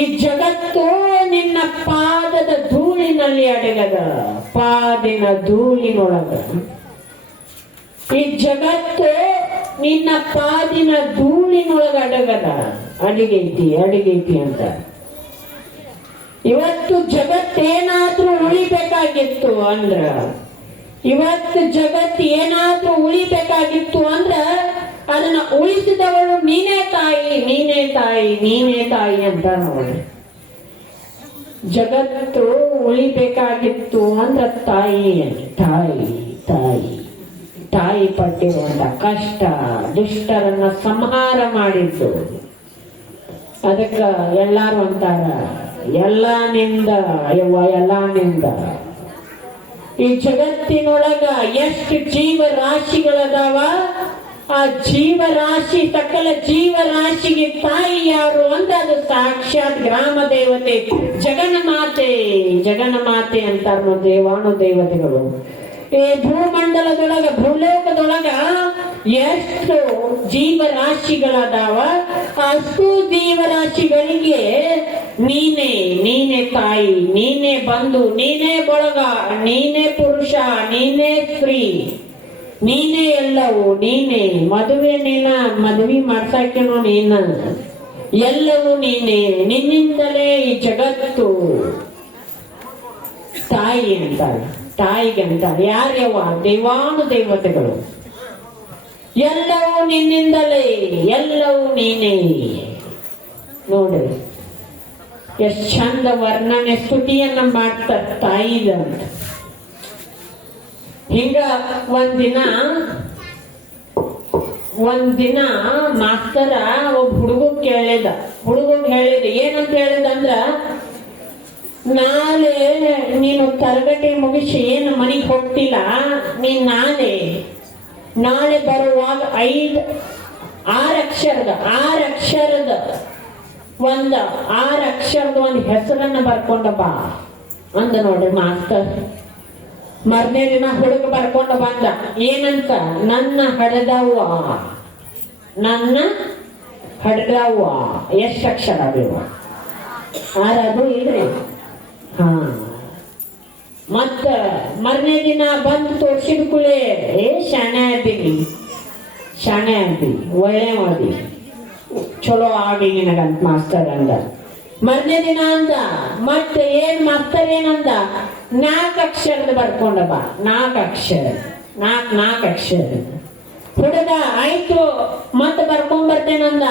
ಈ ಜಗತ್ತು ನಿನ್ನ ಪಾದದ ಧೂಳಿನಲ್ಲಿ ಅಡಗದ, ಪಾದಿನ ಧೂಳಿನೊಳಗ. ಈ ಜಗತ್ತು ನಿನ್ನ ಪಾದಿನ ಧೂಳಿನೊಳಗ ಅಡಗದ, ಅಡಿಗೈತಿ ಅಂತ. ಇವತ್ತು ಜಗತ್ತೇನಾದ್ರೂ ಉಳಿಬೇಕಾಗಿತ್ತು ಅಂದ್ರ, ಇವತ್ತು ಜಗತ್ ಏನಾದ್ರೂ ಉಳಿಬೇಕಾಗಿತ್ತು ಅಂದ್ರ ಅದನ್ನ ಉಳಿಸಿದವಳು ನೀನೇ ತಾಯಿ, ನೀನೇ ತಾಯಿ, ನೀನೇ ತಾಯಿ ಅಂತ ನೋಡಿ. ಜಗತ್ತು ಉಳಿಬೇಕಾಗಿತ್ತು ಅಂದ್ರ ತಾಯಿ, ತಾಯಿ ತಾಯಿ ತಾಯಿ ಪಟ್ಟಿರುವಂತ ಕಷ್ಟ, ದುಷ್ಟರನ್ನ ಸಂಹಾರ ಮಾಡಿದ್ದು. ಅದಕ್ಕ ಎಲ್ಲಾರು ಅಂತಾರ, ಎಲ್ಲ ನಿಂದ ಯವ್ವ, ಎಲ್ಲ ನಿಂದ. ಈ ಜಗತ್ತಿನೊಳಗ ಎಷ್ಟು ಜೀವರಾಶಿಗಳದಾವ, ಆ ಜೀವರಾಶಿ, ಸಕಲ ಜೀವರಾಶಿಗೆ ತಾಯಿ ಯಾರು ಅಂತ ಅದು ಸಾಕ್ಷಾತ್ ಗ್ರಾಮ ದೇವತೆ ಜಗನ್ಮಾತೆ. ಜಗನ್ಮಾತೆ ಅಂತಾರ ದೇವಾನು ದೇವತೆಗಳು. ಈ ಭೂಮಂಡಲದೊಳಗ, ಭೂಲೋಕದೊಳಗ ಎಷ್ಟು ಜೀವರಾಶಿಗಳದಾವ, ಅಷ್ಟು ಜೀವರಾಶಿಗಳಿಗೆ ನೀನೇ ತಾಯಿ, ನೀನೇ ಬಂಧು, ನೀನೇ ಬಳಗ, ನೀನೇ ಪುರುಷ, ನೀನೇ ಸ್ತ್ರೀ, ನೀನೇ ಎಲ್ಲವೂ ನೀನೇ. ಮದುವೆ ಮಾಡ್ಸಾಕೇನೋ ನೀನ, ಎಲ್ಲವೂ ನೀನೇ. ನಿನ್ನಿಂದಲೇ ಈ ಜಗತ್ತು. ತಾಯಿ ಅಂತಾರೆ, ತಾಯಿಗೆ ಅಂತಾರೆ. ಯಾರ್ಯವ? ದೇವಾನು ದೇವತೆಗಳು. ಎಲ್ಲವೂ ನಿನ್ನಿಂದಲೇ, ಎಲ್ಲವೂ ನೀನೇ. ನೋಡ್ರಿ ಎಷ್ಟ್ ಚಂದ ವರ್ಣನೆ, ಸ್ತುತಿಯನ್ನ ಮಾಡ್ತಾರೆ ತಾಯಿದಂತ. ಹಿಂಗ ಒಂದಿನ ಮಾಸ್ತರ ಒಬ್ಬ ಹುಡುಗ ಹೇಳಿದ, ಏನಂತ ಹೇಳಿದಂದ್ರ, ನಾಳೆ ನೀನು ತರಗತಿ ಮುಗಿಸಿ ಏನು ಮನೆಗೆ ಹೋಗ್ತಿಲ್ಲ, ನೀನ್ ನಾಳೆ ಬರುವಾಗ 6 ಅಕ್ಷರದ ಒಂದು ಹೆಸರನ್ನ ಬರ್ಕೊಂಡ ಬಾ ಅಂದ. ನೋಡ್ರಿ ಮಾಸ್ತರ್. ಮರನೇ ದಿನ ಹುಡುಗ ಬರ್ಕೊಂಡು ಬಂದ. ಏನಂತ? ನನ್ನ ಹಡೆದವ್ವ. ಎಷ್ಟು ಅಕ್ಷರ ಅದೇವ? 6 ಅದು ಇಲ್ರಿ. ಹಾ. ಮತ್ತ ಮರನೇ ದಿನ ಬಂದು ತೋರ್ಸಿದ ಕೂಡಲೇ ಶಾಣೆ ಆದಿ, ಒಳ್ಳೆ ಮಾಡಿ, ಚಲೋ ಆಗಿ ನಿನಗಂತ ಮಾಸ್ತರ್ ಅಂದ. ಮರನೇ ದಿನ ಅಂದ, ಮತ್ತೆ ಏನ್ ಮಾಸ್ತರ್ ಏನಂದ? 4 ಅಕ್ಷರದ ಬರ್ಕೊಂಡ ಬಾ. 4 ಅಕ್ಷರ. ಹುಡುಗ ಆಯ್ತು, ಮತ್ತೆ ಬರ್ಕೊಂಡ್ ಬರ್ತೇನಂದ.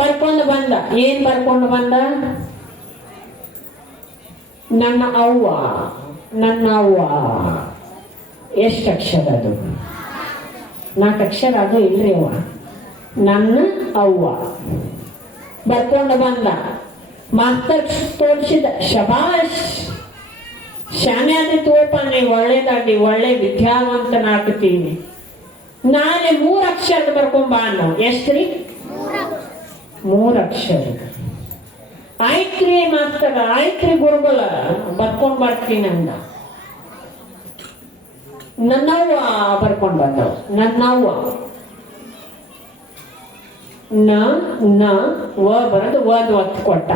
ಬರ್ಕೊಂಡು ಬಂದ. ಏನ್ ಬರ್ಕೊಂಡು ಬಂದ? ನನ್ನ ಅವ್ವ. ಎಷ್ಟು ಅಕ್ಷರ ಅದು? 4 ಅಕ್ಷರ ಅದು ಇಲ್ರಿ ಅವ್ವ. ನನ್ನ ಅವ್ವ ಬರ್ಕೊಂಡು ಬಂದ. ಮಾಸ್ತರ್ ತೋರಿಸಿದ. ಶಬಾಷ್, ಶಾನೆ ಆದ್ರೆ ತೋಪ, ನೀವು ಒಳ್ಳೇದಾಗಿ ಒಳ್ಳೆ ವಿದ್ಯಾವಂತನಾಗ್ತೀನಿ. ನಾಳೆ 3 ಅಕ್ಷರದ ಬರ್ಕೊಂಬ ಅನ್ನೋ. ಎಷ್ಟ್ರಿ? 3 ಅಕ್ಷರ. ಆಯ್ತ್ರಿ ಮಾಸ್ತರ, ಆಯ್ತ್ರಿ ಗುರುಗಳ, ಬರ್ಕೊಂಡ್ ಬರ್ತೀನಿ ಅಂದ. ನನ್ನವ್ವ ಬರ್ಕೊಂಡ್ ಬಂದವ್. ನನ್ನವ್ವ ನ ನ ವ ಬರೋದು ವದ್ ಒತ್ತು ಕೊಟ್ಟ.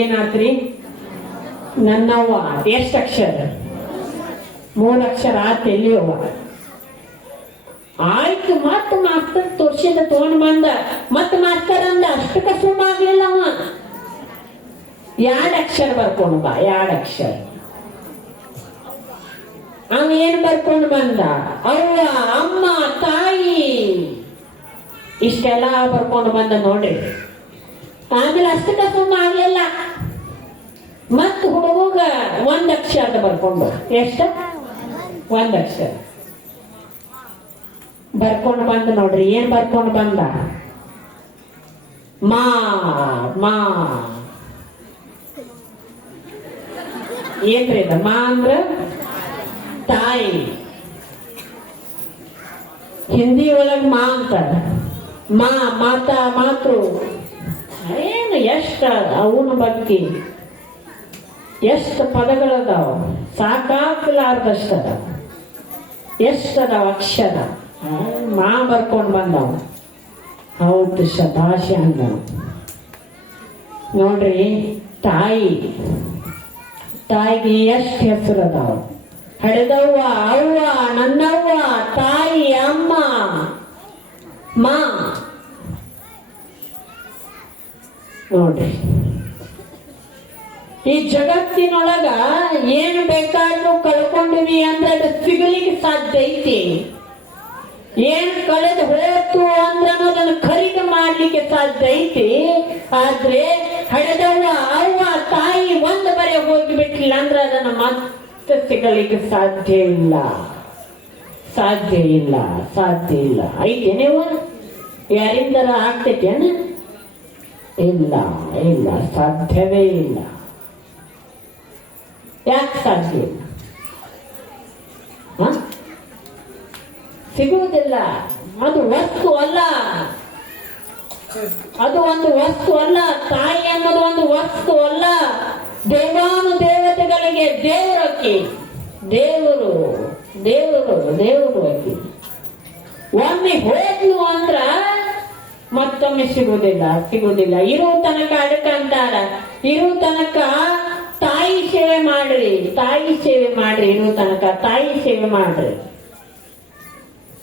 ಏನಾತ್ರಿ? ನನ್ನವ್ವ. ಎಷ್ಟು ಅಕ್ಷರ? 3 ಅಕ್ಷರ ಆತ ಎಲ್ಲಿಯವ್ವ. ಆಯ್ತು, ಮತ್ತ ಮಾಸ್ತರ್ ತೋರ್ಸಿದ ತಗೊಂಡ್ ಬಂದ. ಮತ್ತ ಮಾಸ್ತರ್ ಅಂದ, ಅಷ್ಟಕ್ಕ ಸುಮ್ಮ ಆಗ್ಲಿಲ್ಲ ಅವ. 2 ಅಕ್ಷರ ಬರ್ಕೊಂಡು ಬಾ. 2 ಅಕ್ಷರ ಅವ ಏನ್ ಬರ್ಕೊಂಡು ಬಂದ? ಅವ್ವ, ಅಮ್ಮ, ತಾಯಿ, ಇಷ್ಟೆಲ್ಲ ಬರ್ಕೊಂಡು ಬಂದ ನೋಡ್ರಿ. ಆಮೇಲೆ ಅಷ್ಟಕ್ಕ ಸುಮ್ಮ ಆಗ್ಲಿಲ್ಲ. ಮತ್ ಹುಡುಗ 1 ಅಕ್ಷರ ಬರ್ಕೊಂಡು. ಎಷ್ಟ? 1 ಅಕ್ಷರ ಬರ್ಕೊಂಡು ಬಂದ ನೋಡ್ರಿ. ಏನ್ ಬರ್ಕೊಂಡು ಬಂದ? ಮಾ ಮಾ. ಏನ್ರಿ ಇದು? ಮಾ ಅಂದ್ರ ತಾಯಿ. ಹಿಂದಿ ಒಳಗ್ ಮಾ ಅಂತಾರ. ಮಾ, ಮಾತಾ, ಮಾತೃ. ಏನು ಎಷ್ಟ ಅವನ ಬಗ್ಗೆ ಎಷ್ಟು ಪದಗಳದಾವ, ಸಾಕಾಗ್ಲಾರ್ದಷ್ಟದ. ಎಷ್ಟದಾವ ಅಕ್ಷರ. ಮಾ ಬರ್ಕೊಂಡು ಬಂದವ. ಹೌದು, ಶತಾಶಿ ಅಂದ ನೋಡ್ರಿ. ತಾಯಿ, ತಾಯಿಗೆ ಎಷ್ಟು ಹೆಸರು ಅದಾವ. ಹಡೆದವ್ವ, ಅವ್ವ, ನನ್ನವ್ವ, ತಾಯಿ, ಅಮ್ಮ, ಮಾ. ನೋಡ್ರಿ, ಈ ಜಗತ್ತಿನೊಳಗ ಏನು ಬೇಕಾದ್ರೂ ಕಳ್ಕೊಂಡಿವಿ ಅಂದ್ರೆ ಅದು ಸಿಗಲಿಕ್ಕೆ ಸಾಧ್ಯ ಐತಿ. ಏನ್ ಕಳೆದು ಹೋಯ್ತು ಅಂದ್ರೆ ಅನ್ನೋದನ್ನು ಖರೀದಿ ಮಾಡ್ಲಿಕ್ಕೆ ಸಾಧ್ಯ ಐತಿ. ಆದ್ರೆ ಹಡೆದವ್ವ, ಅವ್ವ, ತಾಯಿ ಒಂದು ಬರೆ ಹೋಗಿಬಿಟ್ಟಿಲ್ಲ ಅಂದ್ರೆ ಅದನ್ನ ಮತ್ತೆ ಸಿಗಲಿಕ್ಕೆ ಸಾಧ್ಯ ಇಲ್ಲ. ಸಾಧ್ಯ ಇಲ್ಲ, ಸಾಧ್ಯ ಇಲ್ಲ. ಐತೆ ನೀವು ಯಾರಿಂದರ ಆಗ್ತೈತೇನ? ಇಲ್ಲ, ಇಲ್ಲ, ಸಾಧ್ಯವೇ ಇಲ್ಲ. ಯಾಕೆ ಸಾಧ್ಯ ಇಲ್ಲ? ಸಿಗುವುದಿಲ್ಲ. ಅದು ವಸ್ತು ಅಲ್ಲ. ಅದು ಒಂದು ವಸ್ತು ಅಲ್ಲ. ತಾಯಿ ಅನ್ನೋದು ಒಂದು ವಸ್ತು ಅಲ್ಲ. ದೇವಾನು ದೇವತೆಗಳಿಗೆ ದೇವರಕ್ಕಿ. ದೇವರು ದೇವರು ದೇವರು ಅಕ್ಕಿ. ಒಮ್ಮೆ ಹೋದ್ಲು ಅಂದ್ರ ಮತ್ತೊಮ್ಮೆ ಸಿಗುವುದಿಲ್ಲ, ಸಿಗುವುದಿಲ್ಲ. ಇರೋ ತನಕ ಅಡಕಂತಾರ. ಇರೋ ತನಕ ತಾಯಿ ಸೇವೆ ಮಾಡ್ರಿ, ತಾಯಿ ಸೇವೆ ಮಾಡ್ರಿ. ಇರೋ ತನಕ ತಾಯಿ ಸೇವೆ ಮಾಡ್ರಿ.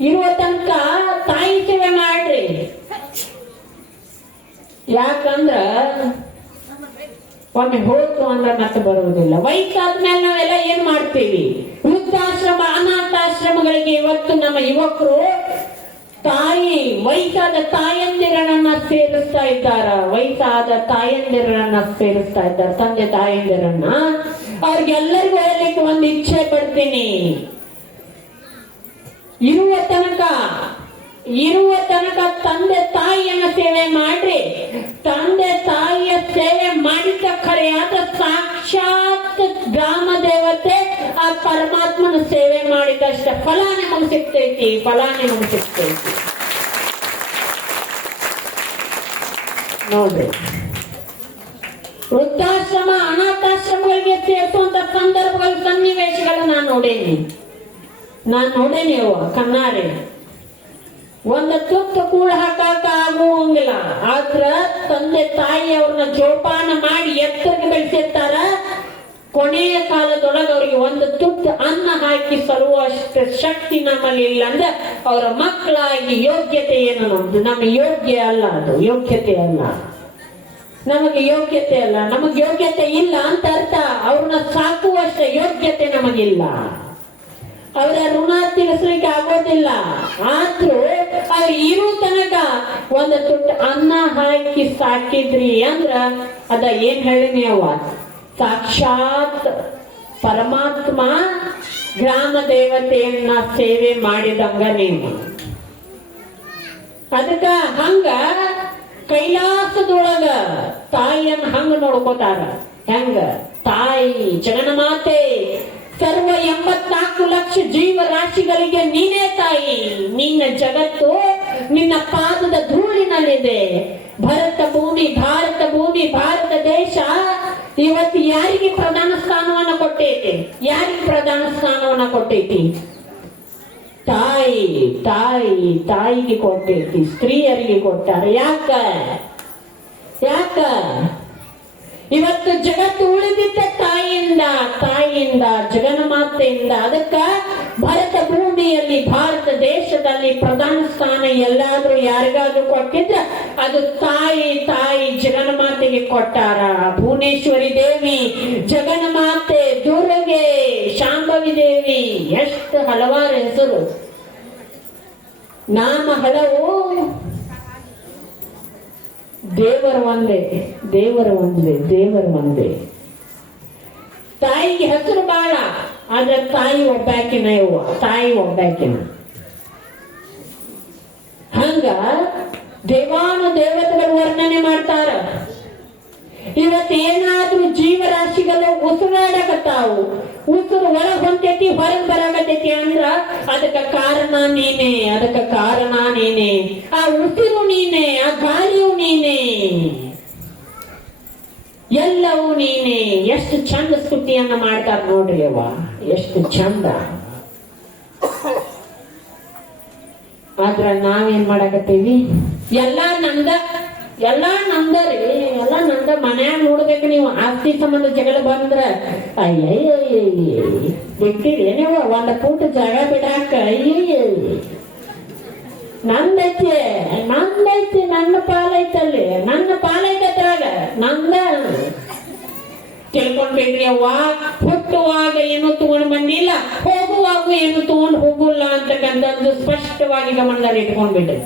ಇರುವ ತನಕ ತಾಯಿ ಸೇವೆ ಮಾಡ್ರಿ. ಯಾಕಂದ್ರ ಒಮ್ಮೆ ಹೋಯ್ತು ಅಂದ್ರೆ ಮತ್ತೆ ಬರುವುದಿಲ್ಲ. ವಯಸ್ಸಾದ್ಮೇಲೆ ನಾವೆಲ್ಲ ಏನ್ ಮಾಡ್ತೀವಿ? ವೃದ್ಧಾಶ್ರಮ, ಅನಾಥಾಶ್ರಮಗಳಿಗೆ ಇವತ್ತು ನಮ್ಮ ಯುವಕರು ತಾಯಿ, ವಯಸ್ಸಾದ ತಾಯಂದಿರನ್ನ ಸೇರಿಸ್ತಾ ಇದ್ದಾರ. ವಯಸ್ಸಾದ ತಾಯಂದಿರನ್ನ ಸೇರಿಸ್ತಾ ಇದ್ದಾರೆ. ತಂದೆ ತಾಯಂದಿರನ್ನ. ಅವ್ರಿಗೆಲ್ಲರಿಗೂ ಹೇಳಲಿಕ್ಕೆ ಒಂದು ಇಚ್ಛೆ ಪಡ್ತೀನಿ. ಇರುವ ತನಕ ತಂದೆ ತಾಯಿಯನ್ನ ಸೇವೆ ಮಾಡ್ರಿ. ತಂದೆ ತಾಯಿಯ ಸೇವೆ ಮಾಡಿದ ಖರೆಯಾದ ಸಾಕ್ಷಾತ್ ಗ್ರಾಮ ದೇವತೆ ಆ ಪರಮಾತ್ಮನ ಸೇವೆ ಮಾಡಿದಷ್ಟ ಫಲ ನಿಮಗೆ ಸಿಗ್ತೈತಿ. ಫಲ ನಿಮಗೆ ಸಿಗ್ತೈತಿ. ನೋಡ್ರಿ, ವೃದ್ಧಾಶ್ರಮ, ಅನಾಥಾಶ್ರಮಗಳಿಗೆ ಸೇರಿಸುವಂತ ಸಂದರ್ಭಗಳು, ಸನ್ನಿವೇಶಗಳು ನಾನು ನೋಡೇನಿ. ಕಣ್ಣಾರೆ. ಒಂದು ತುತ್ತು ಕೂಡ ಹಾಕಾಕ ಆಗುವಂಗಿಲ್ಲ. ಆದ್ರ ತಂದೆ ತಾಯಿ ಅವ್ರನ್ನ ಜೋಪಾನ ಮಾಡಿ ಎತ್ತರಕ್ಕೆ ಬೆಳೆಸಿರ್ತಾರ. ಕೊನೆಯ ಕಾಲದೊಳಗೆ ಅವ್ರಿಗೆ ಒಂದು ತುತ್ತು ಅನ್ನ ಹಾಕಿ ಸರುವಷ್ಟು ಶಕ್ತಿ ನಮ್ಮಲ್ಲಿ ಇಲ್ಲ ಅಂದ್ರೆ ಅವರ ಮಕ್ಕಳಾಗಿ ಯೋಗ್ಯತೆ ಏನು? ನಮ್ದು ನಮ್ಮ ಯೋಗ್ಯ ಅಲ್ಲ. ಅದು ಯೋಗ್ಯತೆ ಅಲ್ಲ. ನಮಗೆ ಯೋಗ್ಯತೆ ಅಲ್ಲ. ನಮಗೆ ಯೋಗ್ಯತೆ ಇಲ್ಲ ಅಂತ ಅರ್ಥ. ಅವ್ರನ್ನ ಸಾಕುವಷ್ಟ ಯೋಗ್ಯತೆ ನಮಗಿಲ್ಲ. ಅವರ ಋಣ ತೀರಿಸಲಿಕ್ಕೆ ಆಗೋದಿಲ್ಲ. ಆದ್ರೂ ಅವ್ರು ಇರೋ ತನಕ ಒಂದು ತುಟ್ಟು ಅನ್ನ ಹಾಕಿ ಸಾಕಿದ್ರಿ ಅಂದ್ರ ಅದ ಏನ್ ಹೇಳಿನಿ ಅವ್ವ? ಸಾಕ್ಷಾತ್ ಪರಮಾತ್ಮ ಗ್ರಾಮ ದೇವತೆಯನ್ನ ಸೇವೆ ಮಾಡಿದಂಗ ನೀವು. ಅದಕ್ಕ ಹಂಗ ಕೈಲಾಸದೊಳಗ ತಾಯಿಯನ್ನ ಹಂಗ ನೋಡ್ಕೋತಾರ. ಹೆಂಗ? ತಾಯಿ ಜಗನ್ಮಾತೆ ಸರ್ವ 84 ಲಕ್ಷ ಜೀವರಾಶಿಗಳಿಗೆ ನೀನೇ ತಾಯಿ. ನಿನ್ನ ಜಗತ್ತು ನಿನ್ನ ಪಾದದ ಧೂಳಿನಲ್ಲಿದೆ. ಭಾರತ ಭೂಮಿ ಭಾರತ ದೇಶ ಇವತ್ತು ಯಾರಿಗೆ ಪ್ರಧಾನ ಸ್ಥಾನವನ್ನ ಕೊಟ್ಟೈತಿ? ಯಾರಿಗೆ ಪ್ರಧಾನ ಸ್ಥಾನವನ್ನ ಕೊಟ್ಟೈತಿ? ತಾಯಿ. ತಾಯಿ ತಾಯಿ ತಾಯಿಗೆ ಕೊಟ್ಟೈತಿ, ಸ್ತ್ರೀಯರಿಗೆ ಕೊಟ್ಟಾರ. ಯಾಕ ಇವತ್ತು ಜಗತ್ತು ಉಳಿದಿದ್ದ ತಾಯಿಯಿಂದ, ಜಗನ್ಮಾತೆಯಿಂದ. ಅದಕ್ಕ ಭಾರತ ಭೂಮಿಯಲ್ಲಿ, ಭಾರತ ದೇಶದಲ್ಲಿ ಪ್ರಧಾನ ಸ್ಥಾನ ಎಲ್ಲಾದ್ರೂ ಯಾರಿಗಾದ್ರೂ ಕೊಟ್ಟಿದ್ರ ಅದು ತಾಯಿ ಜಗನ್ಮಾತೆಗೆ ಕೊಟ್ಟಾರ. ಭುವನೇಶ್ವರಿ ದೇವಿ, ಜಗನ್ಮಾತೆ, ದುರ್ಗೆ, ಶಾಂಭವಿ ದೇವಿ, ಎಷ್ಟು ಹಲವಾರು ಹೆಸರು, ನಾಮ ಹಲವು. ದೇವರು ಒಂದೇ. ತಾಯಿಗೆ ಹೆಸರು ಬಾಳ, ಆದ್ರೆ ತಾಯಿ ಒಬ್ಬಾಕಿನ ಹಂಗ ದೇವಾನು ದೇವತೆಗಳು ವರ್ಣನೆ ಮಾಡ್ತಾರ. ಇವತ್ತೇನಾದ್ರೂ ಜೀವರಾಶಿಗಳು ಉಸಿರಾಡಕತ್ತಾವು, ಉಸಿರು ಒಳ ಹೊಂತೈತಿ, ಹೊರಗೆ ಬರಾಕತೈತಿ ಅಂದ್ರ ಅದಕ್ಕ ಕಾರಣ ನೀನೆ, ಆ ಉಸಿರು ನೀನೆ, ಆ ಗಾಳಿಯು ನೀನೆ, ಎಲ್ಲವೂ ನೀನೆ. ಎಷ್ಟು ಚಂದ ಸ್ತುತಿಯನ್ನ ಮಾಡ್ತಾರ ನೋಡ್ರಿ ಅವ್ವ, ಎಷ್ಟು ಚಂದ. ಆದ್ರ ನಾವೇನ್ ಮಾಡಕತ್ತೀವಿ, ಎಲ್ಲಾ ನಂದರಿ, ಮನ್ಯಾಗ ನೋಡ್ಬೇಕು ನೀವು. ಆಸ್ತಿ ಸಂಬಂಧ ಜಗಳ ಬಂದ್ರ ಬಿಟ್ಟಿರಿ ಏನೇವ ಒಂದ್ ಫೂಟ್ ಜಾಗ ಬಿಡಾಕ, ನಂದೈತಿ, ನನ್ನ ಪಾಲೈತಲ್ಲಿ, ನನ್ನ ಪಾಲೈತದ್ರಾಗ ನಂದ ತಿಳ್ಕೊಂಡ್ಬೇಡ್ರಿ ಅವ್ವ. ಹುಟ್ಟುವಾಗ ಏನು ತಗೊಂಡ್ ಬಂದಿಲ್ಲ, ಹೋಗುವಾಗ ಏನು ತಗೊಂಡ್ ಹೋಗುಲ್ಲ ಅಂತಕ್ಕಂಥದ್ದು ಸ್ಪಷ್ಟವಾಗಿ ಗಮನದಲ್ಲಿ ಇಟ್ಕೊಂಡ್ಬಿಡ್ರಿ.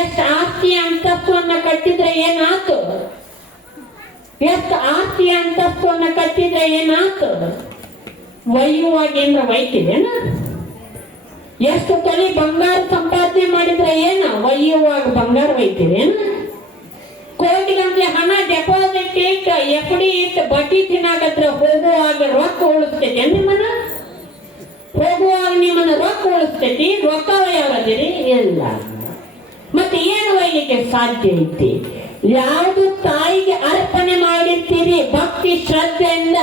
ಎಷ್ಟು ಆಸ್ತಿ ಅಂತಸ್ತುವನ್ನ ಕಟ್ಟಿದ್ರೆ ಏನಾತು, ಒಯ್ಯುವಾಗ ಏನ್ರ ಒಯ್ತಿದೇನ? ಎಷ್ಟು ತೊಲಿ ಬಂಗಾರ ಸಂಪಾದನೆ ಮಾಡಿದ್ರೆ ಏನ ಒಯ್ಯುವಾಗ ಬಂಗಾರ ಒಯ್ತಿದೇನ? ಕೋಟಿಗಂಟ್ಲೆ ಹಣ ಡೆಪಾಸಿಟ್ ಇಟ್ಟು FD ಇಟ್ಟು ಬಡ್ಡಿ ತಿನ್ನಾಕತ್ರ ಹೋಗುವಾಗ ರೊಕ್ಕ ಉಳಿಸ್ತೈತಿ ನಿಮ್ಮನ್ನ? ಹೋಗುವಾಗ ನಿಮ್ಮನ್ನ ರೊಕ್ಕ ಉಳಿಸ್ತೈತಿ? ರೊಕ್ಕ ಯಾವ್ದಿರಿ? ಇಲ್ಲ. ಮತ್ತೆ ಏನು ಒಯ್ಲಿಕ್ಕೆ ಸಾಧ್ಯ ಐತಿ? ಯಾವುದು ತಾಯಿಗೆ ಅರ್ಪಣೆ ಮಾಡಿರ್ತೀರಿ ಭಕ್ತಿ ಶ್ರದ್ಧೆಯಿಂದ,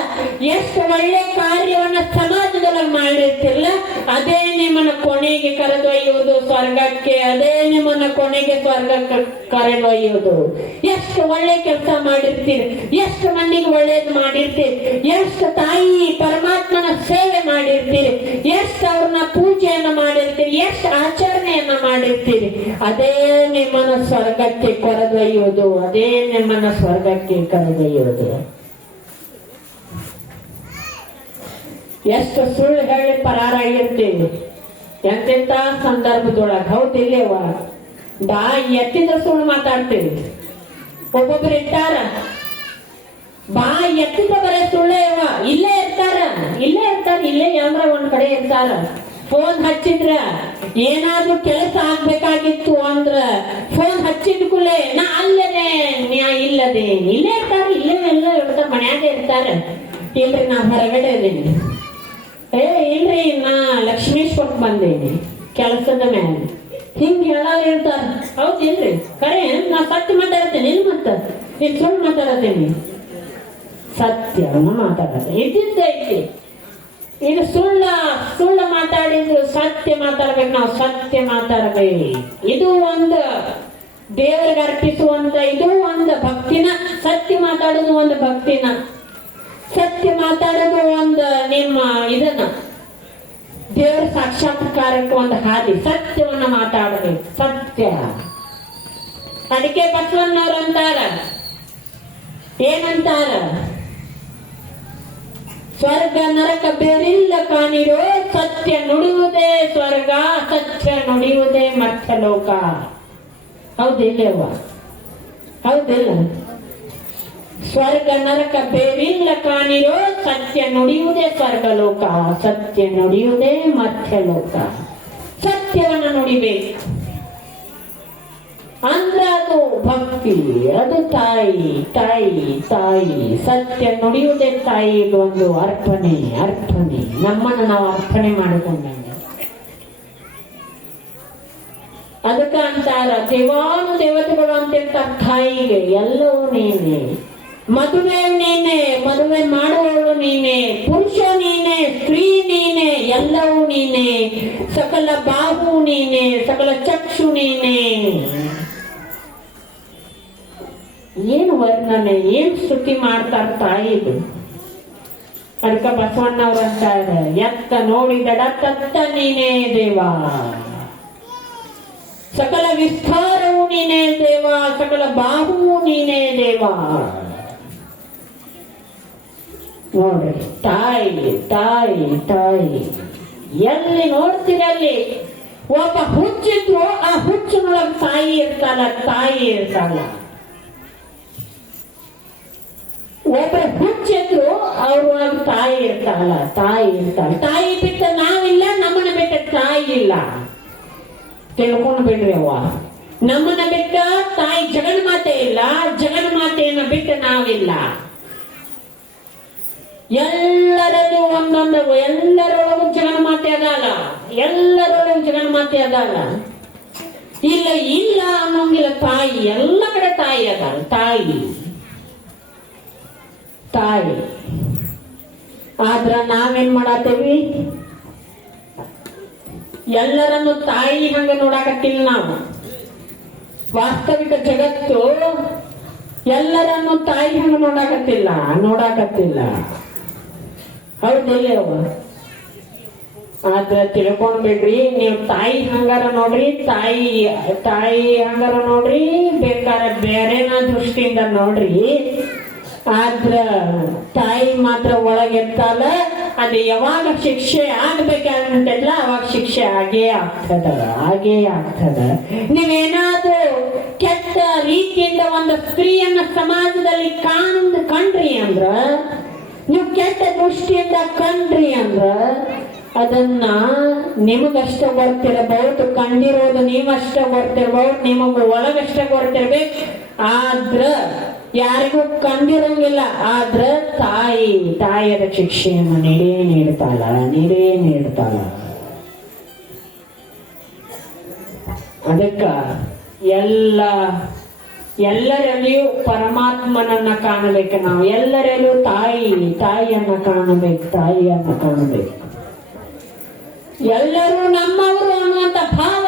ಎಷ್ಟು ಒಳ್ಳೆ ಕಾರ್ಯವನ್ನ ಸಮಾಜದೊಳಗೆ ಮಾಡಿರ್ತಿರಲ್ಲ, ಅದೇ ನಿಮ್ಮನ್ನ ಕೊನೆಗೆ ಕರೆದೊಯ್ಯುವುದು ಸ್ವರ್ಗಕ್ಕೆ, ಅದೇ ನಿಮ್ಮನ್ನ ಕೊನೆಗೆ ಸ್ವರ್ಗಕ್ಕೆ ಕರೆದೊಯ್ಯುವುದು. ಎಷ್ಟು ಒಳ್ಳೆ ಕೆಲಸ ಮಾಡಿರ್ತೀರಿ, ಎಷ್ಟು ಮಂದಿಗೆ ಒಳ್ಳೇದು ಮಾಡಿರ್ತೀರಿ, ಎಷ್ಟು ತಾಯಿ ಪರಮಾತ್ಮನ ಸೇವೆ ಮಾಡಿರ್ತೀರಿ, ಎಷ್ಟು ಅವ್ರನ್ನ ಪೂಜೆಯನ್ನ ಮಾಡಿರ್ತೀರಿ, ಎಷ್ಟು ಆಚರಣೆಯನ್ನ ಮಾಡಿರ್ತೀರಿ, ಅದೇ ನಿಮ್ಮನ್ನ ಸ್ವರ್ಗಕ್ಕೆ ಕರೆದೊಯ್ಯುವುದು, ಅದೇ ನಿಮ್ಮನ್ನ ಸ್ವರ್ಗಕ್ಕೆ ಕರೆದೊಯ್ಯುವುದು. ಎಷ್ಟು ಸುಳ್ಳು ಹೇಳಿ ಪರಾರಾಗಿರ್ತೀವಿ ಎಂತೆಂತ ಸಂದರ್ಭದೊಳಗ, ಹೌದಿಲ್ಲೇವ? ಬಾ ಎತ್ತಿದ ಸುಳ್ಳು ಮಾತಾಡ್ತೀವಿ. ಒಬ್ಬೊಬ್ರು ಇರ್ತಾರ ಬಾ ಎತ್ತಿದ ಬರೇ ಸುಳ್ಳೇ ಇವ, ಇಲ್ಲೇ ಇರ್ತಾರ, ಇಲ್ಲೇ ಯಾವ್ದ್ರ ಒಂದ್ ಕಡೆ ಇರ್ತಾರ. ಫೋನ್ ಹಚ್ಚಿದ್ರ ಏನಾದ್ರೂ ಕೆಲಸ ಆಗ್ಬೇಕಾಗಿತ್ತು ಅಂದ್ರ ಫೋನ್ ಹಚ್ಚಿದ ಕೂಡಲೇ ನಾ ಅಲ್ಲದೆ ಇಲ್ಲದೆ ಇಲ್ಲೇ ಇರ್ತಾರ, ಇಲ್ಲೇ ಇರ್ತಾರ, ಮನ್ಯಾಗ ಇರ್ತಾರ. ಇಲ್ರಿ ನಾ ಹೊರಗಡೆ ಇದೀನಿ, ಇಲ್ರಿ ನಾ ಲಕ್ಷ್ಮೀಶ್ವರಕ್ಕೆ ಬಂದೇನಿ ಕೆಲಸದ ಮೇಲೆ, ಹಿಂಗ್ ಹೇಳೋರು ಇರ್ತಾರ. ಹೌದಿಲ್ರಿ? ಕರೆ ನಾ ಸತ್ಯ ಮಾತಾಡ್ತೇನೆ, ಇಲ್ಲಿ ಮತ್ತ ನೀನ್ ಸುಳ್ಳು ಮಾತಾಡತೇನಿ, ಸತ್ಯವನ್ನ ಮಾತಾಡತ್ತೆ ಇದ್ದಿದ್ದೈತಿ. ಇದು ಸುಳ್ಳು ಮಾತಾಡಿದ್ರು ಸತ್ಯ ಮಾತಾಡ್ಬೇಕು, ನಾವು ಸತ್ಯ ಮಾತಾಡ್ಬೇಕು. ಇದು ಒಂದು ದೇವರಿಗೆ ಅರ್ಪಿಸುವಂತ, ಇದು ಒಂದು ಭಕ್ತಿನ. ಸತ್ಯ ಮಾತಾಡೋದು ಒಂದು ಭಕ್ತಿನ, ಸತ್ಯ ಮಾತಾಡೋದು ಒಂದು ನಿಮ್ಮ ಇದನ್ನ ದೇವರ ಸಾಕ್ಷಾತ್ಕಾರಕ್ಕೆ ಒಂದು ಹಾದಿ. ಸತ್ಯವನ್ನ ಮಾತಾಡಬೇಕು, ಸತ್ಯ. ಅದಕ್ಕೆ ಬಸವಣ್ಣವ್ರು ಅಂತಾರ, ಏನಂತಾರ? ಸ್ವರ್ಗ ನರಕ ಬೇರಿಲ್ಲ ಕಾಣಿರೋ, ಸತ್ಯ ನುಡಿಯುವುದೇ ಸ್ವರ್ಗ, ಸತ್ಯ ನುಡಿಯುವುದೇ ಮರ್ಥಲೋಕ. ಹೌದಿಲ್ಲವ? ಹೌದಿಲ್ಲ? ಸ್ವರ್ಗ ನರಕ ಬೇರಿಲ್ಲ ಕಾಣಿರೋ, ಸತ್ಯ ನುಡಿಯುವುದೇ ಸ್ವರ್ಗಲೋಕ, ಸತ್ಯ ನುಡಿಯುವುದೇ ಮರ್ಥಲೋಕ. ಸತ್ಯವನ್ನ ನುಡಿಬೇಕು ಅಂದ್ರ ಅದು ಭಕ್ತಿ, ಅದು ತಾಯಿ. ಸತ್ಯ ನುಡಿಯುವುದೇ ತಾಯಿಗೆ ಒಂದು ಅರ್ಪಣೆ. ನಮ್ಮನ್ನು ನಾವು ಅರ್ಪಣೆ ಮಾಡಿಕೊಂಡಂಗೆ. ಅದಕ್ಕ ಅಂತಾರ ದೇವಾನು ದೇವತೆಗಳು ಅಂತಿರ್ತಾರ ತಾಯಿಗೆ. ಎಲ್ಲವೂ ನೀನೆ, ಮದುವೆ ನೀನೆ, ಮದುವೆ ಮಾಡುವವಳು ನೀನೆ, ಪುರುಷ ನೀನೆ, ಸ್ತ್ರೀ ನೀನೆ, ಎಲ್ಲವೂ ನೀನೆ, ಸಕಲ ಬಾಹು ನೀನೆ, ಸಕಲ ಚಕ್ಷು ನೀನೆ. ಏನು ವರ್ಣನೆ, ಏನ್ ಸ್ತುತಿ ಮಾಡ್ತಾರ ತಾಯಿದು. ಅದಕ್ಕ ಬಸವಣ್ಣವ್ರು ಅಂತಾರೆ, ಎತ್ತ ನೋಡಿದಡ ತತ್ತ ನೀನೇ ದೇವ, ಸಕಲ ವಿಸ್ತಾರವು ನೀನೇ ದೇವ, ಸಕಲ ಬಾಹುವು ನೀನೇ ದೇವ. ನೋಡ್ರಿ, ತಾಯಿ ತಾಯಿ ತಾಯಿ ಎಲ್ಲಿ ನೋಡ್ತೀರಲ್ಲಿ ಒಬ್ಬ ಹುಚ್ಚಿದ್ರು ಆ ಹುಚ್ಚಿನೊಳಗೆ ತಾಯಿ ಇರ್ತಾಳ, ತಾಯಿ ಇರ್ತಾಳ. ಒಬ್ಬ ಹುಚ್ಚಿದ್ರು ಅವ್ರೊಳಗೆ ತಾಯಿ ಇರ್ತಾಳ, ತಾಯಿ ಇರ್ತಾಳ. ತಾಯಿ ಬಿಟ್ಟ ನಾವಿಲ್ಲ, ನಮ್ಮನ್ನ ಬಿಟ್ಟ ತಾಯಿ ಇಲ್ಲ. ತಿಳ್ಕೊಂಡು ಬಿಡ್ರಿ ಅವ್ವ, ನಮ್ಮನ್ನ ಬಿಟ್ಟ ತಾಯಿ ಜಗನ್ಮಾತೆ ಇಲ್ಲ, ಜಗನ್ಮಾತೆಯನ್ನ ಬಿಟ್ಟ ನಾವಿಲ್ಲ. ಎಲ್ಲರಲ್ಲೂ ಒಂದೊಂದು, ಎಲ್ಲರೊಳಗೂ ಜಗನ್ಮಾತೆ ಅದಾಳ, ಎಲ್ಲರೊಳಗೂ ಜಗನ್ಮಾತೆ ಅದಾಳ. ಇಲ್ಲ ಇಲ್ಲ ಅನ್ನೋಂಗಿಲ್ಲ, ತಾಯಿ ಎಲ್ಲ ಕಡೆ ತಾಯಿ ಅದಾಳ. ತಾಯಿ ತಾಯಿ ಆದ್ರ ನಾವೇನ್ ಮಾಡತ್ತೇವಿ, ಎಲ್ಲರನ್ನು ತಾಯಿ ಹಂಗ ನೋಡಾಕತ್ತಿಲ್ಲ ನಾವು. ವಾಸ್ತವಿಕ ಜಗತ್ತು ಎಲ್ಲರನ್ನು ತಾಯಿ ಹಂಗ ನೋಡಾಕತ್ತಿಲ್ಲ. ಹೌದಿಲ್ಲ ಅವ? ಆದ್ರ ತಿಳ್ಕೊಂಡ್ಬಿಡ್ರಿ, ನೀವು ತಾಯಿ ಹಂಗಾರ ನೋಡ್ರಿ, ತಾಯಿ ಹಂಗಾರ ನೋಡ್ರಿ, ಬೇಕಾದ್ರೆ ಬೇರೆನ ದೃಷ್ಟಿಯಿಂದ ನೋಡ್ರಿ. ಆದ್ರ ತಾಯಿ ಮಾತ್ರ ಒಳಗಿರ್ತಾಳ. ಅದು ಯಾವಾಗ ಶಿಕ್ಷೆ ಆಗ್ಬೇಕಂತಲ್ಲ ಅವಾಗ ಶಿಕ್ಷೆ ಆಗೇ ಆಗ್ತದ. ನೀವೇನಾದ್ರೂ ಕೆಟ್ಟ ರೀತಿಯಿಂದ ಒಂದು ಸ್ತ್ರೀಯನ್ನ ಸಮಾಜದಲ್ಲಿ ಕಂಡ್ರಿ ಅಂದ್ರ, ನೀವು ಕೆಟ್ಟ ದೃಷ್ಟಿಯಿಂದ ಕಂಡ್ರಿ ಅಂದ್ರ ಅದನ್ನ ನಿಮಗಷ್ಟ ಗೊತ್ತಿರಬಹುದು, ಕಂಡಿರೋದು ನೀವಷ್ಟ ಗೊತ್ತಿರಬಹುದು, ನಿಮಗೂ ಒಳಗಷ್ಟ ಗೊತ್ತಿರ್ಬೇಕು. ಆದ್ರ ಯಾರಿಗೂ ಕಂಡಿರಂಗಿಲ್ಲ. ಆದ್ರ ತಾಯಿಯದ ಶಿಕ್ಷೆಯನ್ನು ನೀಡ್ತಾಳ. ಅದಕ್ಕ ಎಲ್ಲರಲ್ಲಿಯೂ ಪರಮಾತ್ಮನನ್ನ ಕಾಣಬೇಕು. ನಾವು ಎಲ್ಲರಲ್ಲೂ ತಾಯಿಯನ್ನ ಕಾಣಬೇಕು. ಎಲ್ಲರೂ ನಮ್ಮವರು ಅನ್ನುವಂತ ಭಾವ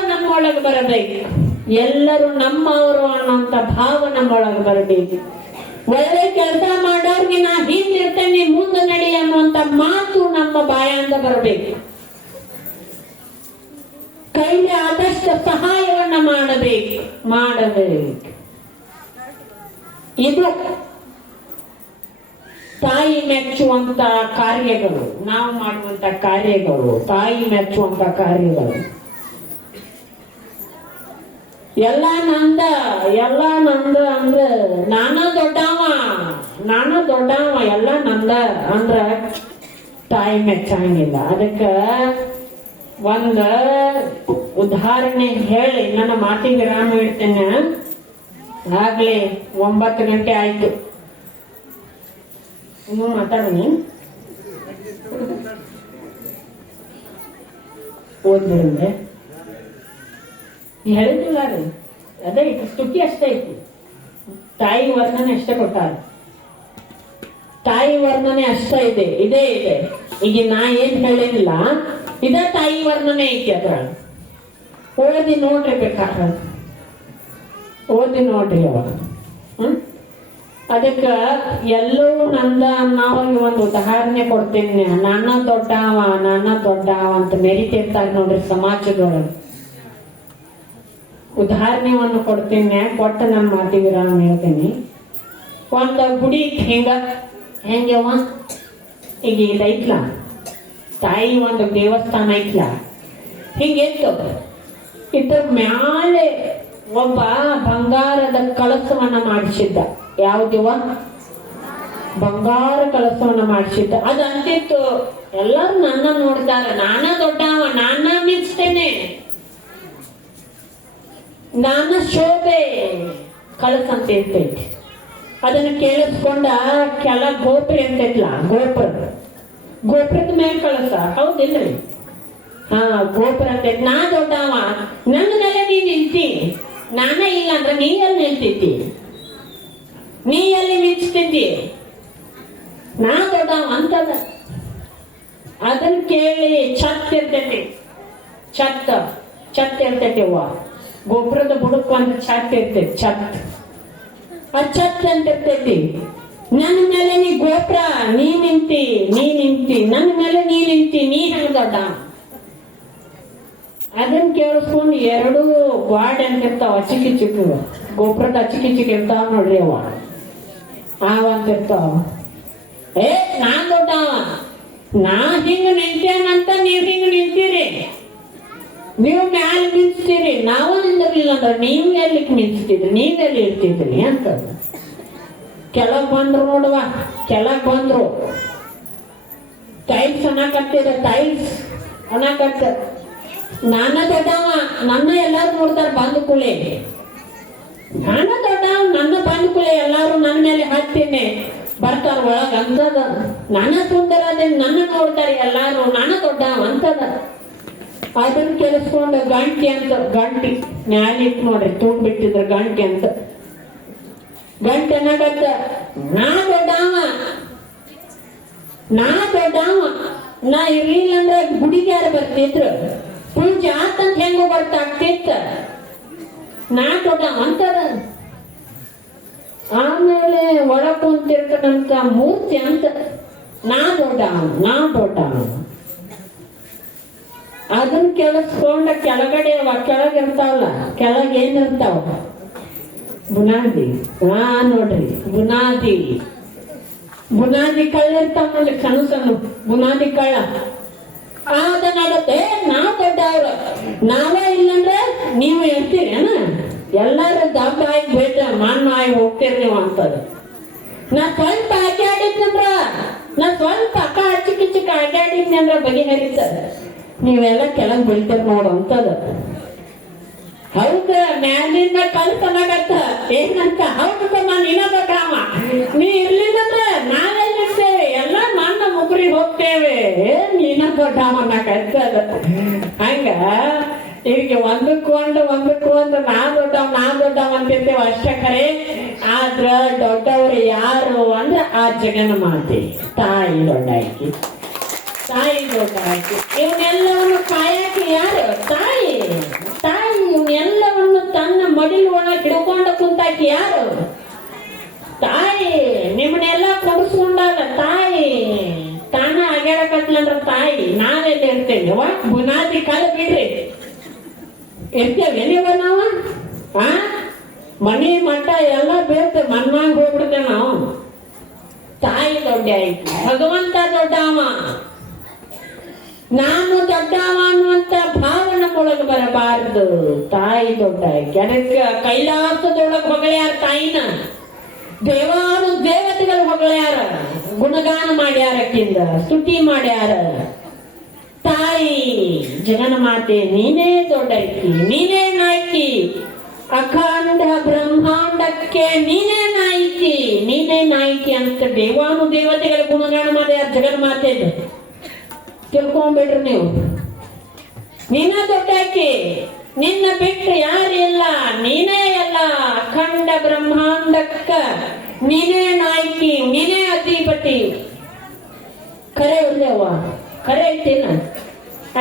ನಮ್ಮೊಳಗೆ ಬರಬೇಕು. ಒಳ್ಳೆ ಕೆಲಸ ಮಾಡೋರ್ಗೆ ನಾ ಹಿಂದಿರ್ತೇನೆ, ಮುಂದೆ ನಡಿ ಅನ್ನುವಂತ ಮಾತು ನಮ್ಮ ಬಾಯಿಂದ ಬರಬೇಕು. ಕೈಲಿ ಆದಷ್ಟು ಸಹಾಯವನ್ನ ಮಾಡಬೇಕು. ಇದು ತಾಯಿ ಮೆಚ್ಚುವಂತ ಕಾರ್ಯಗಳು, ನಾವು ಮಾಡುವಂತ ಕಾರ್ಯಗಳು, ತಾಯಿ ಮೆಚ್ಚುವಂತ ಕಾರ್ಯಗಳು. ಎಲ್ಲ ನಂದ ಅಂದ್ರ ನಾನ ದೊಡ್ಡವ ಎಲ್ಲ ನಂದ ಅಂದ್ರ ತಾಯಿ ಮೆಚ್ಚಂಗಿಲ್ಲ. ಅದಕ್ಕ ಒಂದ ಉದಾಹರಣೆ ಹೇಳಿ ನನ್ನ ಮಾತಿಗೆ ವಿರಾಮ ಇಡ್ತೇನೆ. ಆಗ್ಲೇ 9 ಗಂಟೆ ಆಯ್ತು. ಮಾತಾಡೋಣ, ಓದ್ಬಿಡುಂದೆ ಹೇಳಿದ್ದಿಲ್ಲ ರೀ. ಅದೇ ಸ್ತುತಿ ಅಷ್ಟೇ ಐತಿ. ತಾಯಿ ವರ್ಣನೆ ಅಷ್ಟೇ ಕೊಟ್ಟಾರ. ತಾಯಿ ವರ್ಣನೆ ಅಷ್ಟೇ ಇದೆ. ಈಗ ನಾ ಏನ್ ಹೇಳಿಲ್ಲ, ಇದ ತಾಯಿ ವರ್ಣನೆ ಐತಿ. ಅದ್ರ ಓದಿ ನೋಡ್ರಿ, ಬೇಕಾದ್ರೆ ಓದಿ ನೋಡ್ರಿ ಅವಾಗ. ಅದಕ್ಕ ಎಲ್ಲವೂ ನಂದ ಅನ್ನೋವಾಗ ಒಂದು ಉದಾಹರಣೆ ಕೊಡ್ತೀನಿ. ನನ್ನ ದೊಡ್ಡವ ಅಂತ ಮೆರಿತಿರ್ತಾರ ನೋಡ್ರಿ ಸಮಾಜದೊಳಗೆ. ಉದಾಹರಣೆಯನ್ನು ಕೊಡ್ತೀನಿ, ಕೊಟ್ಟು ನನ್ನ ಮಾತಿಗೆ ವಿರಾಮ ಹೇಳ್ತೀನಿ. ಒಂದು ಗುಡಿ ಹೆಂಗವ ಈಗ ಇದೈತ್ಲ, ತಾಯಿ ಒಂದು ದೇವಸ್ಥಾನ ಐತ್ಲ, ಹಿಂಗೆತ್ತು. ಇದ್ರ ಮ್ಯಾಲೆ ಒಬ್ಬ ಬಂಗಾರದ ಕಳಸವನ್ನ ಮಾಡಿಸಿದ್ದ. ಯಾವ್ದಿವ? ಬಂಗಾರ ಕಳಸವನ್ನ ಮಾಡಿಸಿದ್ದ. ಅದು ಅಂತಿತ್ತು, ಎಲ್ಲರೂ ನನ್ನ ನೋಡ್ತಾರ, ನಾನ ದೊಡ್ಡವ, ನಾನ ಮಿಂಚ್ತೇನೆ, ನಾನ ಶೋಭೆ ಕಳಸ ಅಂತ ಇರ್ತೈತಿ. ಅದನ್ನ ಕೇಳಿಸ್ಕೊಂಡ ಕೆಲ ಗೋಪುರ ಅಂತೈತ್ಲ, ಗೋಪುರದ ಮೇಲೆ ಕಳಸ. ಹೌದಿಲ್ರಿ? ಗೋಪುರ ಅಂತೈತಿ. ನಾ ದೊಡ್ಡವ, ನನ್ನ ಮೇಲೆ ನೀ ನಿಲ್ತಿ, ನಾನೇ ಇಲ್ಲ ಅಂದ್ರೆ ನೀ ಎಲ್ಲಿ ನಿಲ್ತೈತಿ, ನೀ ಎಲ್ಲಿ ಮಿಂಚ್ತಿದ್ದಿ, ನಾ ದೊಡ್ಡವ ಅಂತದ. ಅದನ್ನ ಕೇಳಿ ಛತ್ ಇರ್ತೈತಿ, ಛತ್ ಇರ್ತೈತಿ ಅವ್ವ. ಗೊಬ್ಬರದ ಬುಡಕ್ ಒಂದು ಛತ್ ಇರ್ತೈತಿ, ಆ ಛತ್ ಅಂತ ಇರ್ತೈತಿ. ನನ್ನ ಮೇಲೆ ನೀ ಗೋಪುರ, ನೀ ನಿಂತಿ, ನನ್ನ ಮೇಲೆ ನೀ ನಿಂತಿ, ನೀ ಹೆಂಗ ದೊಡ್ಡ. ಅದನ್ನ ಕೇಳಿಸ್ಕೊಂಡು ಎರಡು ಗ್ವಾಡ್ ಅಂತ ಇರ್ತಾವ, ಚಿಕ್ಕ ಗೋಪುರದ ಚಿಕ್ಕ ಇರ್ತಾವ ನೋಡ್ರಿ ಅವ ಅಂತ ಇರ್ತಾವ. ನಾ ದೊಡ್ಡವ, ನಾ ಹಿಂಗ ನಿಂತೇನಂತ ನೀವ್ ಹಿಂಗ ನಿಂತೀರಿ, ನೀವು ಮ್ಯಾಲ ನಿಂತೀರಿ, ನಾವು ನಿಂದಿರ್ಲಿಲ್ಲ ಅಂದ್ರೆ ನೀವು ಎಲ್ಲಿಕ್ ನಿಂತಿದ್ರಿ, ನೀವೆಲ್ಲಿ ಇರ್ತಿದ್ರಿ ಅಂತ. ಕೆಳಗ್ ಬಂದ್ರು ನೋಡುವ, ಕೆಳಗ್ ಬಂದ್ರು ಟೈಲ್ಸ್ ಅನ್ನಕತ್ತ. ನಾನ ದೊಡ್ಡವ, ನನ್ನ ಎಲ್ಲಾರು ನೋಡ್ತಾರ ಬಂದ ಕೂಳೆ. ನಾನು ದೊಡ್ಡವ, ನನ್ನ ಬಂದ ಕೂಳೆ ಎಲ್ಲಾರು ನನ್ನ ಮೇಲೆ ಹತ್ತೀನಿ ಬರ್ತಾರ ಒಳಗ ಅಂತದ. ನನ್ನ ಸುಂದರ ಅದೇನ್ ನನ್ನ ನೋಡ್ತಾರೆ ಎಲ್ಲಾರು, ನಾನು ದೊಡ್ಡವ ಅಂತದ. ಅದನ್ನ ಕೆಲಿಸ್ಕೊಂಡು ಗಂಟಿ ಮ್ಯಾಲಿಟ್ಟು ನೋಡ್ರಿ, ತೂಗ್ ಬಿಟ್ಟಿದ್ರ ಗಂಟೆ ಅಂತ. ಗಂಟೆ ಅನ್ನಕತ್ತ, ನಾ ದೊಡ್ಡವ, ನಾ ಇರ್ಲಿಲ್ಲ ಅಂದ್ರೆ ಗುಡಿಗೆ ಯಾರು ಬರ್ತಿದ್ರು, ಪೂಜೆ ಆತಂತ ಹೆಂಗೋ ಬರ್ತಾಗ್ತಿತ್ತ. ನಾ ದೊಡ್ಡವ ಅಂತದ. ಆಮೇಲೆ ಒಳಗ್ ಕುಂತಿರ್ತಕ್ಕಂತ ಮೂರ್ತಿ ಅಂತ, ನಾ ದೊಡ್ಡವ. ಅದನ್ನ ಕೆಳಸ್ಕೊಂಡ ಕೆಳಗಡೆ ಕೆಳಗಿರ್ತಾವಲ್ಲ, ಕೆಳಗೆ ಏನಿರ್ತಾವ ಬುನಾದಿ. ನೋಡ್ರಿ ಬುನಾದಿ ಕಳ್ಳ ಇರ್ತಾವ ನೋಡ್ರಿ, ಸಣ್ಣ ಬುನಾದಿ ಕಳ್ಳ. ಅದನ್ನಾಗತ್ತೆ, ನಾ ದೊಡ್ಡವ್ರ, ನಾವೇ ಇಲ್ಲಂದ್ರೆ ನೀವು ಇರ್ತೀರೇನ, ಎಲ್ಲಾರು ದಬ್ಬ ಆಗಿ ಬೇಟ ಮಣ್ಣು ಆಗಿ ಹೋಗ್ತೀರಿ ನೀವು ಅಂತದ. ನಾ ಸ್ವಲ್ಪ ಅಡ್ಡಾಡಿದ್ನಂದ್ರ, ಅಕ್ಕ ಚಿಕ್ಕ ಅಡ್ಡಾಡಿದ್ನಿ ಅಂದ್ರ ಬಗೆಹರಿತದ, ನೀವೆಲ್ಲ ಕೆಳಗ್ ಬೀಳ್ತೀರಿ ನೋಡು ಅಂತದ. ಹೌದ, ಮ್ಯಾಲಿಂದ ಕಲ್ಪನಾಗತ್ತ ಏನಂತ, ಹೌದು ನಾನು ಇನ್ನೊಬ್ಬ ಕಾಮ, ನೀ ಇರ್ಲಿಲ್ಲಂದ್ರ ನಾವೆಲ್ಲಿರ್ತೇವೆ, ಎಲ್ಲ ನನ್ನ ಮುಗುರಿ ಹೋಗ್ತೇವೆ, ನೀನೊಬ್ಬ ಕಾಮ ಅನ್ನಕತ್ತದ. ಹಂಗ ಈಗ ಒಂದಕ್ಕೊಂದು ನಾ ದೊಡ್ಡವ ಅಂತಿರ್ತೇವೆ ಅಷ್ಟ ಖರೆ. ಆದ್ರ ದೊಡ್ಡವರು ಯಾರು ಅಂದ್ರ ಆ ಜಗನ್ ಮಾತೆ, ತಾಯಿ ದೊಡ್ಡಾಕಿ. ಇವನ್ನೆಲ್ಲವನ್ನು ಕಾಯಕ್ಕೆ ಯಾರು? ತಾಯಿ. ಇವನ್ನೆಲ್ಲವನ್ನು ತನ್ನ ಮಡಿಲು ಒಳಗೆ ಹಿಡ್ಕೊಂಡು ಕುಂತಾಕಿ ಯಾರು? ತಾಯಿ. ನಿಮ್ಮನ್ನೆಲ್ಲ ಕೊಡಿಸ್ಕೊಂಡಾಗ ತಾಯಿ. ತಾನ ಅಗ್ಯಾಡಕತ್ಲಂದ್ರ ತಾಯಿ. ನಾವೆಲ್ಲ ಇರ್ತೇವೆ ಬುನಾದಿ ಕಾಲ ಬಿಡ್ರಿ, ಇರ್ತೇವೆ ನೀವ ನಾವ ಮನಿ ಮಠ ಎಲ್ಲ ಬೇರ್ತೇವೆ, ಮನ್ಮಾಗ ಹೋಗ್ಬಿಡ್ತೇವೆ ನಾವು. ತಾಯಿ ದೊಡ್ಡ ಆಯ್ತು, ಭಗವಂತ ದೊಡ್ಡವ, ನಾನು ದೊಡ್ಡವ ಅನ್ನುವಂತ ಭಾವ ನಮ್ಮೊಳಗೆ ಬರಬಾರದು. ತಾಯಿ ದೊಡ್ಡ ಆಯ್ಕೆ. ಅದಕ್ಕೆ ಕೈಲಾಸದೊಳಗೆ ಹೊಗಳ್ಯಾರ ತಾಯಿನ, ದೇವತೆಗಳು ಹೊಗಳ್ಯಾರ, ಗುಣಗಾನ ಮಾಡ್ಯಾರಕ್ಕಿಂದ, ಸ್ತುತಿ ಮಾಡ್ಯಾರ. ತಾಯಿ ಜಗನ್ ಮಾತೆ ನೀನೇ ದೊಡ್ಡಾಕಿ, ನೀನೇ ನಾಯಕಿ, ಅಖಂಡ ಬ್ರಹ್ಮಾಂಡಕ್ಕೆ ನೀನೇ ನಾಯಕಿ ಅಂತ ದೇವತೆಗಳ ಗುಣಗಾನ ಮಾಡ್ಯಾರ ಜಗನ್ ಮಾತೆ. ತಿಳ್ಕೊಂಡ್ಬಿಡ್ರಿ ನೀವು, ನೀನ ದೊಡ್ಡಾಕಿ, ನಿನ್ನ ಬಿಟ್ಟು ಯಾರಿಲ್ಲ, ನೀನೇ ಎಲ್ಲ. ಅಖಂಡ ಬ್ರಹ್ಮಾಂಡಕ್ಕ ನೀನೇ ನಾಯಕಿ, ನೀನೇ ಅಧಿಪತಿ. ಖರೆ ಇಲ್ಲವ? ಖರೆ ಐತಿನ?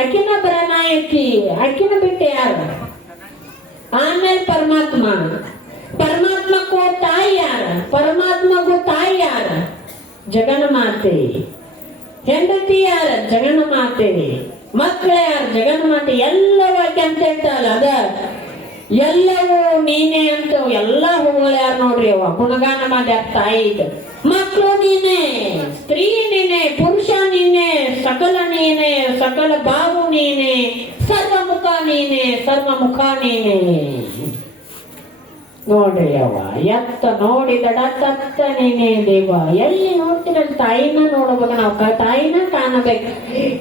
ಅಕ್ಕಿನ ನಾಯಕಿ, ಅಕ್ಕಿನ ಬಿಟ್ಟು ಯಾರು? ಆಮೇಲೆ ಪರಮಾತ್ಮಕ್ಕೂ ತಾಯಿ ಯಾರ? ಪರಮಾತ್ಮಗೂ ತಾಯಿ ಯಾರ? ಜಗನ್ ಮಾತೆ. ಹೆಂಡತಿ ಯಾರ? ಜಗನ್ ಮಾತೆ. ಮಕ್ಕಳ ಯಾರು? ಜಗನ್ ಮಾತೆ. ಎಲ್ಲವೂ ಅಂತ ಹೇಳ್ತಾರಲ್ಲ, ಅದ ಎಲ್ಲವೂ ನೀನೇ ಅಂತ ಎಲ್ಲ ಹೋಗಳ ಯಾರು ನೋಡ್ರಿ ಅವ ಗುಣಗಾನ ಮಾಡ್ಯಾರ ತಾಯಿದ. ಮಕ್ಕಳು ನೀನೆ, ಸ್ತ್ರೀ ನೀನೆ, ಪುರುಷ ನೀನೆ, ಸಕಲ ನೀನೆ, ಸಕಲ ಬಾವು ನೀನೆ, ಸರ್ವಮುಖ ನೀನೆ. ನೋಡ್ರಿ ಅವ ಎತ್ತ ನೋಡಿದಡ ತತ್ತ ನೀನೇ ದೇವ. ಎಲ್ಲಿ ನೋಡ್ತೀರ ತಾಯಿನ ನೋಡ್ಬೇಕು ನಾವು, ತಾಯಿನ ಕಾಣಬೇಕು.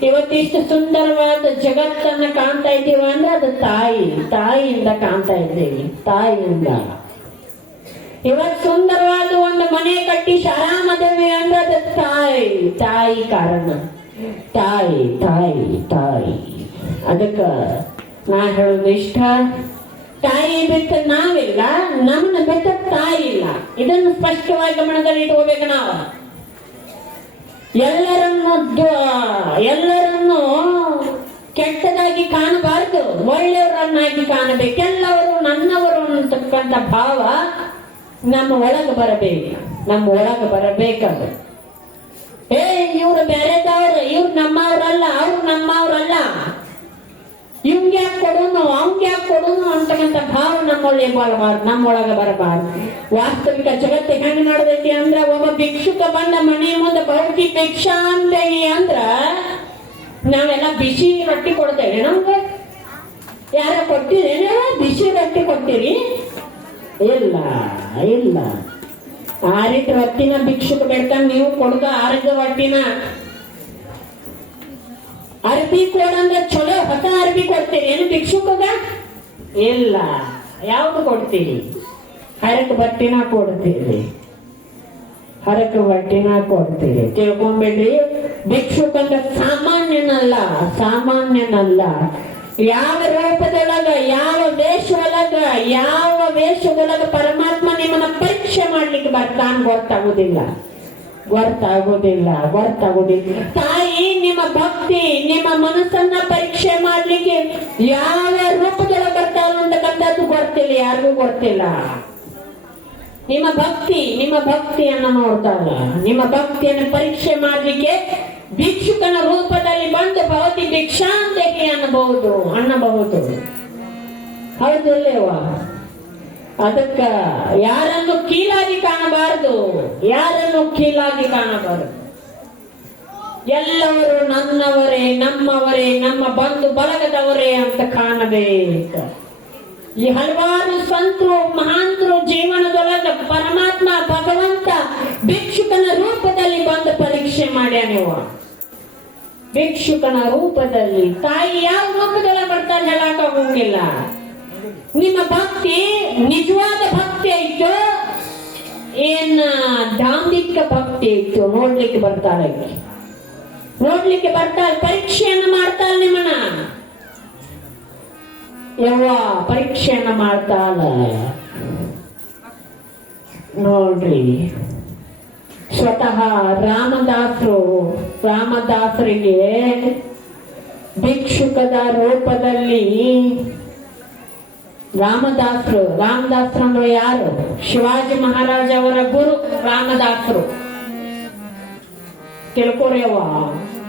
ಇವತ್ತಿಷ್ಟು ಸುಂದರವಾದ ಜಗತ್ತನ್ನ ಕಾಣ್ತಾ ಇದ್ದೀವಿ ಅಂದ್ರೆ ಅದು ತಾಯಿಯಿಂದ ಕಾಣ್ತಾ ಇದ್ದೀವಿ. ತಾಯಿಯಿಂದ ಇವತ್ತು ಸುಂದರವಾದ ಒಂದು ಮನೆ ಕಟ್ಟಿ ಆರಾಮದೇವಿ ಅಂದ್ರೆ ಅದು ತಾಯಿ ಕಾರಣ. ತಾಯಿ. ಅದಕ್ಕ ನಾ ಹೇಳೋದು ಇಷ್ಟ, ತಾಯಿ ಬಿಟ್ಟು ನಾವಿಲ್ಲ, ನಮ್ಮನ್ನ ಬಿಟ್ಟ ತಾಯಿ ಇಲ್ಲ. ಇದನ್ನು ಸ್ಪಷ್ಟವಾಗಿ ಗಮನದಲ್ಲಿ ಇಟ್ಕೋಬೇಕು ನಾವು. ಎಲ್ಲರನ್ನು ಕೆಟ್ಟದಾಗಿ ಕಾಣಬಾರದು, ಒಳ್ಳೆಯವರನ್ನಾಗಿ ಕಾಣಬೇಕು. ಎಲ್ಲವರು ನನ್ನವರು ಅಂತಕ್ಕಂಥ ಭಾವ ನಮ್ಮ ಒಳಗೆ ಬರಬೇಕದು. ಇವ್ರು ಬೇರೆದವ್ರು, ಇವ್ರು ನಮ್ಮವ್ರಲ್ಲ, ಅವ್ರು ನಮ್ಮವ್ರಲ್ಲ, ಇವ್ಗೆ ಯಾಕೆ ಕೊಡೋನು ಅವ್ಗೆ ಯಾಕೆ ಕೊಡೋನು ಅಂತಕ್ಕಂಥ ಭಾವ ನಮ್ಮೊಳಗೆ ಬರಬಾರ್ದು. ವಾಸ್ತವಿಕ ಜಗತ್ತು ಹೆಂಗ್ ನೋಡ್ದೈತಿ ಅಂದ್ರ, ಒಬ್ಬ ಭಿಕ್ಷುಕ ಬಂದ ಮನೆ ಮುಂದೆ ಭೌತಿ ಭಿಕ್ಷಾ ಅಂತೇವಿ ಅಂದ್ರ ನಾವೆಲ್ಲ ಬಿಸಿ ರೊಟ್ಟಿ ಕೊಡ್ತೇವೆ. ನಮ್ಗೆ ಯಾರ ಕೊಟ್ಟಿರಿ? ಬಿಸಿ ರೊಟ್ಟಿ ಕೊಡ್ತೀರಿ? ಇಲ್ಲ ಇಲ್ಲ, ಆರಿದ ರೊಟ್ಟಿನ ಭಿಕ್ಷುಕ ಬೇಡ್ತಾನೆ, ನೀವು ಕೊಡುದ ಆರಿದ ರೊಟ್ಟಿನ. ಅರ್ಬಿ ಕೊಡಂದ್ರೆ ಚಲೋ ಹೊಸ ಅರ್ಬಿ ಕೊಡ್ತೀರಿ ಏನು ಭಿಕ್ಷುಕಗ? ಇಲ್ಲ. ಯಾವ್ದು ಕೊಡ್ತೀರಿ? ಹರಕ ಬಟ್ಟಿನ ಕೊಡ್ತೀರಿ, ತಿಳ್ಕೊಂಬೇಡ್ರಿ. ಭಿಕ್ಷುಕಂದ್ರೆ ಸಾಮಾನ್ಯನಲ್ಲ. ಯಾವ ರೂಪದೊಳಗ, ಯಾವ ವೇಷದೊಳಗ ಪರಮಾತ್ಮ ನಿಮ್ಮನ್ನ ಪರೀಕ್ಷೆ ಮಾಡ್ಲಿಕ್ಕೆ ಬರ್ತಾನ ಗೊತ್ತಾಗುದಿಲ್ಲ. ತಾಯಿ ನಿಮ್ಮ ಭಕ್ತಿ, ನಿಮ್ಮ ಮನಸ್ಸನ್ನ ಪರೀಕ್ಷೆ ಮಾಡ್ಲಿಕ್ಕೆ ಯಾವ ರೂಪದೊಳಗೆ ಬರ್ತಾವ ಅಂತಕ್ಕಂಥದ್ದು ಗೊತ್ತಿಲ್ಲ, ಯಾರಿಗೂ ಗೊತ್ತಿಲ್ಲ. ನಿಮ್ಮ ಭಕ್ತಿಯನ್ನು ನೋಡ್ತಾರ. ನಿಮ್ಮ ಭಕ್ತಿಯನ್ನು ಪರೀಕ್ಷೆ ಮಾಡ್ಲಿಕ್ಕೆ ಭಿಕ್ಷುಕನ ರೂಪದಲ್ಲಿ ಬಂದು ಭವತಿ ಭಿಕ್ಷಾಂದೇಹಿ ಅನ್ನಬಹುದು. ಹೌದಿಲ್ಲೇವ? ಅದಕ್ಕ ಯಾರನ್ನು ಕೀಳಾಗಿ ಕಾಣಬಾರದು. ಎಲ್ಲವರು ನನ್ನವರೇ, ನಮ್ಮವರೇ, ನಮ್ಮ ಬಂಧು ಬಳಗದವರೇ ಅಂತ ಕಾಣಬೇಕು. ಈ ಹಲವಾರು ಸಂತರು ಮಹಾಂತರು ಜೀವನದೊಳಗ ಪರಮಾತ್ಮ ಭಗವಂತ ಭಿಕ್ಷುಕನ ರೂಪದಲ್ಲಿ ಬಂದು ಪರೀಕ್ಷೆ ಮಾಡ್ಯಾನಿವ. ಭಿಕ್ಷುಕನ ರೂಪದಲ್ಲಿ. ತಾಯಿ ಯಾವ ರೂಪದೊಳಗೆ ಬರ್ತಾನೆ ಹೇಳಾಕ ಹೋಗಿಲ್ಲ. ನಿಮ್ಮ ಭಕ್ತಿ ನಿಜವಾದ ಭಕ್ತಿ ಐತೋ ಏನ್ ಧಾಂಬಿಕ ಭಕ್ತಿ ಐತೋ ನೋಡ್ಲಿಕ್ಕೆ ಬರ್ತಾಳೆ. ಪರೀಕ್ಷೆಯನ್ನು ಮಾಡ್ತಾಳೆ ನಿಮ್ಮನ್ನ. ಪರೀಕ್ಷೆಯನ್ನು ಮಾಡ್ತಾಳ ನೋಡ್ರಿ. ಸ್ವತಃ ರಾಮದಾಸರಿಗೆ ಭಿಕ್ಷುಕದ ರೂಪದಲ್ಲಿ ರಾಮದಾಸರು ಅಂದ್ರೆ ಯಾರು? ಶಿವಾಜಿ ಮಹಾರಾಜ ಅವರ ಗುರು ರಾಮದಾಸರು. ತಿಳ್ಕೊರೇವ,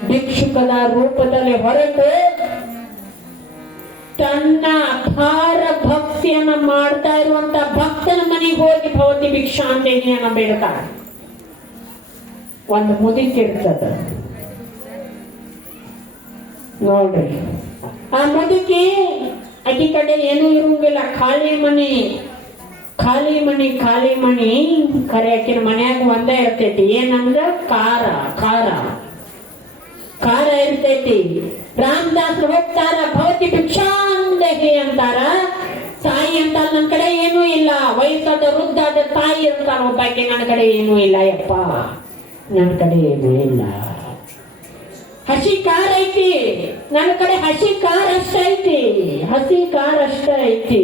ಭಿಕ್ಷುಕದ ರೂಪದಲ್ಲಿ ಹೊರಟು ತನ್ನ ಅಪಾರ ಭಕ್ತಿಯನ್ನ ಮಾಡ್ತಾ ಇರುವಂತ ಭಕ್ತನ ಮನೆಗೆ ಹೋಗಿ ಭವತಿ ಭಿಕ್ಷಾಂದೇಹಿಯನ್ನ ಬೇಡ್ತಾರೆ. ಒಂದು ಮುದುಕಿರ್ತದ ನೋಡ್ರಿ. ಆ ಮುದುಕಿ ಅಕ್ಕಿ ಕಡೆ ಏನೂ ಇರುವಂಗಿಲ್ಲ, ಖಾಲಿ ಮನಿ. ಖರೆ ಆಕಿನ ಮನ್ಯಾಗ ಒಂದೇ ಇರ್ತೈತಿ. ಏನಂದ್ರ ಖಾರ ಇರ್ತೈತಿ. ರಾಮದಾಸರು ಹೋಗ್ತಾರ, ಭವತಿ ಭಿಕ್ಷಾಂದೇಹಿ ಅಂತಾರ. ತಾಯಿ ಅಂತ ನನ್ನ ಕಡೆ ಏನೂ ಇಲ್ಲ. ವಯಸ್ಸಾದ ವೃದ್ಧಾದ ತಾಯಿ ಅಂತಾರ ಒಬ್ಬಾಕಿ, ನನ್ನ ಕಡೆ ಏನೂ ಇಲ್ಲ ಯಪ್ಪ, ನನ್ನ ಕಡೆ ಏನೂ ಇಲ್ಲ. ಹಸಿ ಕಾರ ಐತಿ, ನನ್ನ ಕಡೆ ಹಸಿ ಕಾರ ಅಷ್ಟ ಐತಿ.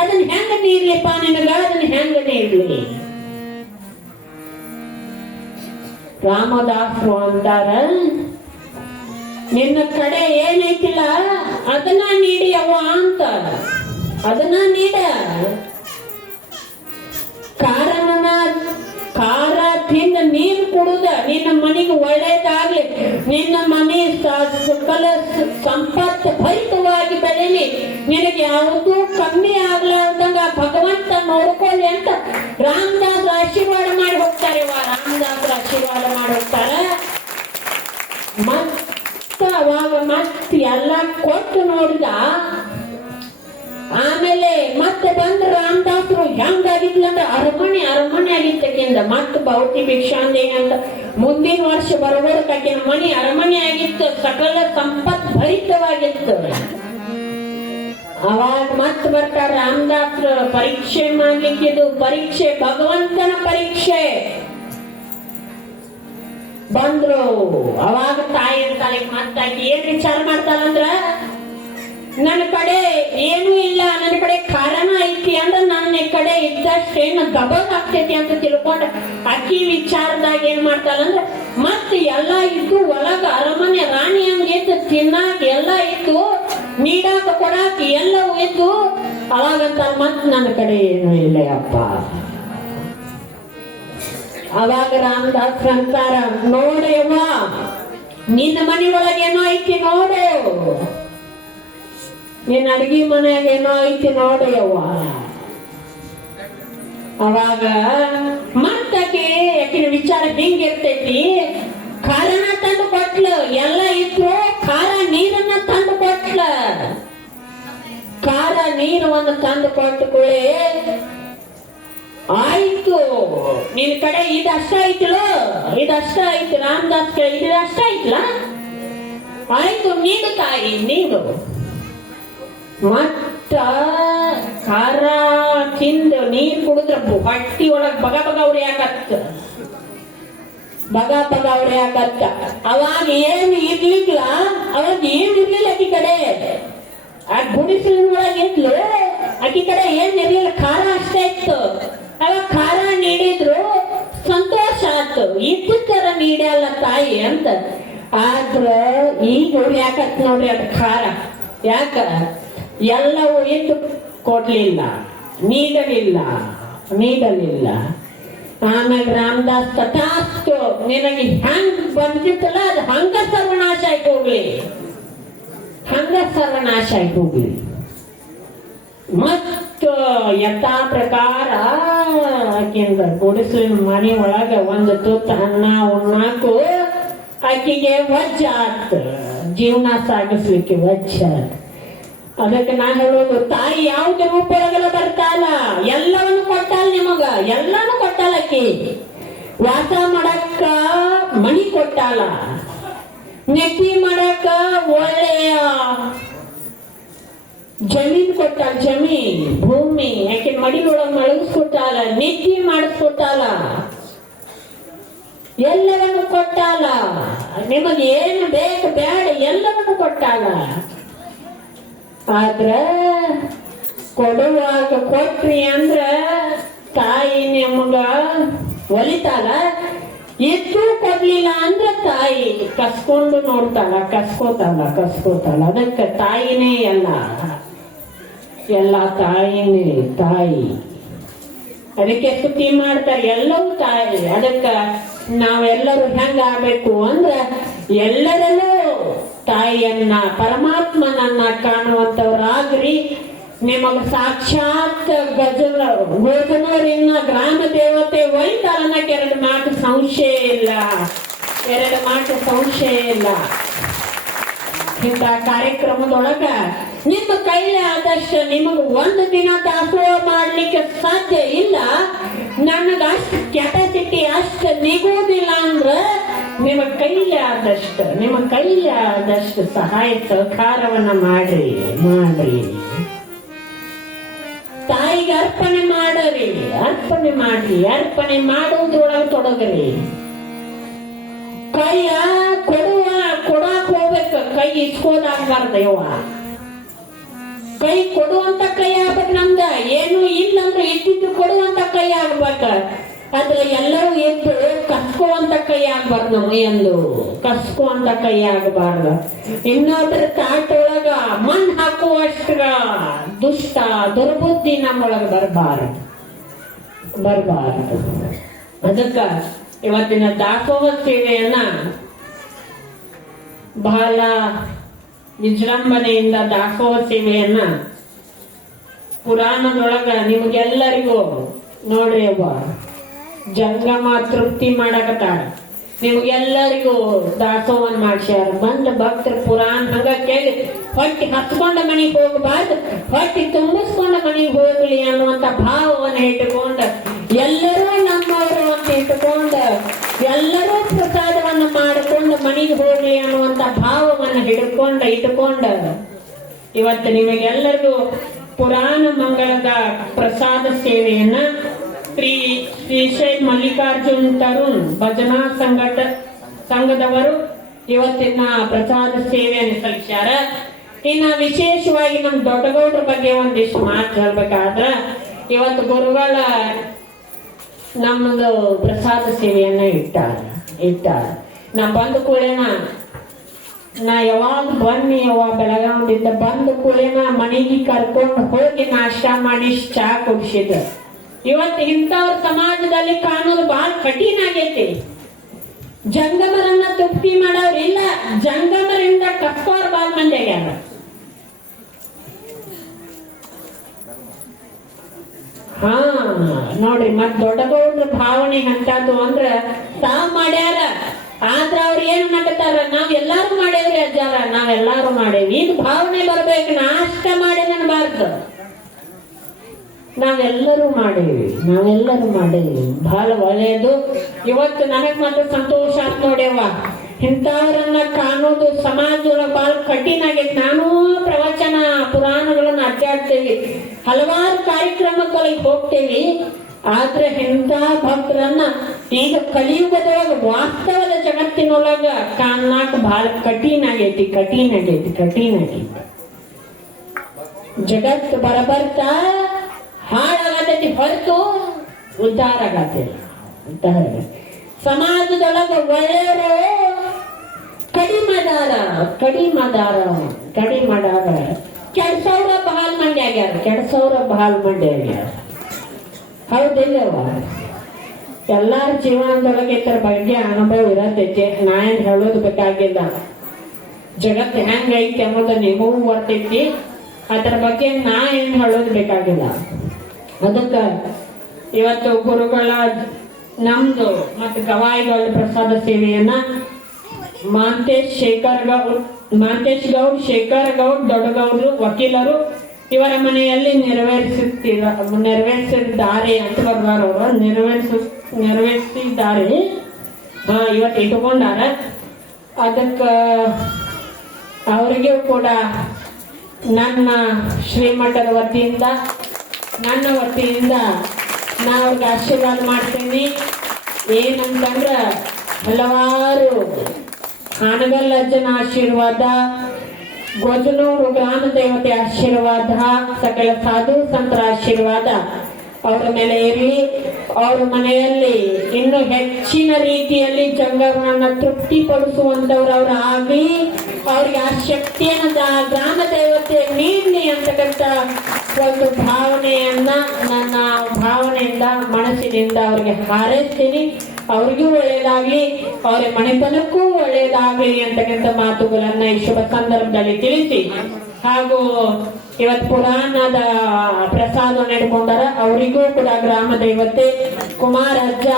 ಅದನ್ನ ಹೆಂಗ ನೀರ್ಲಿಪ್ಪ ನಿನಗ? ಅದನ್ನ ಹೆಂಗ ನೀರ್ಲಿ? ರಾಮದಾಸರು ಅಂತಾರ, ನಿನ್ನ ಕಡೆ ಏನೈತಿಲ್ಲ ಅದನ್ನ ನೀಡಿ ಅವ್ವ ಅಂತ. ಅದನ್ನ ನೀಡ. ಖಾರ ತಿಂದ ನೀರು ಕುಡುದ ನಿನ್ನ ಮನೆಗೆ ಒಳ್ಳೇದಾಗ್ಲಿ, ನಿನ್ನ ಮನೆ ಸಕಲ ಸಂಪತ್ತು ಭರಿತವಾಗಿ ಬೆಳೀಲಿ, ನಿನಗೆ ಯಾವುದೂ ಕಮ್ಮಿ ಆಗ್ಲಾರ್ದಂಗ ಭಗವಂತ ನೋಡ್ಕೊಳ್ಳಿ ಅಂತ ರಾಮದಾಸರು ಆಶೀರ್ವಾದ ಮಾಡಿ ಹೋಗ್ತಾರೆ. ಅವಾಗ ಎಲ್ಲ ಕೊಟ್ಟು ನೋಡಿದ. ಆಮೇಲೆ ಮತ್ತೆ ಬಂದ ರಾಮದಾಸರು ಹೆಂಗಾಗಿದ್ಲಂದ್ರ ಅರಮನೆ ಆಗಿತ್ತಕ್ಕಿಂದ ಮತ್ತೆ ಭವತಿ ಭಿಕ್ಷಾಂದೇಹಿ ಅಂತ ಮುಂದಿನ ವರ್ಷ ಬರೋದಕ್ಕಾಕಿನ ಮನೆ ಅರಮನೆ ಆಗಿತ್ತು, ಸಕಲ ಸಂಪತ್ ಭರಿತವಾಗಿತ್ತು. ಅವಾಗ ಮತ್ತೆ ಬರ್ತಾರ ರಾಮದಾಸರು ಪರೀಕ್ಷೆ ಮಾಡ್ಲಿಕ್ಕಿದು. ಪರೀಕ್ಷೆ ಭಗವಂತನ ಪರೀಕ್ಷೆ. ಬಂದ್ರು. ಅವಾಗ ತಾಯಿ ಅಂತಾಳೆ, ಮತ್ತಾಕಿ ಏನ್ ವಿಚಾರ ಮಾಡ್ತಾರಂದ್ರ, ನನ್ನ ಕಡೆ ಏನೂ ಇಲ್ಲ, ನನ್ನ ಕಡೆ ಖಾರನ ಐತಿ ಅಂದ್ರ ನನ್ನ ಕಡೆ ಇದ್ದಷ್ಟೇನು ಗಬಗ್ ಆಗ್ತೈತಿ ಅಂತ ತಿಳ್ಕೊಂಡ ಅಕ್ಕಿ ವಿಚಾರದಾಗ ಏನ್ ಮಾಡ್ತಾಳಂದ್ರ ಮತ್ ಎಲ್ಲಾ ಇದ್ದು ಒಳಗ ಅರಮನೆ ರಾಣಿ ಹಂಗಿತ್ತು, ತಿನ್ನಾಕ ಎಲ್ಲಾ ಇತ್ತು, ನೀಡಾಕ ಕೊಡಾಕ ಎಲ್ಲವೂ ಇತ್ತು. ಅವಾಗಂತ ಮತ್ ನನ್ನ ಕಡೆ ಏನು ಇಲ್ಲ ಅಪ್ಪ. ಅವಾಗ ರಾಮದಾಸ್ ಅಂತಾರ, ನೋಡವ್ವ ನಿನ್ನ ಮನೆ ಒಳಗೇನೋ ಐತಿ ನೋಡು, ನಿನ್ನ ಅಡಿಗೆ ಮನೆಯಾಗ ಏನೋ ಐತಿ ನೋಡವ್ವ. ಅವಾಗ ಮತ್ತಾಕೆ ಯಾಕಿನ ವಿಚಾರ ಹಿಂಗಿರ್ತೈತಿ, ಖಾರನ ತಂದು ಕೊಟ್ಲು, ಎಲ್ಲ ಇದ್ರು ಖಾರ ನೀರನ್ನ ತಂದು ಕೊಟ್ಲ. ಖಾರ ನೀರವನ್ನು ತಂದು ಕೊಟ್ಟು ಕೂಡಲೇ ಆಯ್ತು, ನಿನ್ ಕಡೆ ಇದಷ್ಟ ಐತಿಲೋ, ಇದಷ್ಟ ಐತಿ ರಾಮದಾಸ್ ಕಡೆ ಇದಷ್ಟ ಐತ್ಲ, ಆಯ್ತು ನೀನು ತಾಯಿ ನೀನು. ಮತ್ತ ಖಾರ ತಿಂದು ನೀರ್ ಕುಡಿದ್ರ ಹೊಟ್ಟಿ ಒಳಗ್ ಬಗ ಬಗ ಉರಿಯಾಕತ್ತ, ಬಗ ಬಗ ಉರಿಯಾಕತ್ತ. ಅವಾಗ ಏನು ಇರ್ಲಿಲ್ಲ, ಅವಾಗ ಏನ್ ಇರ್ಲಿಲ್ಲ ಆಕಿ ಕಡೆ. ಆ ಗುಡಿಸಲಿನ ಒಳಗೆ ಇದ್ಲು, ಆಕಿ ಕಡೆ ಏನ್ ಇರ್ಲಿಲ್ಲ, ಖಾರ ಅಷ್ಟೇ ಇತ್ತು. ಅವಾಗ ಖಾರ ನೀಡಿದ್ರು, ಸಂತೋಷ ಆಯ್ತು, ಇದ್ದರ ನೀಡಲ್ಲ ತಾಯಿ ಅಂತ. ಆದ್ರ ಈಗ ಉರಿಯಾಕತ್ ನೋಡ್ರಿ ಅದ್ ಖಾರ. ಯಾಕ ಎಲ್ಲವೂ ಇದ್ದು ಕೊಡ್ಲಿಲ್ಲ, ನೀಡಲಿಲ್ಲ. ಆಮೇಲೆ ರಾಮದಾಸ್ ತಥಾಸ್ತು, ನಿನಗೆ ಹೆಂಗ್ ಬಂದಿತ್ತಲ್ಲ ಅದು ಹಂಗ ಸರ್ವನಾಶ ಆಯ್ತು ಹೋಗ್ಲಿ, ಹಂಗ ಸರ್ವನಾಶ ಆಯ್ತು ಹೋಗ್ಲಿ. ಮತ್ತ ಯಥಾ ಪ್ರಕಾರ ಆಕಿಂದ ಗುಡಿಸಲಿನ ಮನೆ ಒಳಗ ಒಂದು ತುತ್ತ ಅನ್ನ ಉಣ್ಣಾಕು ಆಕಿಗೆ ವಜ್ಜ ಆತ, ಜೀವನ ಸಾಗಿಸ್ಲಿಕ್ಕೆ ವಜ್ಜ. ಅದಕ್ಕೆ ನಾ ಹೇಳೋದು, ತಾಯಿ ಯಾವ್ದು ರೂಪೊಳಗೆಲ್ಲ ಬರ್ತಾಳ, ಎಲ್ಲವನ್ನು ಕೊಟ್ಟಾಳ ನಿಮಗ, ಎಲ್ಲಾನು ಕೊಟ್ಟಾಳ. ಆಕಿ ವಾಸ ಮಾಡಕ್ಕ ಮಣಿ ಕೊಟ್ಟಾಳ, ನೆಟ್ಟಿ ಮಾಡಕ್ಕ ಒಳ್ಳೆಯ ಜಮೀನ್ ಕೊಟ್ಟಾಳ, ಜಮೀನ್ ಭೂಮಿ ಯಾಕೆ ಮಡಿಲೊಳಗೆ ಮಳಗಿಸ್ಕೊಟ್ಟಾಳ, ನೆಟ್ಟಿ ಮಾಡಿಸ್ಕೊಟ್ಟಾಳ, ಎಲ್ಲವನ್ನು ಕೊಟ್ಟಾಳ. ನಿಮಗೆ ಏನು ಬೇಕು ಬೇಡ ಎಲ್ಲವನ್ನು ಕೊಟ್ಟಾಳ. ಆದ್ರ ಕೊಡುವಾಗ ಕೊಟ್ರಿ ಅಂದ್ರ ತಾಯಿ ನಿಮಗ ಒಲಿತಾಳ, ಇದ್ದು ಕೊಡ್ಲಿಲ್ಲ ಅಂದ್ರ ತಾಯಿ ಕಸ್ಕೊಂಡು ನೋಡ್ತಾಳ, ಕಸ್ಕೋತಾಳ. ಅದಕ್ಕೆ ತಾಯಿನೇ ಎಲ್ಲ ತಾಯಿನೇ ತಾಯಿ. ಅದಕ್ಕೆ ಸ್ತುತಿ ಮಾಡ್ತಾರೆ, ಎಲ್ಲವೂ ತಾಯಿ. ಅದಕ್ಕ ನಾವೆಲ್ಲರೂ ಹೆಂಗ ಆಗ್ಬೇಕು ಅಂದ್ರ ಎಲ್ಲರಲ್ಲೂ ತಾಯಿಯನ್ನ ಪರಮಾತ್ಮನನ್ನ ಕಾಣುವಂತವ್ರಾಗ್ರಿ. ನಿಮಗ ಸಾಕ್ಷಾತ್ ಗಜನೂರಿನ ಗ್ರಾಮ ದೇವತೆ ಒಯ್ತಾಳ ಅನ್ನಕ್ಕೆ ಎರಡು ಮಾತು ಸಂಶಯ ಇಲ್ಲ. ಇಂಥ ಕಾರ್ಯಕ್ರಮದೊಳಗ ನಿಮ್ಮ ಕೈಲಿ ಆದಷ್ಟು ನಿಮಗ ಒಂದು ದಿನ ದಾಸೋಹ ಮಾಡ್ಲಿಕ್ಕೆ ಸಾಧ್ಯ ಇಲ್ಲ, ನನಗ ಅಷ್ಟು ಕೆಪಾಸಿಟಿ ಅಷ್ಟು ನಿಗೋದಿಲ್ಲ ಅಂದ್ರ ನಿಮ್ಮ ಕೈಲಿ ಆದಷ್ಟು ಸಹಾಯ ಸಹಕಾರವನ್ನ ಮಾಡ್ರಿ. ತಾಯಿಗೆ ಅರ್ಪಣೆ ಮಾಡ್ರಿ, ಅರ್ಪಣೆ ಮಾಡೋದ್ರೊಳಗೆ ತೊಡಗ್ರಿ. ಕೈಯ ಕೊಡಾಕ್ ಹೋಗ್ಬೇಕು, ಕೈ ಇಸ್ಕೋದಾಗಬಾರ್ದ. ಯವ್ವ ಕೈ ಕೊಡುವಂತ ಕೈ ಆಗ್ಬೇಕು ನಮ್ದ. ಏನು ಇಲ್ಲ ಅಂದ್ರೆ ಇದ್ದಿದ್ದು ಕೊಡುವಂತ ಕೈ ಆಗ್ಬೇಕ. ಅದ್ರ ಎಲ್ಲರೂ ಎದ್ದು ಕಸ್ಕುವಂತ ಕೈ ಆಗ್ಬಾರ್ದು. ನಮ್ಮ ಎಂದು ಕಸ್ಕುವಂತ ಕೈ ಆಗಬಾರ್ದು. ಇನ್ನೊಬ್ರ ತಾಟೊಳಗ ಮಣ್ಣು ಹಾಕುವಷ್ಟ್ರ ದುಷ್ಟ ದುರ್ಬುದ್ಧಿ ನಮ್ಮೊಳಗ ಬರಬಾರದು. ಅದಕ್ಕ ಇವತ್ತಿನ ದಾಸೋಹ ಸೇವೆಯನ್ನ ಬಹಳ ವಿಜೃಂಭಣೆಯಿಂದ ದಾಸೋಹ ಸೇವೆಯನ್ನ ಪುರಾಣದೊಳಗ ನಿಮ್ಗೆಲ್ಲರಿಗೂ ನೋಡ್ರಿ ಅವ್ವ ಜಂಗಮ ತೃಪ್ತಿ ಮಾಡಕತ್ತಾಳ. ನಿಮ್ಗೆಲ್ಲರಿಗೂ ದಾಸೋಹನ್ ಮಾಡ್ಸ್ಯಾರ. ಬಂದ ಭಕ್ತರ ಪುರಾಣ ಹಂಗ ಕೇಳಿ ಹೊಟ್ಟಿ ಹತ್ಕೊಂಡ ಮನೆಗೆ ಹೋಗಬಾರ್ದು, ಹೊಟ್ಟಿ ತುಂಬಿಸ್ಕೊಂಡ ಮನೆಗೆ ಹೋಗ್ಲಿ ಅನ್ನುವಂತ ಭಾವವನ್ನು ಇಟ್ಟುಕೊಂಡ, ಎಲ್ಲರೂ ನಮ್ಮವರು ಅಂತ ಇಟ್ಟುಕೊಂಡ, ಎಲ್ಲರೂ ಪ್ರಸಾದವನ್ನು ಮಾಡಿಕೊಂಡು ಮನೆಗೆ ಹೋಗ್ಲಿ ಅನ್ನುವಂತ ಭಾವವನ್ನು ಇಟ್ಟುಕೊಂಡ ಇವತ್ತು ನಿಮಗೆಲ್ಲರಿಗೂ ಪುರಾಣ ಮಂಗಳದ ಪ್ರಸಾದ ಸೇವೆಯನ್ನ ಶ್ರೀ ಮಲ್ಲಿಕಾರ್ಜುನ್ ತರುಣ್ ಭಜನಾ ಸಂಘದವರು ಇವತ್ತಿನ ಪ್ರಸಾದ ಸೇವೆಯನ್ನು ಸಲ್ಲಿಸ್ಯಾರ. ಇನ್ನ ವಿಶೇಷವಾಗಿ ನಮ್ ದೊಡ್ಡಗೌಡ್ರ ಬಗ್ಗೆ ಒಂದಿಷ್ಟು ಮಾತು ಹೇಳ್ಬೇಕಾದ್ರ, ಇವತ್ತು ಗುರುಗಳ ನಮ್ಮದು ಪ್ರಸಾದ ಸೇವೆಯನ್ನ ಇಟ್ಟಾರ ನಾ ಬಂದ ಕೂಡೇನ ನಾ ಯಾವಾಗ ಬನ್ನಿ ಯಾವಾಗ ಬೆಳಗಾವಿಯಿಂದ ಬಂದ ಕೂಡೇನ ಮನೆಗೆ ಕರ್ಕೊಂಡು ಹೋಗಿ ನಾಷ್ಟ ಮಾಡಿ ಚಾ ಕುಡಿಸಿದ. ಇವತ್ತು ಇಂಥವ್ರ ಸಮಾಜದಲ್ಲಿ ಕಾಣೋದು ಬಹಳ ಕಠಿಣ ಆಗೈತಿ. ಜಂಗಮರನ್ನ ತೃಪ್ತಿ ಮಾಡೋರು ಇಲ್ಲ, ಜಂಗಮರಿಂದ ಕಪ್ಪೋರ್ ಬಾಳ ಮಂದಿ ಆಗ್ಯಾರ. ಹಾ ನೋಡ್ರಿ, ಮತ್ ದೊಡ್ಡಗೌಡ್ರ ಭಾವನೆ ಅಂತದ್ದು ಅಂದ್ರ ತಾವ್ ಮಾಡ್ಯಾರ. ಆದ್ರ ಅವ್ರ ಏನ್ ಮಾಡತಾರ, ನಾವ್ ಎಲ್ಲಾರು ಮಾಡೇವ್ರಿ ಅಜ್ಜಾರ, ನಾವೆಲ್ಲಾರು ಮಾಡೇವಿ. ಇದು ಭಾವನೆ ಬರ್ಬೇಕು, ನಾಷ್ಟ ಮಾಡಿ ಅನ್ಬಾರ್ದು. ನಾವೆಲ್ಲರೂ ಮಾಡೇವಿ ಬಹಳ ಒಳ್ಳೆಯದು. ಇವತ್ತು ನನಗ್ ಮಾತ್ರ ಸಂತೋಷ ಆತ್ ನೋಡ್ಯವ್ವ. ಇಂಥವ್ರನ್ನ ಕಾಣೋದು ಸಮಾಜದೊಳಗೆ ಬಹಳ ಕಠಿಣ ಆಗೈತಿ. ನಾನು ಪ್ರವಚನ ಪುರಾಣಗಳನ್ನ ಅಡ್ಡಾಡ್ತೇವಿ, ಹಲವಾರು ಕಾರ್ಯಕ್ರಮಗಳಿಗೆ ಹೋಗ್ತೇವಿ. ಆದ್ರೆ ಇಂಥ ಭಕ್ತರನ್ನ ಈಗ ಕಲಿಯುಗದೊಳಗ ವಾಸ್ತವದ ಜಗತ್ತಿನೊಳಗ ಕಾಣಾಕ ಬಹಳ ಕಠಿಣ ಆಗೈತಿ. ಜಗತ್ತು ಬರಬರ್ತಾ ಹಾಳಾಗತೈತಿ ಹೊರತು ಉದ್ಧಾರ ಆಗತ್ತಿಲ್ಲ. ಸಮಾಜದೊಳಗ ಒಳ್ಳೆಯವರು ಕಡಿಮದಾರ ಕೆಡ್ಸವ್ರ ಬಹಳ ಮಂದಿ ಆಗ್ಯಾರ. ಹೌದಿಲ್ಲವ? ಎಲ್ಲಾರ ಜೀವನದೊಳಗೆ ಇತರ ಬಗ್ಗೆ ಅನುಭವ ಇರತೈತಿ. ನಾ ಏನ್ ಹೇಳೋದು ಬೇಕಾಗಿಲ್ಲ. ಜಗತ್ತು ಹೆಂಗ ಐತಿ ಅನ್ನೋದು ನಿಮಗೂ ಬರ್ತೈತಿ. ಅದರ ಬಗ್ಗೆ ನಾ ಏನ್ ಹೇಳೋದು ಬೇಕಾಗಿಲ್ಲ. ಅದಕ್ಕ ಇವತ್ತು ಗುರುಗಳ ನಮ್ದು ಮತ್ತು ಗವಾಯಿಗಳ ಪ್ರಸಾದ ಸೇವೆಯನ್ನ ಮಾಂತೇಶ್ ಗೌಡ್, ಶೇಖರ್ ಗೌಡ್, ದೊಡ್ಡಗೌಡ್ರು ವಕೀಲರು ಇವರ ಮನೆಯಲ್ಲಿ ನೆರವೇರಿಸಿದ್ದಾರೆ ಅಂತ ಬರ್ಬಾರ. ಅವರು ನೆರವೇರಿಸಿದ್ದಾರೆ. ಇವತ್ತು ಇಟ್ಕೊಂಡಾರ. ಅದಕ್ಕ ಅವರಿಗೂ ಕೂಡ ನನ್ನ ಶ್ರೀಮಠದ ವತಿಯಿಂದ ನಾ ಅವ್ರಿಗೆ ಆಶೀರ್ವಾದ ಮಾಡ್ತೀನಿ. ಏನಂತಂದ್ರ ಹಲವಾರು ಹಾನಗಲ್ ಅಜ್ಜನ ಆಶೀರ್ವಾದ, ಗೊಜನೂರು ಗ್ರಾಮ ದೇವತೆ ಆಶೀರ್ವಾದ, ಸಕಲ ಸಾಧು ಸಂತರ ಆಶೀರ್ವಾದ ಅವರ ಮೇಲೆ ಇರಲಿ. ಅವ್ರ ಮನೆಯಲ್ಲಿ ಇನ್ನು ಹೆಚ್ಚಿನ ರೀತಿಯಲ್ಲಿ ಜಂಗಮರನ್ನ ತೃಪ್ತಿಪಡಿಸುವಂತವ್ರು ಅವ್ರು ಆಗಿ ಅವ್ರಿಗೆ ಆ ಶಕ್ತಿಯನ್ನ ಗ್ರಾಮ ದೇವತೆ ನೀಡಲಿ ಅಂತಕ್ಕಂಥ ಒಂದು ಭಾವನೆಯನ್ನ ನನ್ನ ಭಾವನೆಯಿಂದ ಮನಸ್ಸಿನಿಂದ ಅವ್ರಿಗೆ ಹಾರೈಸ್ತೀನಿ. ಅವ್ರಿಗೂ ಒಳ್ಳೇದಾಗ್ಲಿ, ಅವರ ಮನೆತನಕ್ಕೂ ಒಳ್ಳೇದಾಗ್ಲಿ ಅಂತಕ್ಕಂಥ ಮಾತುಗಳನ್ನ ಈ ಶುಭ ಸಂದರ್ಭದಲ್ಲಿ ತಿಳಿಸಿ, ಹಾಗೂ ಇವತ್ತು ಪುರಾಣದ ಪ್ರಸಾದ ನಡೆಕೊಂಡಾರ ಅವರಿಗೂ ಕೂಡ ಗ್ರಾಮ ದೇವತೆ ಕುಮಾರಜ್ಜ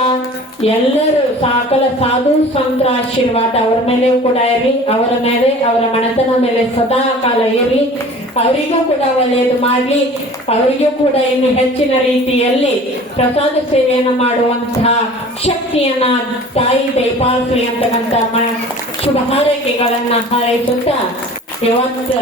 ಎಲ್ಲರೂ ಸಕಲ ಸಾಧು ಸಂತರ ಆಶೀರ್ವಾದ ಅವರ ಮೇಲೆ ಕೂಡ ಇರಲಿ. ಅವರ ಮೇಲೆ, ಅವರ ಮನೆತನ ಮೇಲೆ ಸದಾ ಕಾಲ ಇರಲಿ. ಅವರಿಗೂ ಕೂಡ ಒಳ್ಳೆಯದು ಮಾಡಲಿ. ಅವರಿಗೂ ಕೂಡ ಇನ್ನು ಹೆಚ್ಚಿನ ರೀತಿಯಲ್ಲಿ ಪ್ರಸಾದ ಸೇವೆಯನ್ನು ಮಾಡುವಂತಹ ಶಕ್ತಿಯನ್ನ ತಾಯಿ ದಯಪಾಲಿಸಲಿ ಅಂತಕ್ಕಂಥ ಶುಭ ಹಾರೈಕೆಗಳನ್ನ ಹಾರೈಸುತ್ತಾ ಇವತ್ತು